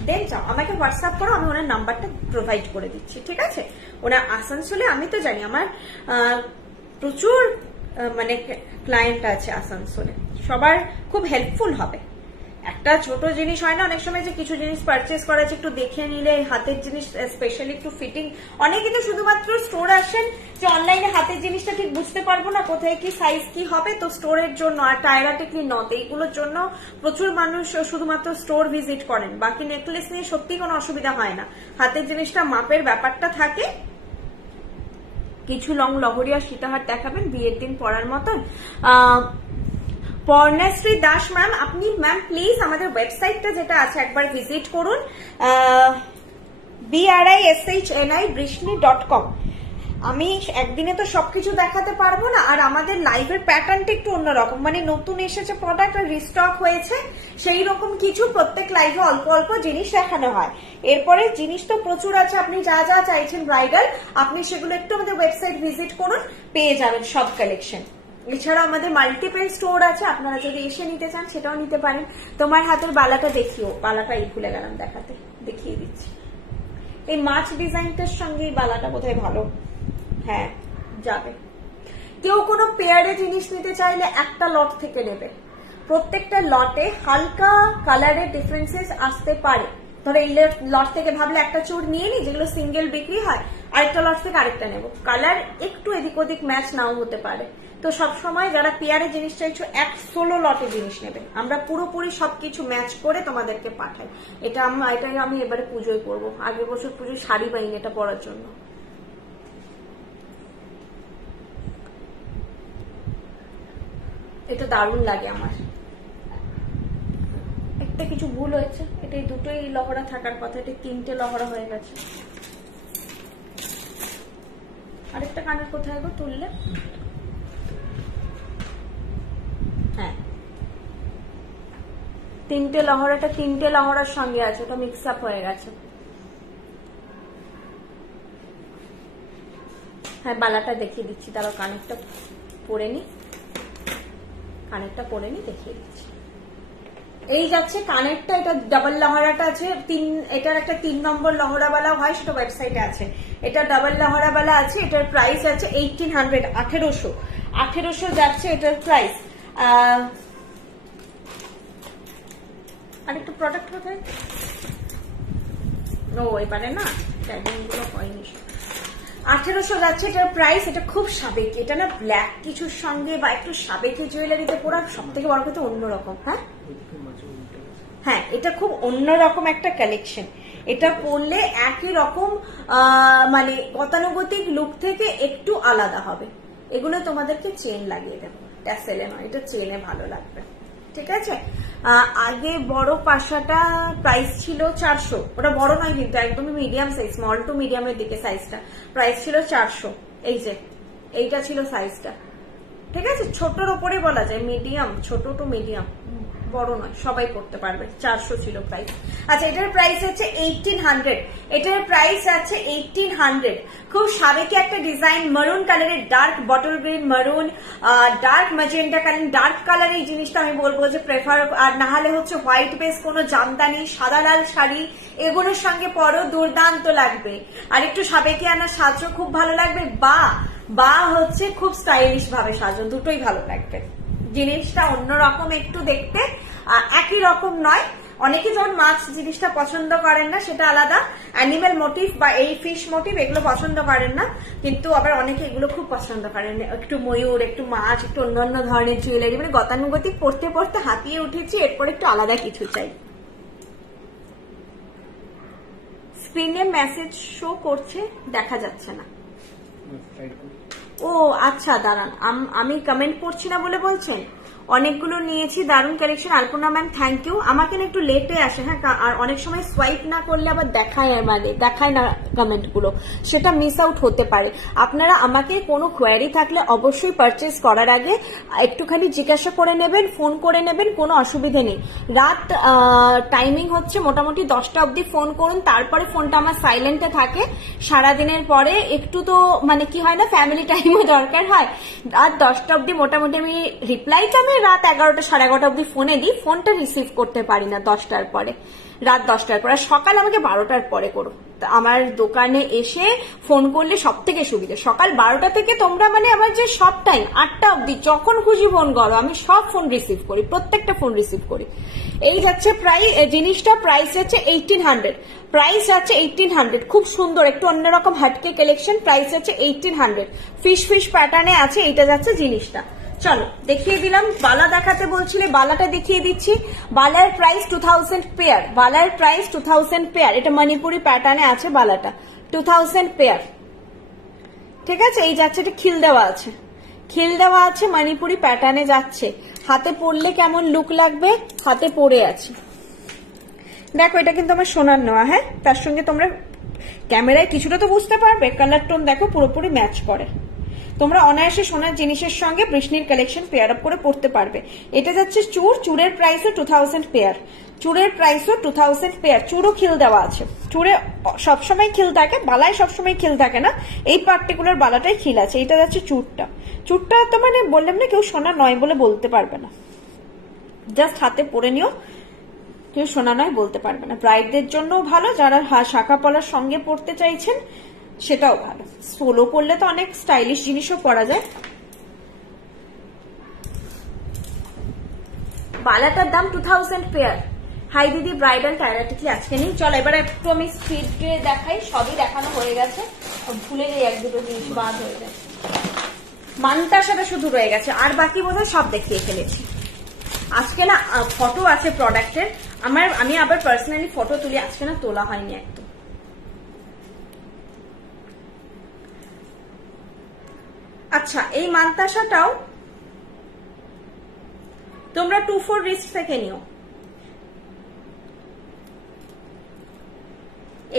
দেন যাও, আমাকে হোয়াটসঅ্যাপ করো, আমি ওনার নাম্বারটা প্রোভাইড করে দিচ্ছি। ঠিক আছে, ওনার আসানসোলে, আমি তো জানি আমার প্রচুর মানে ক্লায়েন্ট আছে আসানসোলে, সবার খুব হেল্পফুল হবে। একটা ছোট জিনিস হয় না অনেক সময়, যে কিছু জিনিস পারচেস করা আছে একটু দেখে নিলে, হাতের জিনিস স্পেশালি একটু ফিটিং, অনেকে কিন্তু শুধুমাত্র স্টোর আসেন যে অনলাইনে হাতের জিনিসটা ঠিক বুঝতে পারবো না কোথায় কি সাইজ কি হবে, তো স্টোরের জন্য, আর টায়ারাটিকলি নথ, এইগুলোর জন্য প্রচুর মানুষ শুধুমাত্র স্টোর ভিজিট করেন। বাকি নেকলেস নিয়ে সত্যি কোনো অসুবিধা হয় না, হাতের জিনিসটা মাপের ব্যাপারটা থাকে। কিছু লং লহরিয়া সীতাহার দেখাবেন বিয়ের দিন পরার মতন। পর্ণাশ্রী দাস ম্যাম, আপনি ম্যাম প্লিজ আমাদের ওয়েবসাইটটা যেটা আছে একবার ভিজিট করুন, BRISHNI আমি একদিনে তো সবকিছু দেখাতে পারবো না, আর আমাদের লাইভের প্যাটার্নটা একটু অন্যরকম, মানে নতুন এসেছে প্রোডাক্ট আর রিস্টক হয়েছে, সেই রকম কিছু প্রত্যেক লাইভে অল্প অল্প জিনিস দেখানো হয়। এরপরে জিনিস তো প্রচুর আছে, আপনি যা যা চাইছেন ব্রাইডাল, আপনি সেগুলো একটু আমাদের ওয়েবসাইট ভিজিট করুন, পেয়ে যাবেন সব কালেকশন। এছাড়া আমাদের মাল্টিপল স্টোর আছে, আপনারা যদি এসে নিতে চান সেটাও নিতে পারেন। তোমার হাতের বালাটা দেখিও, বালাটা এই ভুলে গেলাম দেখাতে, দেখিয়ে দিচ্ছি। এই মাছ ডিজাইনটার সঙ্গে এই বালাটা বোধহয় ভালো, হ্যাঁ যাবে। কেউ কোনো পেয়ারে জিনিস নিতে চাইলে একটা লট থেকে নেবে, প্রত্যেকটা লটে হালকা কালারের ডিফারেন্সেস আসতে পারে। ধরো এই লট থেকে ভাবলে একটা চুড় নিয়ে নি, যেগুলো সিঙ্গেল বিক্রি হয়, আরেকটা লট থেকে আরেকটা নেবো, কালার একটু এদিক ওদিক ম্যাচ নাও হতে পারে, তো সবসময় যারা পেয়ারে জিনিস চাইছো এক সোলো লটে জিনিস নেবে, আমরা পুরোপুরি সবকিছু ম্যাচ করে তোমাদেরকে পাঠাই। এটাই আমি এবারে পুজোয় করবো, আগের বছর পুজোয় শাড়ি পাইনি এটা পরার জন্য। এটা দারুণ লাগে আমার। একটা কিছু ভুল হয়েছে, এটাই দুটোই লহরা থাকার কথা, এটা 3টে লহরা হয়ে গেছে। আরেকটা কানের কোথায় গো তুললে? হ্যাঁ 3টে লহরাটা 3টে লহরার সঙ্গে আছে, ওটা মিক্স আপ হয়ে গেছে। হ্যাঁ বালাটা দেখিয়ে দিচ্ছি, তারও কানেরটা পরে নি, কানেরটা পরে নি দেখিয়ে দিচ্ছি। এই যাচ্ছে কানেরটা, এটা ডাবল লহরাটা আছে, এটার একটা 3 নম্বর লহরাওয়ালা হয়, সেটা ওয়েবসাইটে আছে। এটা ডাবল লহরাওয়ালা আছে, এটার প্রাইস আছে 1800, 1800 যাচ্ছে এটার প্রাইস। আরেকটা প্রোডাক্ট কোথায়? ও এবারে না ট্যাগিং গুলো হয়নি। 1800 যাচ্ছে এটার প্রাইস। এটা খুব সাবেকি, এটা না ব্ল্যাক কিছুর সঙ্গে বা একটু সাবেকি জুয়েলারিতে পরা সব থেকে বড় কথা অন্যরকম। হ্যাঁ এটা খুব অন্যরকম একটা কালেকশন। এটা পরলে একই রকম মানে গতানুগতিক লুক থেকে একটু আলাদা হবে। এগুলো তোমাদেরকে চেন লাগিয়ে দেবো, ট্যাসেলে নয়, এটা চেনে ভালো লাগবে। ঠিক আছে, আগে বড় পাশাটা প্রাইস ছিল 400, ওটা বড় নয় কিন্তু একদমই মিডিয়াম সাইজ, স্মল টু মিডিয়ামের দিকে সাইজটা, প্রাইস ছিল 400। এই যে এইটা ছিল সাইজটা, ঠিক আছে, ছোটর ওপরে বলা যায় মিডিয়াম, ছোট টু মিডিয়াম, বড় নয়, সবাই পড়তে পারবে। 400 ছিল প্রাইস। আচ্ছা এটার প্রাইস হচ্ছে 1800, এটার প্রাইস আছে 1800। খুব সাবেকি একটা ডিজাইন, মারুন কালারের, ডার্ক বটল গ্রিন মারুন, dark magenta colour, dark colour এই জিনিসটা আমি বলবো যে প্রেফার, আর না হলে হচ্ছে হোয়াইট বেস কোনো জামদানি সাদা লাল শাড়ি এগুলোর সঙ্গে পরো দুর্দান্ত লাগবে। আর একটু সাবেকি আনা সাজো খুব ভালো লাগবে, বা হচ্ছে খুব স্টাইলিশ ভাবে সাজো, দুটোই ভালো লাগবে। জিনিসটা অন্যরকম একটু দেখতে, একই রকম নয়। অনেকে যখন মাছ জিনিসটা পছন্দ করেন না সেটা আলাদা, অ্যানিমেল মোটিভ বা এই ফিশ মোটিভ এগুলো পছন্দ করেন না, কিন্তু আবার অনেকে এগুলো খুব পছন্দ করেন, একটু ময়ূর, একটু মাছ, একটু অন্যান্য ধরনের জুয়েলারি, মানে গতানুগতিক পড়তে পড়তে হাতিয়ে উঠেছি, এরপর একটু আলাদা কিছু চাই। স্ক্রিনে মেসেজ শো করছে, দেখা যাচ্ছে না। ও আচ্ছা দাঁড়ান, আমি কমেন্ট পড়ছি না বলে বলছেন। অনেকগুলো নিয়েছি, দারুণ collection. Alpana ma'am thank you. আমাকে না একটু লেটে আসে, হ্যাঁ, আর অনেক সময় সোয়াইপ না করলে আবার দেখায় না কমেন্ট গুলো, সেটা মিস আউট হতে পারে। আপনারা আমাকে কোনো কোয়ারি থাকলে অবশ্যই পারচেস করার আগে একটুখানি জিজ্ঞাসা করে নেবেন, ফোন করে নেবেন, কোনো অসুবিধা নেই। রাত টাইমিং হচ্ছে মোটামুটি 10টা অবধি ফোন করুন, তারপরে ফোনটা আমার সাইলেন্টে থাকে। সারাদিনের পরে একটু তো মানে কি হয় না, ফ্যামিলি টাইমও দরকার হয়। রাত 10টা অবধি মোটামুটি আমি রিপ্লাইটা আমি রাত 11টা সাড়ে 11টা অবধি ফোনে দিই, ফোনটা রিসিভ করতে পারি না 10টার পরে, রাত 10টার পরে। সকাল আমাকে 12টার পরে করো, আমার দোকানে এসে ফোন করলে সব থেকে সুবিধা। সকাল 12টা থেকে তোমরা মানে আমার যে সব টাইম 8টা অবধি যখন খুশি ফোন করো, আমি সব ফোন রিসিভ করি, প্রত্যেকটা ফোন রিসিভ করি। এই যাচ্ছে প্রাইস, জিনিসটা প্রাইস হচ্ছে 1800, প্রাইস আছে 1800। খুব সুন্দর একটু অন্যরকম হাটকে কালেকশন, প্রাইস আছে 1800। ফিশ প্যাটার্নে আছে, এইটা যাচ্ছে জিনিসটা। চলো দেখিয়ে দিলাম। বালা দেখাতে বলছিলে, বালাটা দেখিয়ে দিচ্ছি। বালার প্রাইস 2000 পেয়ার, বালার প্রাইস 2000 পেয়ার। এটা মণিপুরি প্যাটার্নে আছে বালাটা, 2000 পেয়ার। ঠিক আছে, এই যাচ্ছে, এটা খিল দেওয়া আছে, খিল দেওয়া আছে, মণিপুরি প্যাটার্নে যাচ্ছে। হাতে পরলে কেমন লুক লাগবে, হাতে পরে আছে। দেখো এটা কিন্তু আমার সোনার নেওয়া, হ্যাঁ, তার সঙ্গে তোমরা ক্যামেরায় কিছুটা তো বুঝতে পারবে, কালার টোন দেখো পুরোপুরি ম্যাচ করে। তোমরা অনায়াসে সোনার জিনিসের সঙ্গে বৃষ্ণির কালেকশন পেয়ার আপ করে পড়তে পারবে। এটা যাচ্ছে চুরের প্রাইসও 2000 পেয়ার, চুরের প্রাইসও 2000 পেয়ার। চুরও খিল দেওয়া আছে, চুরে সবসময় খিল থাকে, বালায় সবসময় খিল থাকে না, এই পার্টিকুলার বালাটাই খিল আছে। এটা যাচ্ছে চুরটা তো মানে বললাম না, কেউ সোনা নয় বলে বলতে পারবে না, জাস্ট হাতে পরে নিও, কেউ সোনা নয় বলতে পারবে না। ব্রাইডদের জন্য ভালো, যারা শাখা পলার সঙ্গে পড়তে চাইছেন সেটাও ভালো। সোলো করলে তো অনেক স্টাইলিশ জিনিসও পরা যায়। বালাটার দাম 2000 পেয়ার। হাই দিদি, ব্রাইডাল টায়ারাটিকলি আজকে নেই। চলো এবার একটু আমি স্পিডে দেখাই, সবই দেখানো হয়ে গেছে, ভুলে যাই এক দুটো জিনিস বাদ হয়ে যায়। মান্তাসাটা শুধু রয়ে গেছে, আর বাকি বোধহয় সব দেখিয়ে ফেলেছি। আজকে না ফটো আছে প্রোডাক্টের, আমি আবার পার্সোনালি ফটো তুলি, আজকে না তোলা হয়নি একদম। আচ্ছা, এই মান্তাসাটাও তোমরা 2-4 রিস্ট থেকে নিও।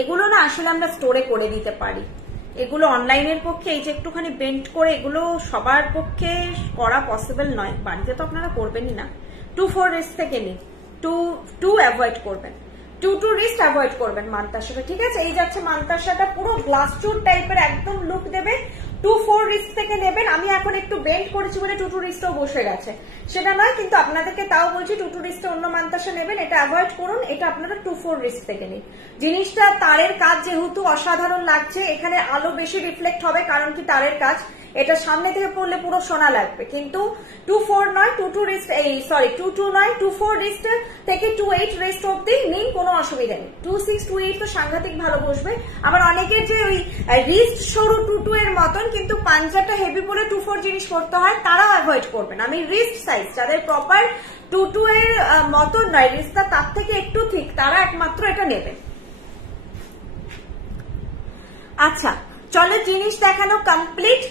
এগুলো না আসলে আমরা স্টোরে করে দিতে পারি, এগুলো অনলাইনের পক্ষে এই যে একটুখানি বেন্ট করে এগুলো সবার পক্ষে করা পসিবল নয়, বাড়িতে তো আপনারা করবেনই না। 2-4 রিস্ট থেকে নিন, 2 অ্যাভয়েড করবেন, 2 রিস্ট অ্যাভয়েড করবেন মান্তাসাটা, ঠিক আছে? এই যাচ্ছে মান্তাসাটা, পুরো গ্লাস চুর টাইপের একদম লুক দেবে, 2-4 রিস্ট থেকে নেবেন। আমি এখন একটু বেন্ড করেছি বলে 2 রিস্টও বসে গেছে, সেটা নয়, কিন্তু আপনাদেরকে তাও বলছি 2 রিস্টে অন্য মান্তাসা নেবেন, এটা অ্যাভয়েড করুন, এটা আপনারা 2-4 রিস্ট থেকে নিন। জিনিসটা তারের কাজ যেহেতু অসাধারণ লাগছে, এখানে আলো বেশি রিফ্লেক্ট হবে, কারণ কি তারের কাজ, এটা সামনে থেকে পড়লে পুরো সোনা লাগবে, কিন্তু 2-4 নয়, 2 রিস্ট, এই সরি 2 নয় 2-4 রিস্ট থেকে 2-8 রিস্ট অব্দি নিন, কোনো অসুবিধা নেই। 2-6 2-8 তো সাংঘাতিক ভালো বসবে। আবার অনেকের যে ওই রিস্ট সরু 2 এর মতন কিন্তু পাঞ্জাটা হেভি বলে 2-4 জিনিস করতে হয়, তারাও অ্যাভয়েড করবেন। আমি রিস্ট সাইজ যাদের প্রপার 2 এর মতন নয়, রিস্টটা তার থেকে একটু ঠিক, তারা একমাত্র এটা নেবেন। আচ্ছা চলো, জিনিস দেখানো কমপ্লিট।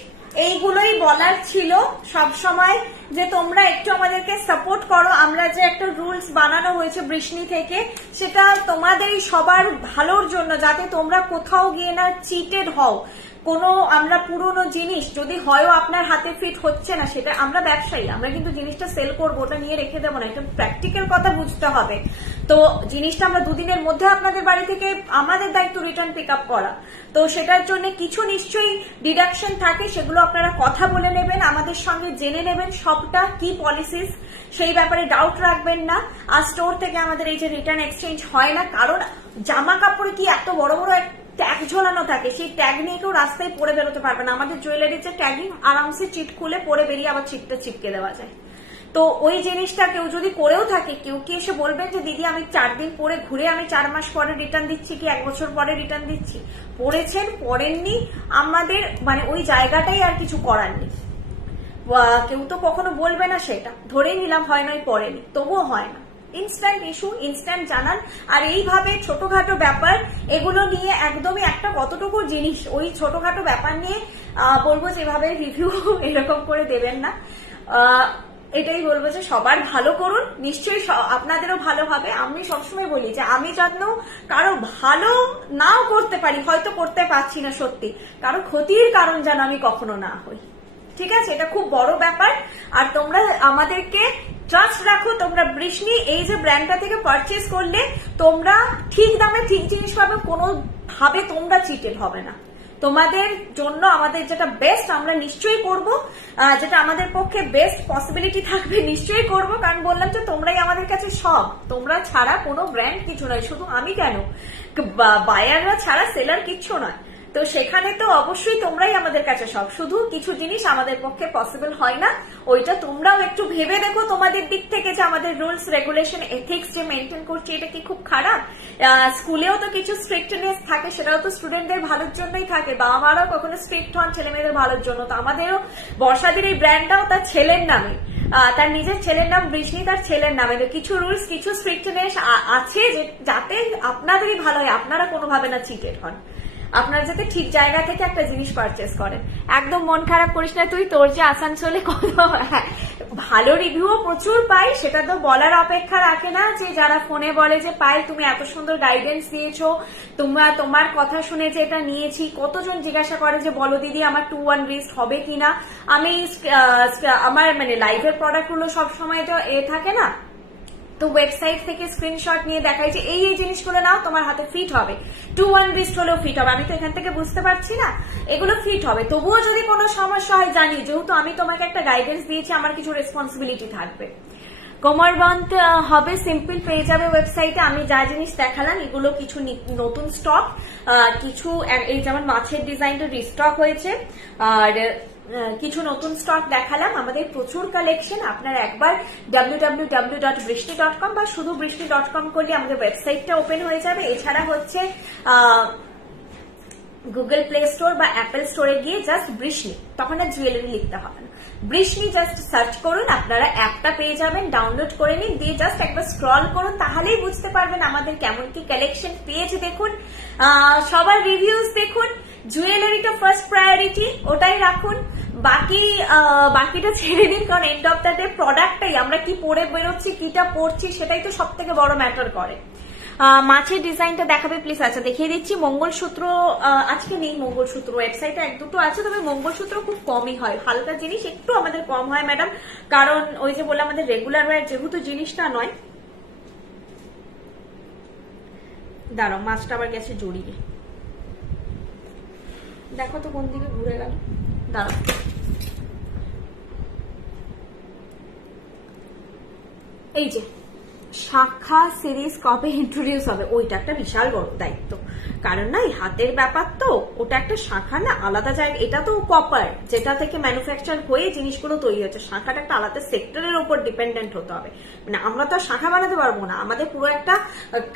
এইগুলোই বলার ছিল সব সময়, যে তোমরা একটু আমাদেরকে সাপোর্ট করো। আমরা যে একটা রুলস বানানো হয়েছে বৃষ্ণি থেকে, সেটা তোমাদেরই সবার ভালোর জন্য, যাতে তোমরা কোথাও গিয়ে না চিটেড হও। কোনো আমরা পুরনো জিনিস যদি হয়ও আপনার হাতে ফিট হচ্ছে না, সেটা আমরা ব্যবসায়ী, আমরা কিন্তু জিনিসটা সেল করবো, ওটা নিয়ে রেখে দেবো না, এটা প্র্যাকটিক্যাল কথা বুঝতে হবে। তো জিনিসটা আমরা 2 দিনের মধ্যে আপনাদের বাড়ি থেকে, আমাদের দায়িত্ব রিটার্ন পিক আপ করা, তো সেটার জন্য কিছু নিশ্চয়ই ডিডাকশন থাকে, সেগুলো আপনারা কথা বলে নেবেন, আমাদের সঙ্গে জেনে নেবেন সবটা কি পলিসিস, সেই ব্যাপারে ডাউট রাখবেন না। আর স্টোর থেকে আমাদের এই যে রিটার্ন এক্সচেঞ্জ হয় না, কারণ জামা কাপড়ে কি এত বড় বড় ট্যাগ ঝোলানো থাকে, সেই ট্যাগ নিয়ে কেউ রাস্তায় পরে বেরোতে পারবে না। আমাদের জুয়েলারির যে ট্যাগিং, আরামসে চিট খুলে পরে বেরিয়ে আবার চিটটা চিপকে দেওয়া যায়। তো ওই জিনিসটা কেউ যদি করেও থাকে, কেউ কি এসে বলবেন যে দিদি আমি 4 দিন পরে ঘুরে আমি 4 মাস পরে রিটার্ন দিচ্ছি কি 1 বছর পরে রিটার্ন দিচ্ছি, পড়েছেন পড়েননি, আমাদের মানে ওই জায়গাটাই আর কিছু করার নেই। কেউ তো কখনো বলবে না, সেটা ধরেই নিলাম হয় নয় পড়েনি, তবুও হয় না। ইনস্ট্যান্ট ইস্যু, ইনস্ট্যান্ট জানান। আর এইভাবে ছোটখাটো ব্যাপার এগুলো নিয়ে একদমই একটা কতটুকু জিনিস, ওই ছোটখাটো ব্যাপার নিয়ে বলবো যেভাবে রিভিউ এরকম করে দেবেন না। এটাই বলবো যে সবার ভালো করুন, নিশ্চয়ই আপনাদেরও ভালো হবে। আমি সবসময় বলি যে আমি যেন কারো ভালো নাও করতে পারি, হয়তো করতে পারছি না সত্যি, কারো ক্ষতির কারণ যেন আমি কখনো না হই, ঠিক আছে? এটা খুব বড় ব্যাপার। আর তোমরা আমাদেরকে ট্রাস্ট রাখো, তোমরা বৃষ্ণি এই যে ব্র্যান্ডটা থেকে পারচেস করলে তোমরা ঠিক দামে ঠিক জিনিস পাবে, কোনো ভাবে তোমরা চিটেড হবে না। তোমাদের জন্য আমাদের যেটা বেস্ট আমরা নিশ্চয়ই করব, যেটা আমাদের পক্ষে বেস্ট পসিবিলিটি থাকবে নিশ্চয়ই করব, কারণ বললাম যে তোমরাই আমাদের কাছে সব, তোমরা ছাড়া কোনো ব্র্যান্ড কিছু নয়, শুধু আমি কেন, বায়াররা ছাড়া সেলার কিচ্ছু নয়। তো সেখানে তো অবশ্যই তোমরাই আমাদের কাছে সব, শুধু কিছু জিনিস আমাদের পক্ষে পসিবল হয় না, ওইটা তোমরাও একটু ভেবে দেখো তোমাদের দিক থেকে, যে আমাদের রুলস রেগুলেশন এথিক্স যে মেনটেন করছি এটা কি খুব খারাপ? স্কুলেও তো কিছু স্ট্রিক্টনেস থাকে, সেটাও তো স্টুডেন্টদের ভালোর জন্যই থাকে, বাবা মারাও কখনো স্ট্রিক্ট হন ছেলে মেয়েদের ভালোর জন্য। তো আমাদেরও বর্ষাদির এই ব্র্যান্ডটাও তার ছেলের নামে, তার নিজের ছেলের নাম বৃষ্ণি, তার ছেলের নামে কিছু রুলস কিছু স্ট্রিক্টনেস আছে, যাতে আপনাদেরই ভালো হয়, আপনারা কোনোভাবে না চিটেড হন, আপনার যাতে ঠিক জায়গা থেকে একটা জিনিস পারচেস করেন। একদম মন খারাপ করিস না তুই, তোর যে আসানসোলে কত ভালো রিভিউ প্রচুর পাই, সেটা তো বলার অপেক্ষা রাখে না, যে যারা ফোনে বলে যে পাই তুমি এত সুন্দর গাইডেন্স দিয়েছো, তোমার কথা শুনে যে এটা নিয়েছি, কতজন জিজ্ঞাসা করে যে বলো দিদি আমার 2-1 রিস্ট হবে কিনা। আমি আমার মানে লাইভের প্রোডাক্ট গুলো সবসময় তো থাকে না, তো ওয়েবসাইট থেকে স্ক্রিনশট নিয়ে দেখাই যে এই জিনিসগুলো নাও তোমার হাতে ফিট হবে, 2-1 রিস্ট হলেও ফিট হবে। আমি তো এখান থেকে বুঝতে পারছি না এগুলো ফিট হবে, তবুও যদি কোনো সমস্যা হয় জানি, যেহেতু আমি তোমাকে একটা গাইডেন্স দিয়েছি আমার কিছু রেসপন্সিবিলিটি থাকবে। কোমরবন্ধ হবে সিম্পল পেয়ে যাবে ওয়েবসাইটে। আমি যা জিনিস দেখালাম এগুলো কিছু নতুন স্টক, কিছু এই যেমন মাছের ডিজাইনটা রিস্টক হয়েছে, আর কিছু নতুন স্টক দেখালাম। আমাদের প্রচুর কালেকশন, আপনারা একবার www.brishti.com বা শুধু brishti.com করলে আমাদের ওয়েবসাইটটা ওপেন হয়ে যাবে। এছাড়া হচ্ছে গুগল প্লে স্টোর বা অ্যাপেল স্টোরে গিয়ে জাস্ট বৃষ্ণি, তখন আর জুয়েলারি লিখতে হবে না, বৃষ্ণি জাস্ট সার্চ করুন, আপনারা অ্যাপটা পেয়ে যাবেন, ডাউনলোড করে নিন, দিয়ে জাস্ট একবার স্ক্রল করুন, তাহলেই বুঝতে পারবেন আমাদের কেমন কি কালেকশন পেয়েছে। দেখুন, সবার রিভিউজ দেখুন, জুয়েলারিটা ফার্স্ট প্রায়োরিটি, ওটাই রাখুন, বাকিটা ছেড়ে দিন, কারণ এন্ড অফ দ্য ডে প্রোডাক্টটাই, আমরা কি পরে বেরোচ্ছি, কিটা পরছি, সেটাই তো সব থেকে বড় ম্যাটার করে। মাছের ডিজাইনটা দেখাবে প্লিজ? আচ্ছা দেখিয়ে দিচ্ছি। মঙ্গলসূত্র আজকে নেই, মঙ্গলসূত্র ওয়েবসাইটে এক দুটো আছে, তবে মঙ্গলসূত্র খুব কমই হয়, হালকা জিনিস একটু আমাদের কম হয় ম্যাডাম, কারণ ওই যে বললাম আমাদের রেগুলার ওয়্যার যেহেতু জিনিসটা নয়। দাঁড়াও, মাছটা আবার গেছে জড়িয়ে, দেখো তো কোন দিকে ঘুরে গেল, দাঁড়াও। এই যে শাখা সিরিজ কবে ইন্ট্রোডিউস হবে, ওইটা একটা বিশাল বড় দায়িত্ব, কারণ না এই হাতের ব্যাপার তো, ওটা একটা শাখা না আলাদা জায়গা, এটা তো কপার যেটা থেকে ম্যানুফ্যাকচার হয়ে জিনিসগুলো তৈরি হচ্ছে, শাখাটা একটা আলাদা সেক্টরের উপর ডিপেন্ডেন্ট হতে হবে, মানে আমরা তো শাখা বানাতে পারবো না, আমাদের পুরো একটা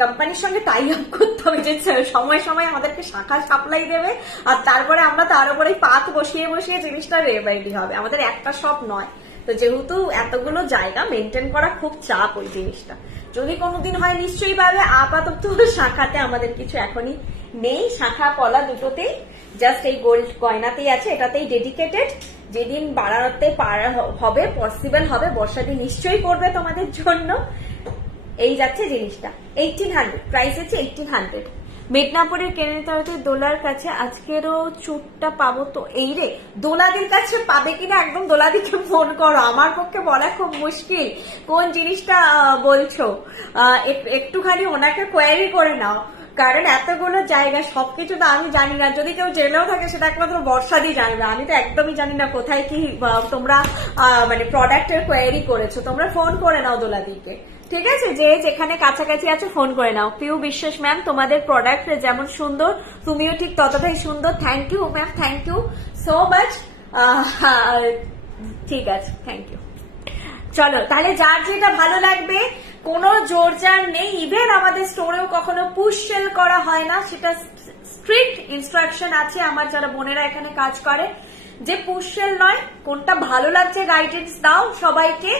কোম্পানির সঙ্গে টাই আপ করতে হবে যে সময় সময় আমাদেরকে শাখা সাপ্লাই দেবে, আর তারপরে আমরা তার উপরে পাত বসিয়ে বসিয়ে জিনিসটা রেডি হবে, আমাদের একটা শপ নয়। তো যেহেতু এতগুলো জায়গা মেনটেন করা খুব চাপ ওই জিনিসটা, যদি কোনোদিন হয় নিশ্চয়ই পাবে। আপাতত শাখাতে আমাদের কিছু এখনই নেই, শাখা পলা দুটোতেই জাস্ট এই গোল্ড গয়নাতেই আছে, এটাতেই ডেডিকেটেড, যেদিন বাড়াতে হবে পসিবল হবে বর্ষাদি নিশ্চয়ই পড়বে তোমাদের জন্য। এই যাচ্ছে জিনিসটা 1800, প্রাইস আছে 1800। মেদিনীপুরের কেনেতারতে দোলার কাছে আজকেরও চুটটা পাবো তো? এই রে, দোলাদির কাছে পাবে কিনা একদম দোলাদিকে ফোন করো, আমার পক্ষে বলা খুব মুশকিল কোন জিনিসটা বলছো, একটুখানি ওনাকে কোয়ারি করে নাও, কারণ এতগুলো জায়গা সবকিছু তো আমি জানি না, যদি কেউ জেনেও থাকে সেটা একমাত্র বর্ষাদি জানবে, আমি তো একদমই জানি না কোথায় কি তোমরা মানে প্রোডাক্টের কোয়ারি করেছো, তোমরা ফোন করে নাও দোলাদিকে, ঠিক আছে, যে যেখানে কাছাকাছি আছে ফোন করে নাও। পিউ বিশ্বাস ম্যাম, তোমাদের প্রোডাক্ট যেমন সুন্দর তুমিও ঠিক ততটাই সুন্দর, thank you ma'am, thank you so much, ঠিক আছে, থ্যাংক ইউ। চলো তাহলে যার যেটা ভালো লাগবে, কোনো জোরজার নেই, ইভেন আমাদের স্টোরেও কখনো পুশ সেল করা হয় না, সেটা স্ট্রিক্ট ইনস্ট্রাকশন আছে আমার যারা বোনেরা এখানে কাজ করে, যে পুশ সেল নয়, কোনটা ভালো লাগছে গাইডেন্স দাও সবাইকে,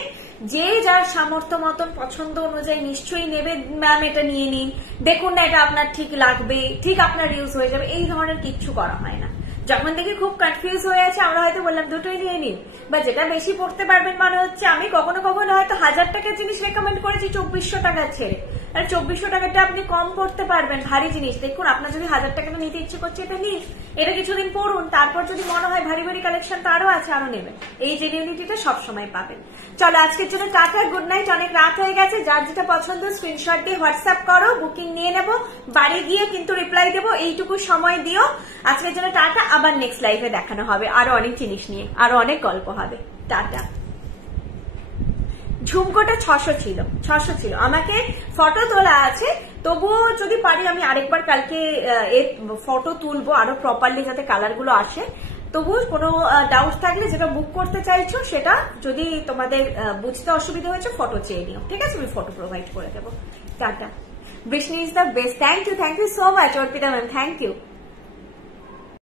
যে যার সামর্থ্য মতন পছন্দ অনুযায়ী নিশ্চয়ই নেবে, ম্যাম এটা নিয়ে নিন, দেখুন না এটা আপনার ঠিক লাগবে, ঠিক আপনার ইউজ হয়ে যাবে, এই ধরনের কিচ্ছু করা হয় না। যখন দেখি খুব কনফিউজ হয়ে আছে আমরা হয়তো বললাম দুটোই নিয়ে নিন, বা যেটা বেশি পড়তে পারবেন মানে হচ্ছে, আমি কখনো কখনো হয়তো 1000 টাকার জিনিস রেকমেন্ড করেছি 2400 টাকা ছেড়ে, আর 2400 টাকাটা আপনি কম করতে পারবেন, ভারী জিনিস দেখুন, আপনার যদি 1000 টাকাটা নিতে ইচ্ছে করছে এটা নিন, এটা কিছুদিন পড়ুন, তারপর যদি মনে হয় ভারী ভারী কালেকশন তো আরো আছে, আরো নেবেন, এই জেনুইনিটিটা সবসময় পাবেন। চলো আজকের জন্য টাটা, গুড নাইট, অনেক রাত হয়ে গেছে, যার যেটা পছন্দ স্ক্রিনশট দিয়ে হোয়াটসঅ্যাপ করো, বুকিং নিয়ে নেবো, বাড়ি গিয়ে কিন্তু রিপ্লাই দেবো, এইটুকু সময় দিও। আজকের জন্য টাটা, আবার নেক্সট লাইভে দেখানো হবে আরো অনেক জিনিস নিয়ে, আরো অনেক গল্প হবে, টাটা। ঝুমকোটা 600 ছিল, আমাকে ফটো তোলা আছে, তবুও যদি পারি আমি আরেকবার কালকে ফটো তুলবো আরো প্রপারলি যাতে কালার গুলো আসে, তবুও কোনো ডাউট থাকলে যেটা বুক করতে চাইছো সেটা যদি তোমাদের বুঝতে অসুবিধা হয়েছে ফটো চেয়ে নিও, ঠিক আছে, আমি ফটো প্রোভাইড করে দেবো। Tata, Brishni is the best, thank you so much Arpita ma'am, thank you.